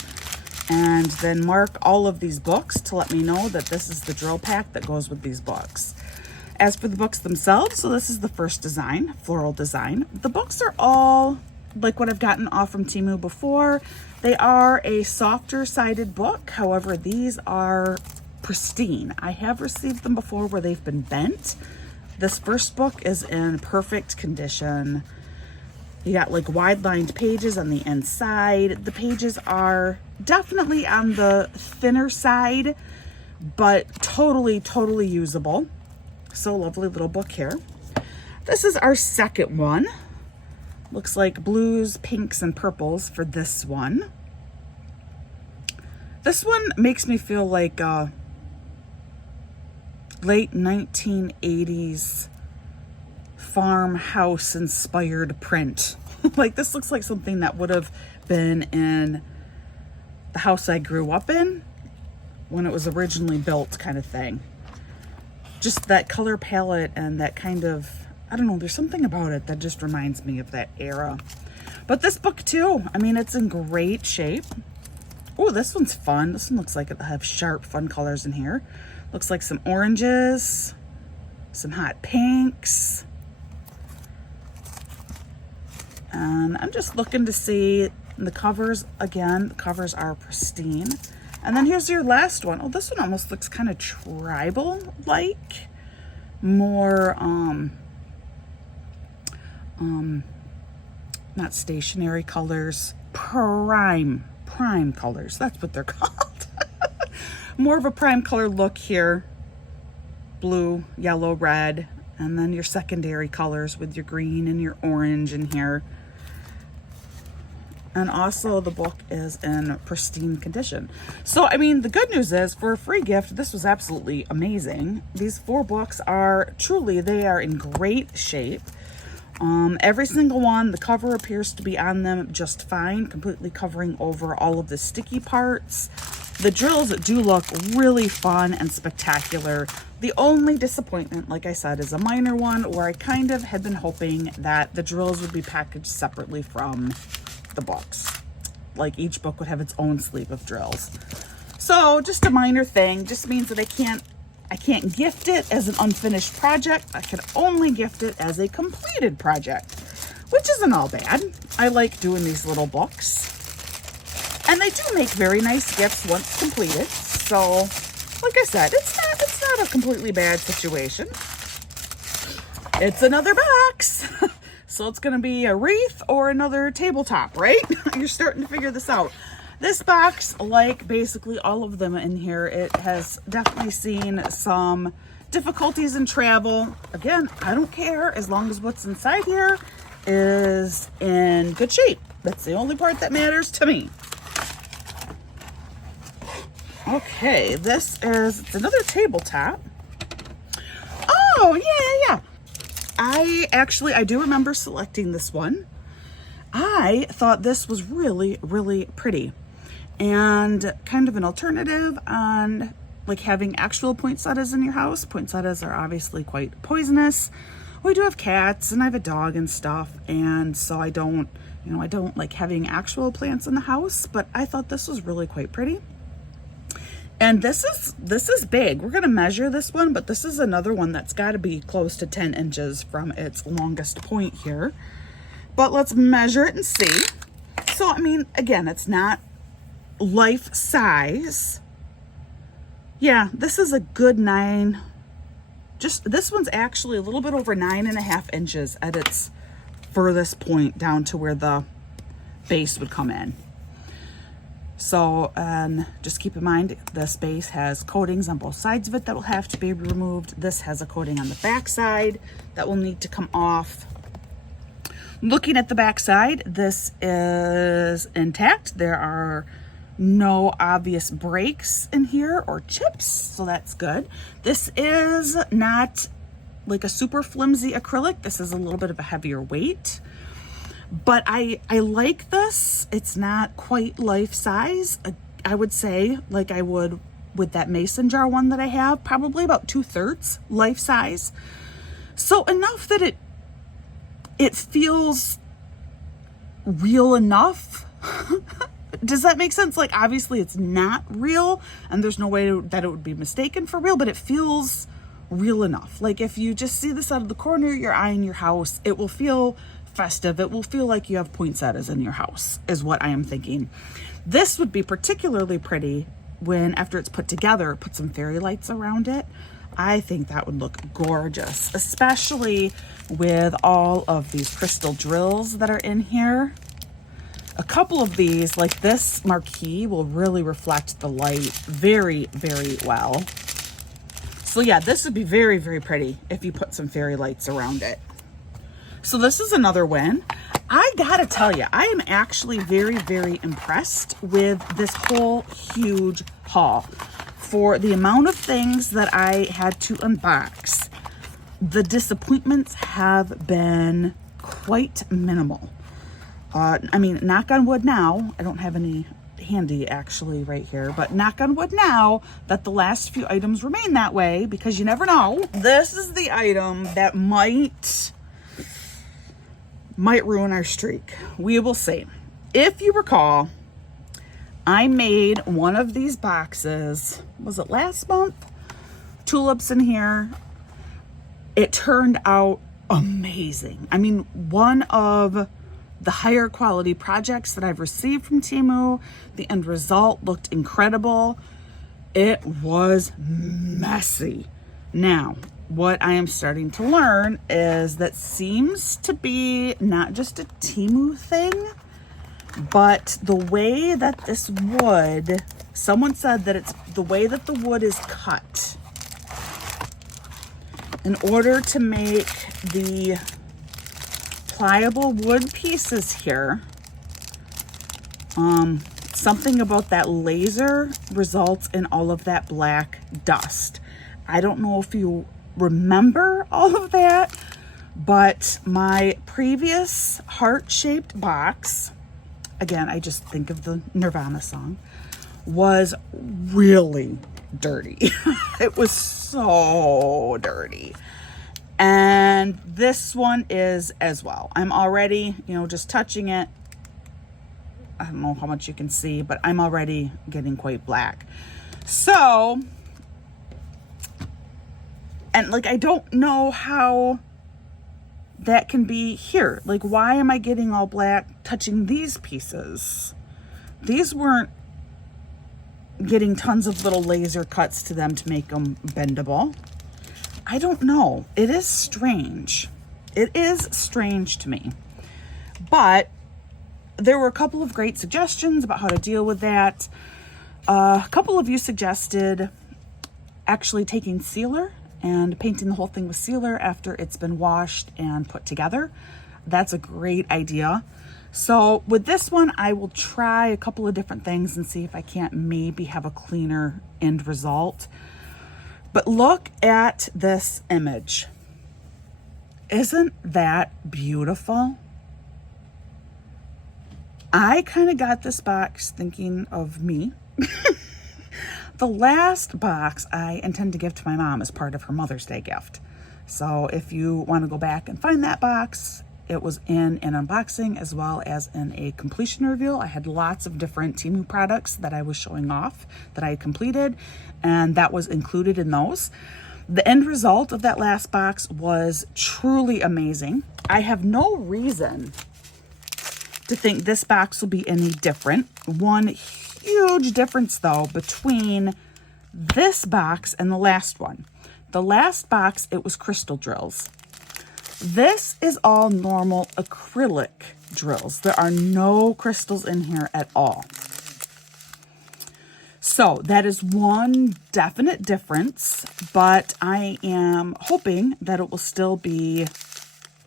and then mark all of these books to let me know that this is the drill pack that goes with these books. As for the books themselves, so this is the first design, floral design. The books are all like what I've gotten off from Temu before. They are a softer sided book. However, these are pristine. I have received them before where they've been bent. This first book is in perfect condition. You got like wide lined pages on the inside. The pages are definitely on the thinner side, but totally, totally usable. So lovely little book here. This is our second one. Looks like blues, pinks, and purples for this one. This one makes me feel like late 1980s farmhouse inspired print. Like this looks like something that would have been in the house I grew up in when it was originally built, kind of thing. Just that color palette and that kind of, I don't know, there's something about it that just reminds me of that era. But this book too, I mean, it's in great shape. Oh, this one's fun. This one looks like it'll have sharp, fun colors in here. Looks like some oranges, some hot pinks. And I'm just looking to see the covers. Again, the covers are pristine. And then here's your last one. Oh, this one almost looks kind of tribal-like. More, not stationary colors, prime colors. That's what they're called. More of a prime color look here. Blue, yellow, red. And then your secondary colors with your green and your orange in here. And also the book is in pristine condition. So, I mean, the good news is for a free gift, this was absolutely amazing. These 4 books are truly, they are in great shape. Every single one, the cover appears to be on them just fine, completely covering over all of the sticky parts. The drills do look really fun and spectacular. The only disappointment, like I said, is a minor one where I kind of had been hoping that the drills would be packaged separately from the books. Like each book would have its own sleeve of drills. So just a minor thing, just means that I can't gift it as an unfinished project. I can only gift it as a completed project, which isn't all bad. I like doing these little books. And they do make very nice gifts once completed. So, like I said, it's not a completely bad situation. It's another box. So it's going to be a wreath or another tabletop, right? You're starting to figure this out. This box, like basically all of them in here, it has definitely seen some difficulties in travel. Again, I don't care as long as what's inside here is in good shape. That's the only part that matters to me. Okay, it's another tabletop. Oh, yeah. I do remember selecting this one. I thought this was really, really pretty and kind of an alternative on like having actual poinsettias in your house. Poinsettias are obviously quite poisonous. We do have cats and I have a dog and stuff, and so I don't like having actual plants in the house, but I thought this was really quite pretty. And this is big. We're gonna measure this one, but this is another one that's got to be close to 10 inches from its longest point here. But let's measure it and see. So, I mean, again, it's not life size. Yeah, this is a good 9. This one's actually a little bit over 9.5 inches at its furthest point down to where the base would come in. So just keep in mind, this base has coatings on both sides of it that will have to be removed. This has a coating on the back side that will need to come off. Looking at the back side, this is intact. There are no obvious breaks in here or chips, so that's good. This is not like a super flimsy acrylic. This is a little bit of a heavier weight, but I like this. It's not quite life size. I would say, like I would with that mason jar one that I have, probably about 2/3 life size. So enough that it feels real enough. Does that make sense? Like, obviously it's not real and there's no way that it would be mistaken for real, but it feels real enough. Like, if you just see this out of the corner of your eye in your house, it will feel festive. It will feel like you have poinsettias in your house, is what I am thinking. This would be particularly pretty when, after it's put together, put some fairy lights around it. I think that would look gorgeous, especially with all of these crystal drills that are in here. A couple of these, like this marquee, will really reflect the light very, very well. So yeah, this would be very, very pretty if you put some fairy lights around it. So this is another win. I gotta tell you, I am actually very, very impressed with this whole huge haul. For the amount of things that I had to unbox, the disappointments have been quite minimal. I mean, knock on wood now, I don't have any handy actually right here, but knock on wood now that the last few items remain that way, because you never know. This is the item that might ruin our streak. We will see. If you recall, I made one of these boxes, was it last month? Tulips in here. It turned out amazing. I mean, one of the higher quality projects that I've received from Temu. The end result looked incredible. It was messy. Now, what I am starting to learn is that seems to be not just a Temu thing, but the way that this wood, someone said that it's the way that the wood is cut. In order to make the pliable wood pieces here, something about that laser results in all of that black dust. I don't know if you remember all of that, but my previous heart-shaped box, again, I just think of the Nirvana song, was really dirty. It was so dirty. And this one is as well. I'm already, just touching it. I don't know how much you can see, but I'm already getting quite black. So, and like, I don't know how that can be here. Like, why am I getting all black touching these pieces? These weren't getting tons of little laser cuts to them to make them bendable. I don't know. It is strange. It is strange to me. But there were a couple of great suggestions about how to deal with that. A couple of you suggested actually taking sealer and painting the whole thing with sealer after it's been washed and put together. That's a great idea. So with this one, I will try a couple of different things and see if I can't maybe have a cleaner end result. But look at this image. Isn't that beautiful? I kind of got this box thinking of me. The last box I intend to give to my mom as part of her Mother's Day gift. So if you want to go back and find that box, it was in an unboxing as well as in a completion reveal. I had lots of different Temu products that I was showing off that I had completed, and that was included in those. The end result of that last box was truly amazing. I have no reason to think this box will be any different. One huge difference though between this box and the last one. The last box, it was crystal drills. This is all normal acrylic drills. There are no crystals in here at all. So that is one definite difference, but I am hoping that it will still be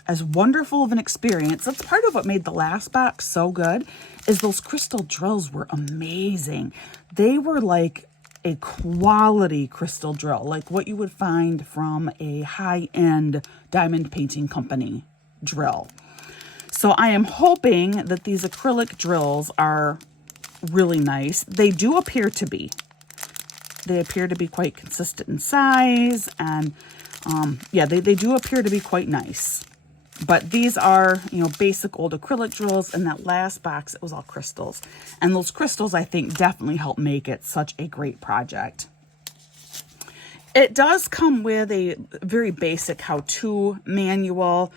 as wonderful of an experience. That's part of what made the last box so good, is those crystal drills were amazing. They were like a quality crystal drill, like what you would find from a high-end diamond painting company drill. So I am hoping that these acrylic drills are really nice. They do appear to be. They appear to be quite consistent in size, and yeah, they do appear to be quite nice. But these are, you know, basic old acrylic drills. In that last box, it was all crystals. And those crystals, I think, definitely help make it such a great project. It does come with a very basic how-to manual.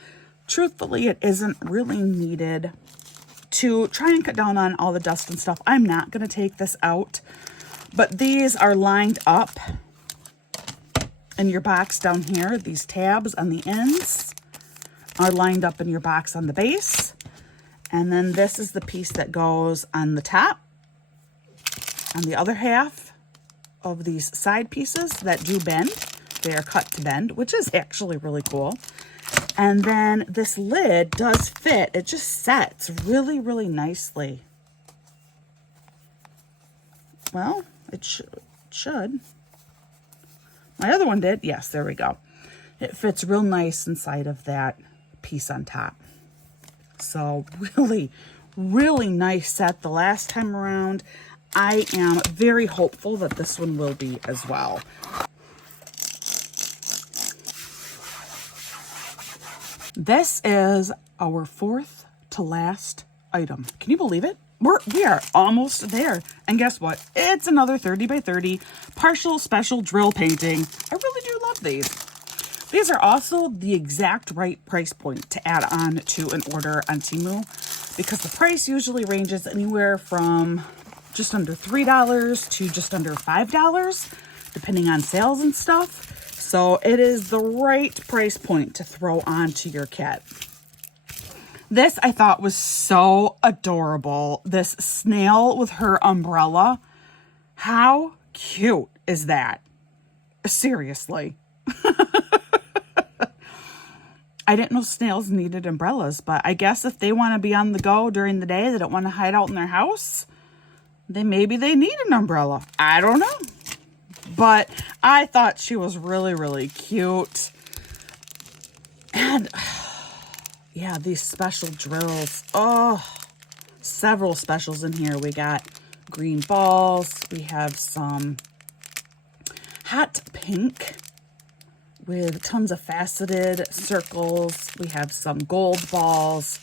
Truthfully, it isn't really needed to try and cut down on all the dust and stuff. I'm not going to take this out. But these are lined up in your box down here. These tabs on the ends are lined up in your box on the base. And then this is the piece that goes on the top, on the other half of these side pieces that do bend. They are cut to bend, which is actually really cool. And then this lid does fit. It just sets really, really nicely. Well, it should. My other one did. Yes, there we go. It fits real nice inside of that piece on top. So really, really nice set the last time around. I am very hopeful that this one will be as well. This is our fourth to last item. Can you believe it? We are almost there. And guess what? It's another 30 by 30 partial special drill painting. I really do love these. These are also the exact right price point to add on to an order on Temu, because the price usually ranges anywhere from just under $3 to just under $5, depending on sales and stuff. So it is the right price point to throw onto your kit. This I thought was so adorable. This snail with her umbrella. How cute is that? Seriously. I didn't know snails needed umbrellas, but I guess if they want to be on the go during the day, they don't want to hide out in their house, then maybe they need an umbrella. I don't know. But I thought she was really, really cute. And yeah, these special drills. Oh, several specials in here. We got green balls. We have some hot pink with tons of faceted circles. We have some gold balls.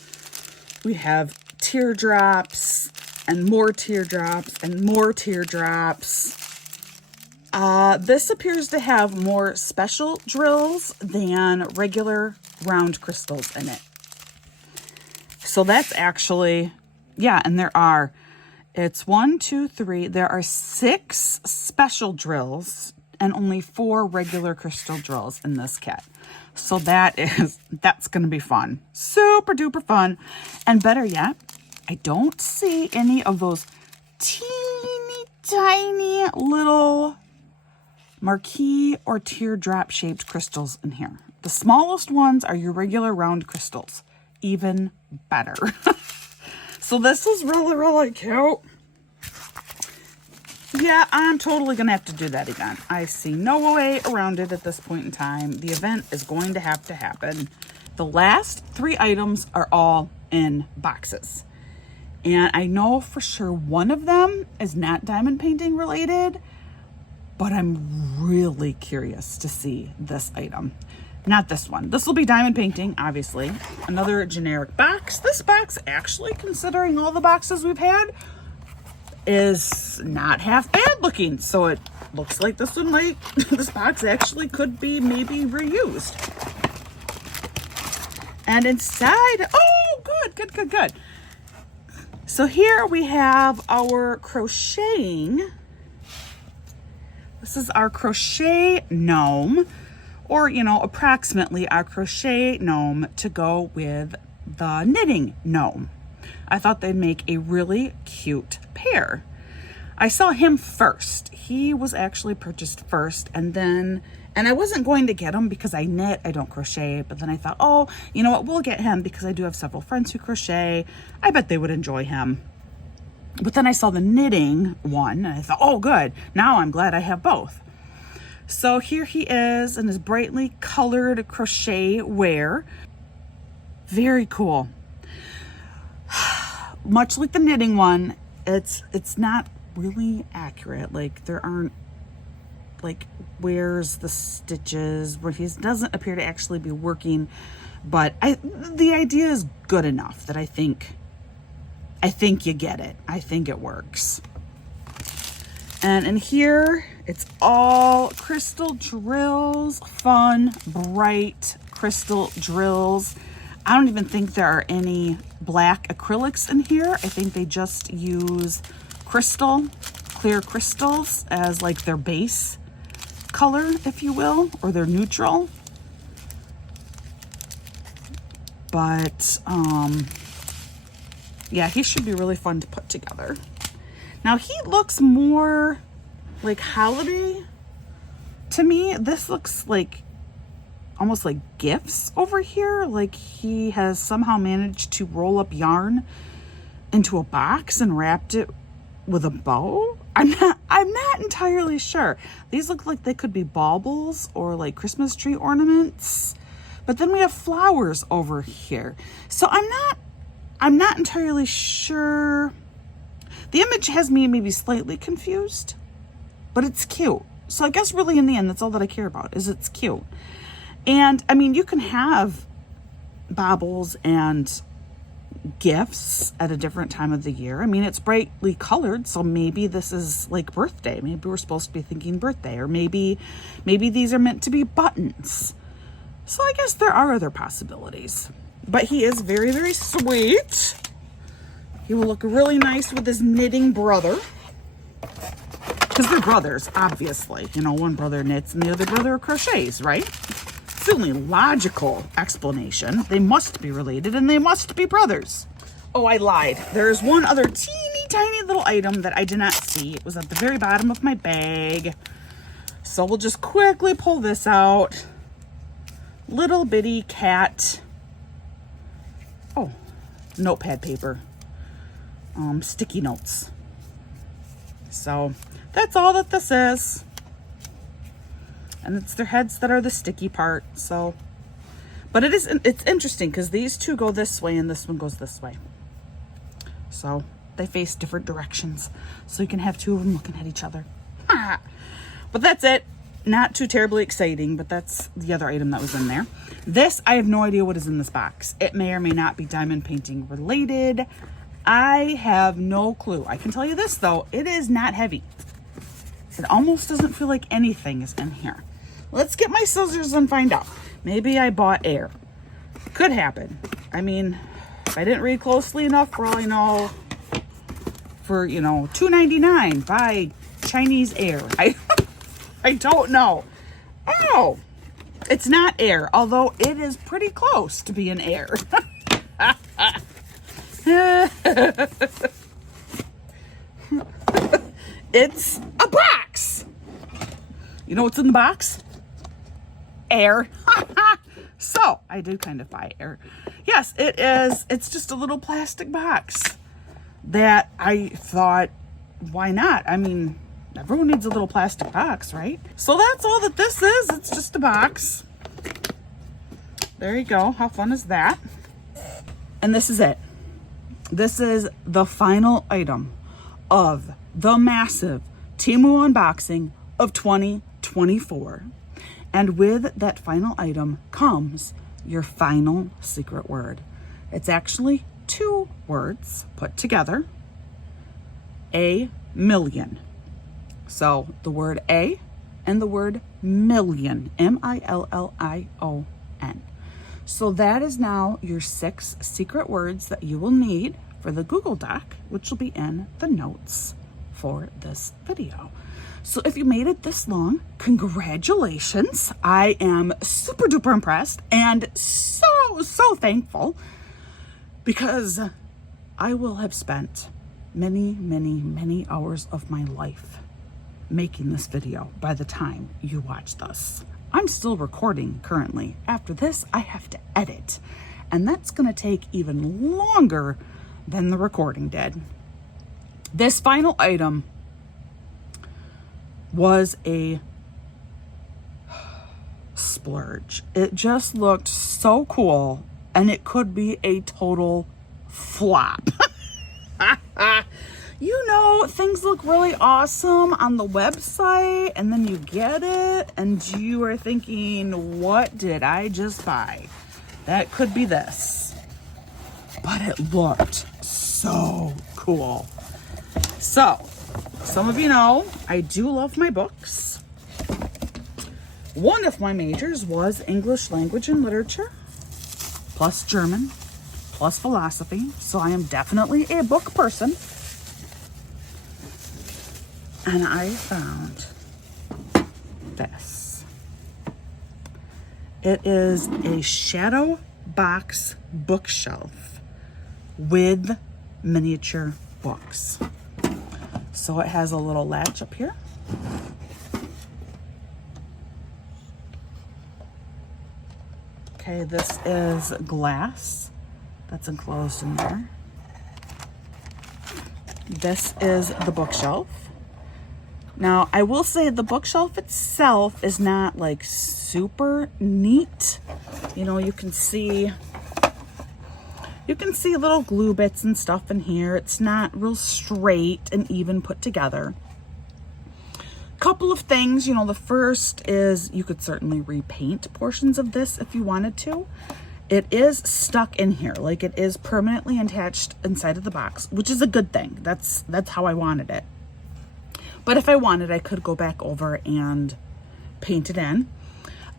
We have teardrops and more teardrops and more teardrops. This appears to have more special drills than regular round crystals in it. So that's actually, yeah, and there are, it's 1, 2, 3, there are 6 special drills and only 4 regular crystal drills in this kit. So that's going to be fun. Super duper fun. And better yet, I don't see any of those teeny tiny little marquee or teardrop shaped crystals in here. The smallest ones are your regular round crystals. Even better. So this is really, really cute. Yeah, I'm totally going to have to do that again. I see no way around it at this point in time. The event is going to have to happen. The last 3 items are all in boxes. And I know for sure one of them is not diamond painting related, but I'm really curious to see this item. Not this one. This will be diamond painting, obviously. Another generic box. This box, actually, considering all the boxes we've had, is not half bad looking. So it looks like this one might, this box actually could be maybe reused. And inside, oh, good. So here we have our crocheting. This is our crochet gnome, or, you know, approximately our crochet gnome to go with the knitting gnome. I thought they'd make a really cute pair. I saw him first. He was actually purchased first, and I wasn't going to get him because I knit, I don't crochet, but then I thought, oh, you know what, we'll get him because I do have several friends who crochet. I bet they would enjoy him. But then I saw the knitting one, and I thought, oh, good. Now I'm glad I have both. So here he is in his brightly colored crochet wear. Very cool. Much like the knitting one, it's not really accurate. Like, there aren't, like, where's the stitches, where he doesn't appear to actually be working, but the idea is good enough that I think you get it. I think it works. And in here, it's all crystal drills, fun, bright crystal drills. I don't even think there are any black acrylics in here. I think they just use clear crystals as like their base color, if you will, or their neutral. But yeah, he should be really fun to put together. Now he looks more like holiday to me. This looks like almost like gifts over here. Like he has somehow managed to roll up yarn into a box and wrapped it with a bow. I'm not entirely sure. These look like they could be baubles or like Christmas tree ornaments. But then we have flowers over here. So I'm not entirely sure. The image has me maybe slightly confused, but it's cute. So I guess really in the end, that's all that I care about, is it's cute. And I mean, you can have baubles and gifts at a different time of the year. I mean, it's brightly colored, so maybe this is like birthday. Maybe we're supposed to be thinking birthday, or maybe these are meant to be buttons. So I guess there are other possibilities. But he is very, very sweet. He will look really nice with his knitting brother. Because they're brothers, obviously. You know, one brother knits and the other brother crochets, right? It's the only logical explanation. They must be related and they must be brothers. Oh, I lied. There's one other teeny tiny little item that I did not see. It was at the very bottom of my bag. So we'll just quickly pull this out. Little bitty cat. Oh, notepad paper. Sticky notes. So that's all that this is. And it's their heads that are the sticky part. So, but it's interesting because these two go this way and this one goes this way. So they face different directions. So you can have two of them looking at each other. But that's it. Not too terribly exciting, but that's the other item that was in there. This, I have no idea what is in this box. It may or may not be diamond painting related. I have no clue. I can tell you this though, it is not heavy. It almost doesn't feel like anything is in here. Let's get my scissors and find out. Maybe I bought air. Could happen. I mean, if I didn't read closely enough, for all I know, for, you know, $2.99, buy Chinese air. I don't know. Oh, it's not air, although it is pretty close to being air. It's a box. You know what's in the box? Air. So I did kind of buy air. Yes, it is. It's just a little plastic box that I thought, why not? I mean, everyone needs a little plastic box, right? So that's all that this is. It's just a box. There you go. How fun is that? And this is it. This is the final item of the massive Temu unboxing of 2024. And with that final item comes your final secret word. It's actually 2 words put together. A million. So the word A and the word million, M-I-L-L-I-O-N. So that is now your 6 secret words that you will need for the Google Doc, which will be in the notes for this video. So if you made it this long, congratulations. I am super duper impressed and so thankful, because I will have spent many hours of my life making this video by the time you watch this. I'm still recording currently. After this, I have to edit, and that's gonna take even longer than the recording did. This final item was a splurge. It just looked so cool, and it could be a total flop. You know, things look really awesome on the website, and then you get it and you are thinking, what did I just buy? That could be this. But it looked so cool. So, some of you know, I do love my books. One of my majors was English language and literature, plus German, plus philosophy. So I am definitely a book person. And I found this. It is a shadow box bookshelf with miniature books. So it has a little latch up here. Okay, this is glass that's enclosed in there. This is the bookshelf. Now, I will say the bookshelf itself is not like super neat. You know, you can see little glue bits and stuff in here. It's not real straight and even put together. Couple of things, you know, the first is you could certainly repaint portions of this if you wanted to. It is stuck in here, like it is permanently attached inside of the box, which is a good thing. That's how I wanted it. But if I wanted, I could go back over and paint it in.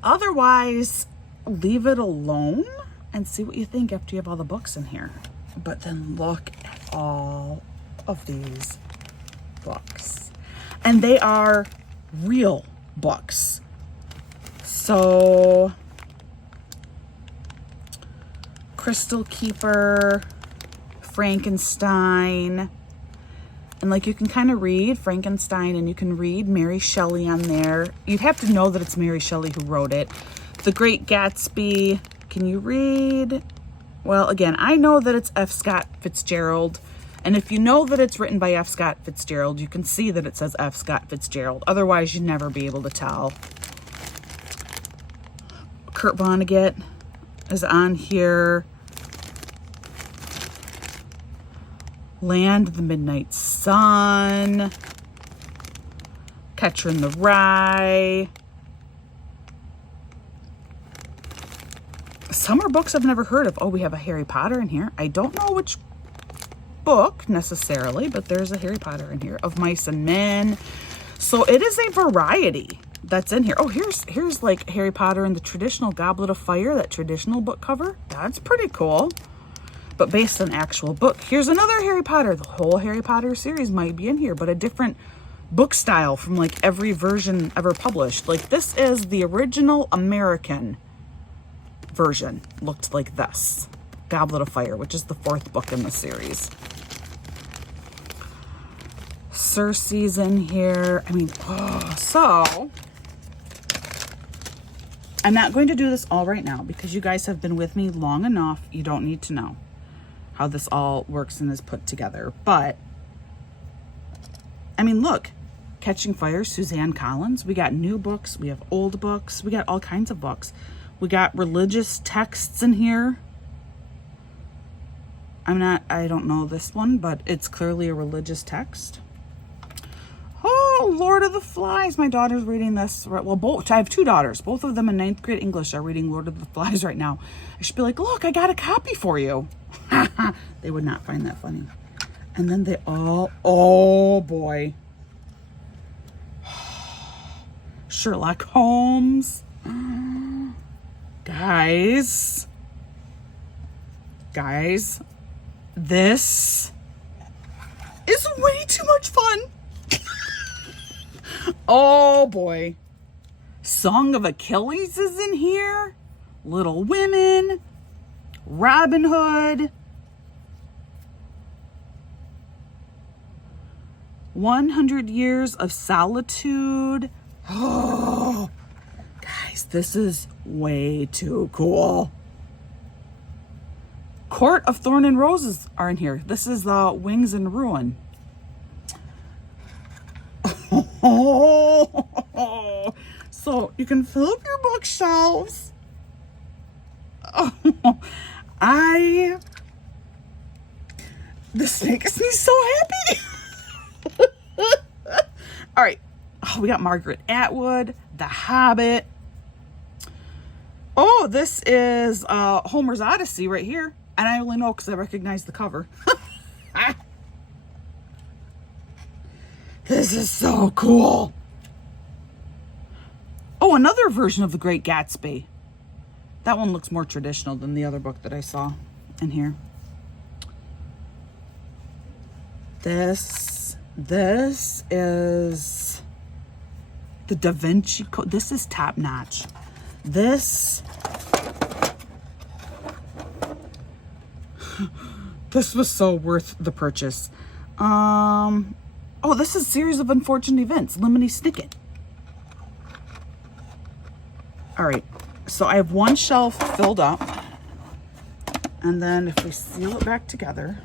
Otherwise, leave it alone and see what you think after you have all the books in here. But then look at all of these books. And they are real books. So, Crystal Keeper, Frankenstein, and like you can kind of read Frankenstein and you can read Mary Shelley on there. You'd have to know that it's Mary Shelley who wrote it. The Great Gatsby, can you read? Well, again, I know that it's F. Scott Fitzgerald. And if you know that it's written by F. Scott Fitzgerald, you can see that it says F. Scott Fitzgerald. Otherwise, you'd never be able to tell. Kurt Vonnegut is on here. Land of the Midnight Sun, Catcher in the Rye. Some are books I've never heard of. Oh, we have a Harry Potter in here. I don't know which book necessarily, but there's a Harry Potter in here. Of Mice and Men. So it is a variety that's in here. Oh, here's like Harry Potter and the traditional Goblet of Fire, that traditional book cover. That's pretty cool. But based on actual book. Here's another Harry Potter. The whole Harry Potter series might be in here, but a different book style from like every version ever published. Like this is the original American version. Looked like this. Goblet of Fire, which is the 4th book in the series. Circe's in here. I mean, so I'm not going to do this all right now because you guys have been with me long enough. You don't need to know how this all works and is put together. But, I mean, look. Catching Fire, Suzanne Collins. We got new books. We have old books. We got all kinds of books. We got religious texts in here. I don't know this one, but it's clearly a religious text. Oh, Lord of the Flies. My daughter's reading this. Well, I have 2 daughters. Both of them in 9th grade English are reading Lord of the Flies right now. I should be like, look, I got a copy for you. They would not find that funny. And then they all, oh boy. Sherlock Holmes. Guys. This is way too much fun. Oh boy. Song of Achilles is in here. Little Women. Robin Hood. 100 Years of Solitude. Oh, guys, this is way too cool. Court of Thorn and Roses are in here. This is Wings and Ruin. Oh, so you can fill up your bookshelves. Oh, this makes me so happy. All right. Oh, we got Margaret Atwood, The Hobbit. Oh, this is Homer's Odyssey right here. And I only know because I recognize the cover. This is so cool. Oh, another version of The Great Gatsby. That one looks more traditional than the other book that I saw in here. This is the Da Vinci Code. This is top notch. This was so worth the purchase. Oh, this is Series of Unfortunate Events, Lemony Snicket. All right, so I have one shelf filled up, and then if we seal it back together.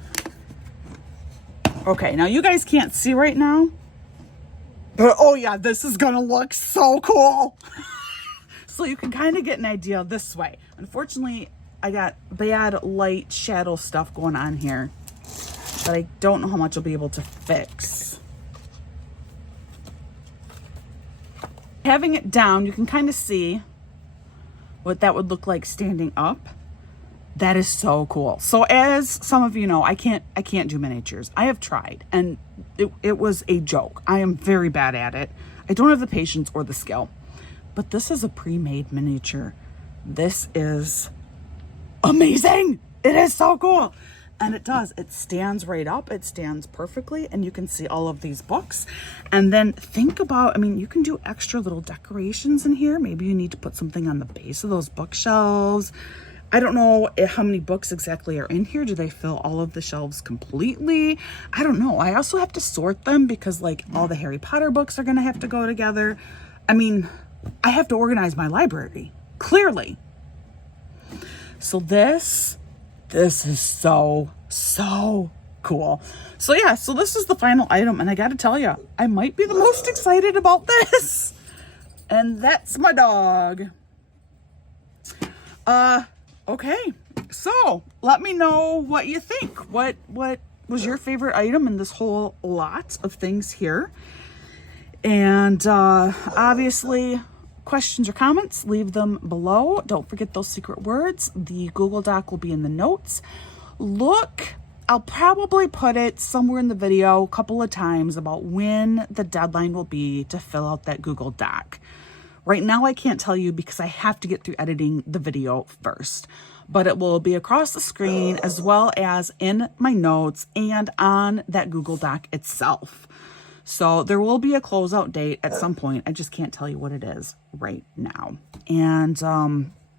Okay, now you guys can't see right now, but oh yeah, this is gonna look so cool. So you can kind of get an idea this way. Unfortunately, I got bad light shadow stuff going on here that I don't know how much I'll be able to fix. Having it down, you can kind of see what that would look like standing up. That is so cool. So as some of you know, I can't do miniatures. I have tried, and it was a joke. I am very bad at it. I don't have the patience or the skill. But this is a pre-made miniature. This is amazing. It is so cool. And it stands right up. It stands perfectly, and you can see all of these books. And then think about, I mean, you can do extra little decorations in here. Maybe you need to put something on the base of those bookshelves. I don't know how many books exactly are in here. Do they fill all of the shelves completely? I don't know. I also have to sort them because like all the Harry Potter books are going to have to go together. I mean, I have to organize my library, clearly. So this is so cool. So yeah, so this is the final item, and I got to tell you, I might be the most excited about this. And that's my dog. Okay, so let me know what you think. What was your favorite item in this whole lot of things here? And obviously, questions or comments, leave them below. Don't forget those secret words. The Google Doc will be in the notes. Look, I'll probably put it somewhere in the video a couple of times about when the deadline will be to fill out that Google Doc. Right now, I can't tell you because I have to get through editing the video first, but it will be across the screen as well as in my notes and on that Google Doc itself. So there will be a closeout date at some point. I just can't tell you what it is right now. And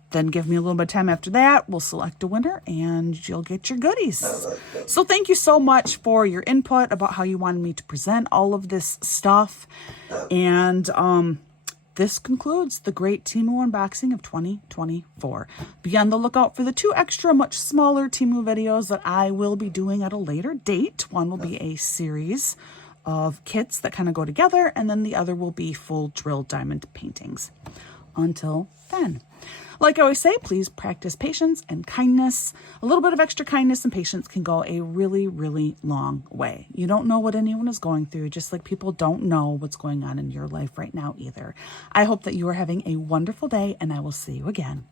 then give me a little bit of time after that. We'll select a winner and you'll get your goodies. So thank you so much for your input about how you wanted me to present all of this stuff. And this concludes the great Temu unboxing of 2024. Be on the lookout for the 2 extra, much smaller Temu videos that I will be doing at a later date. One will be a series of kits that kind of go together, and then the other will be full drill diamond paintings. Until then, like I always say, please practice patience and kindness. A little bit of extra kindness and patience can go a really, really long way. You don't know what anyone is going through, just like people don't know what's going on in your life right now either. I hope that you are having a wonderful day, and I will see you again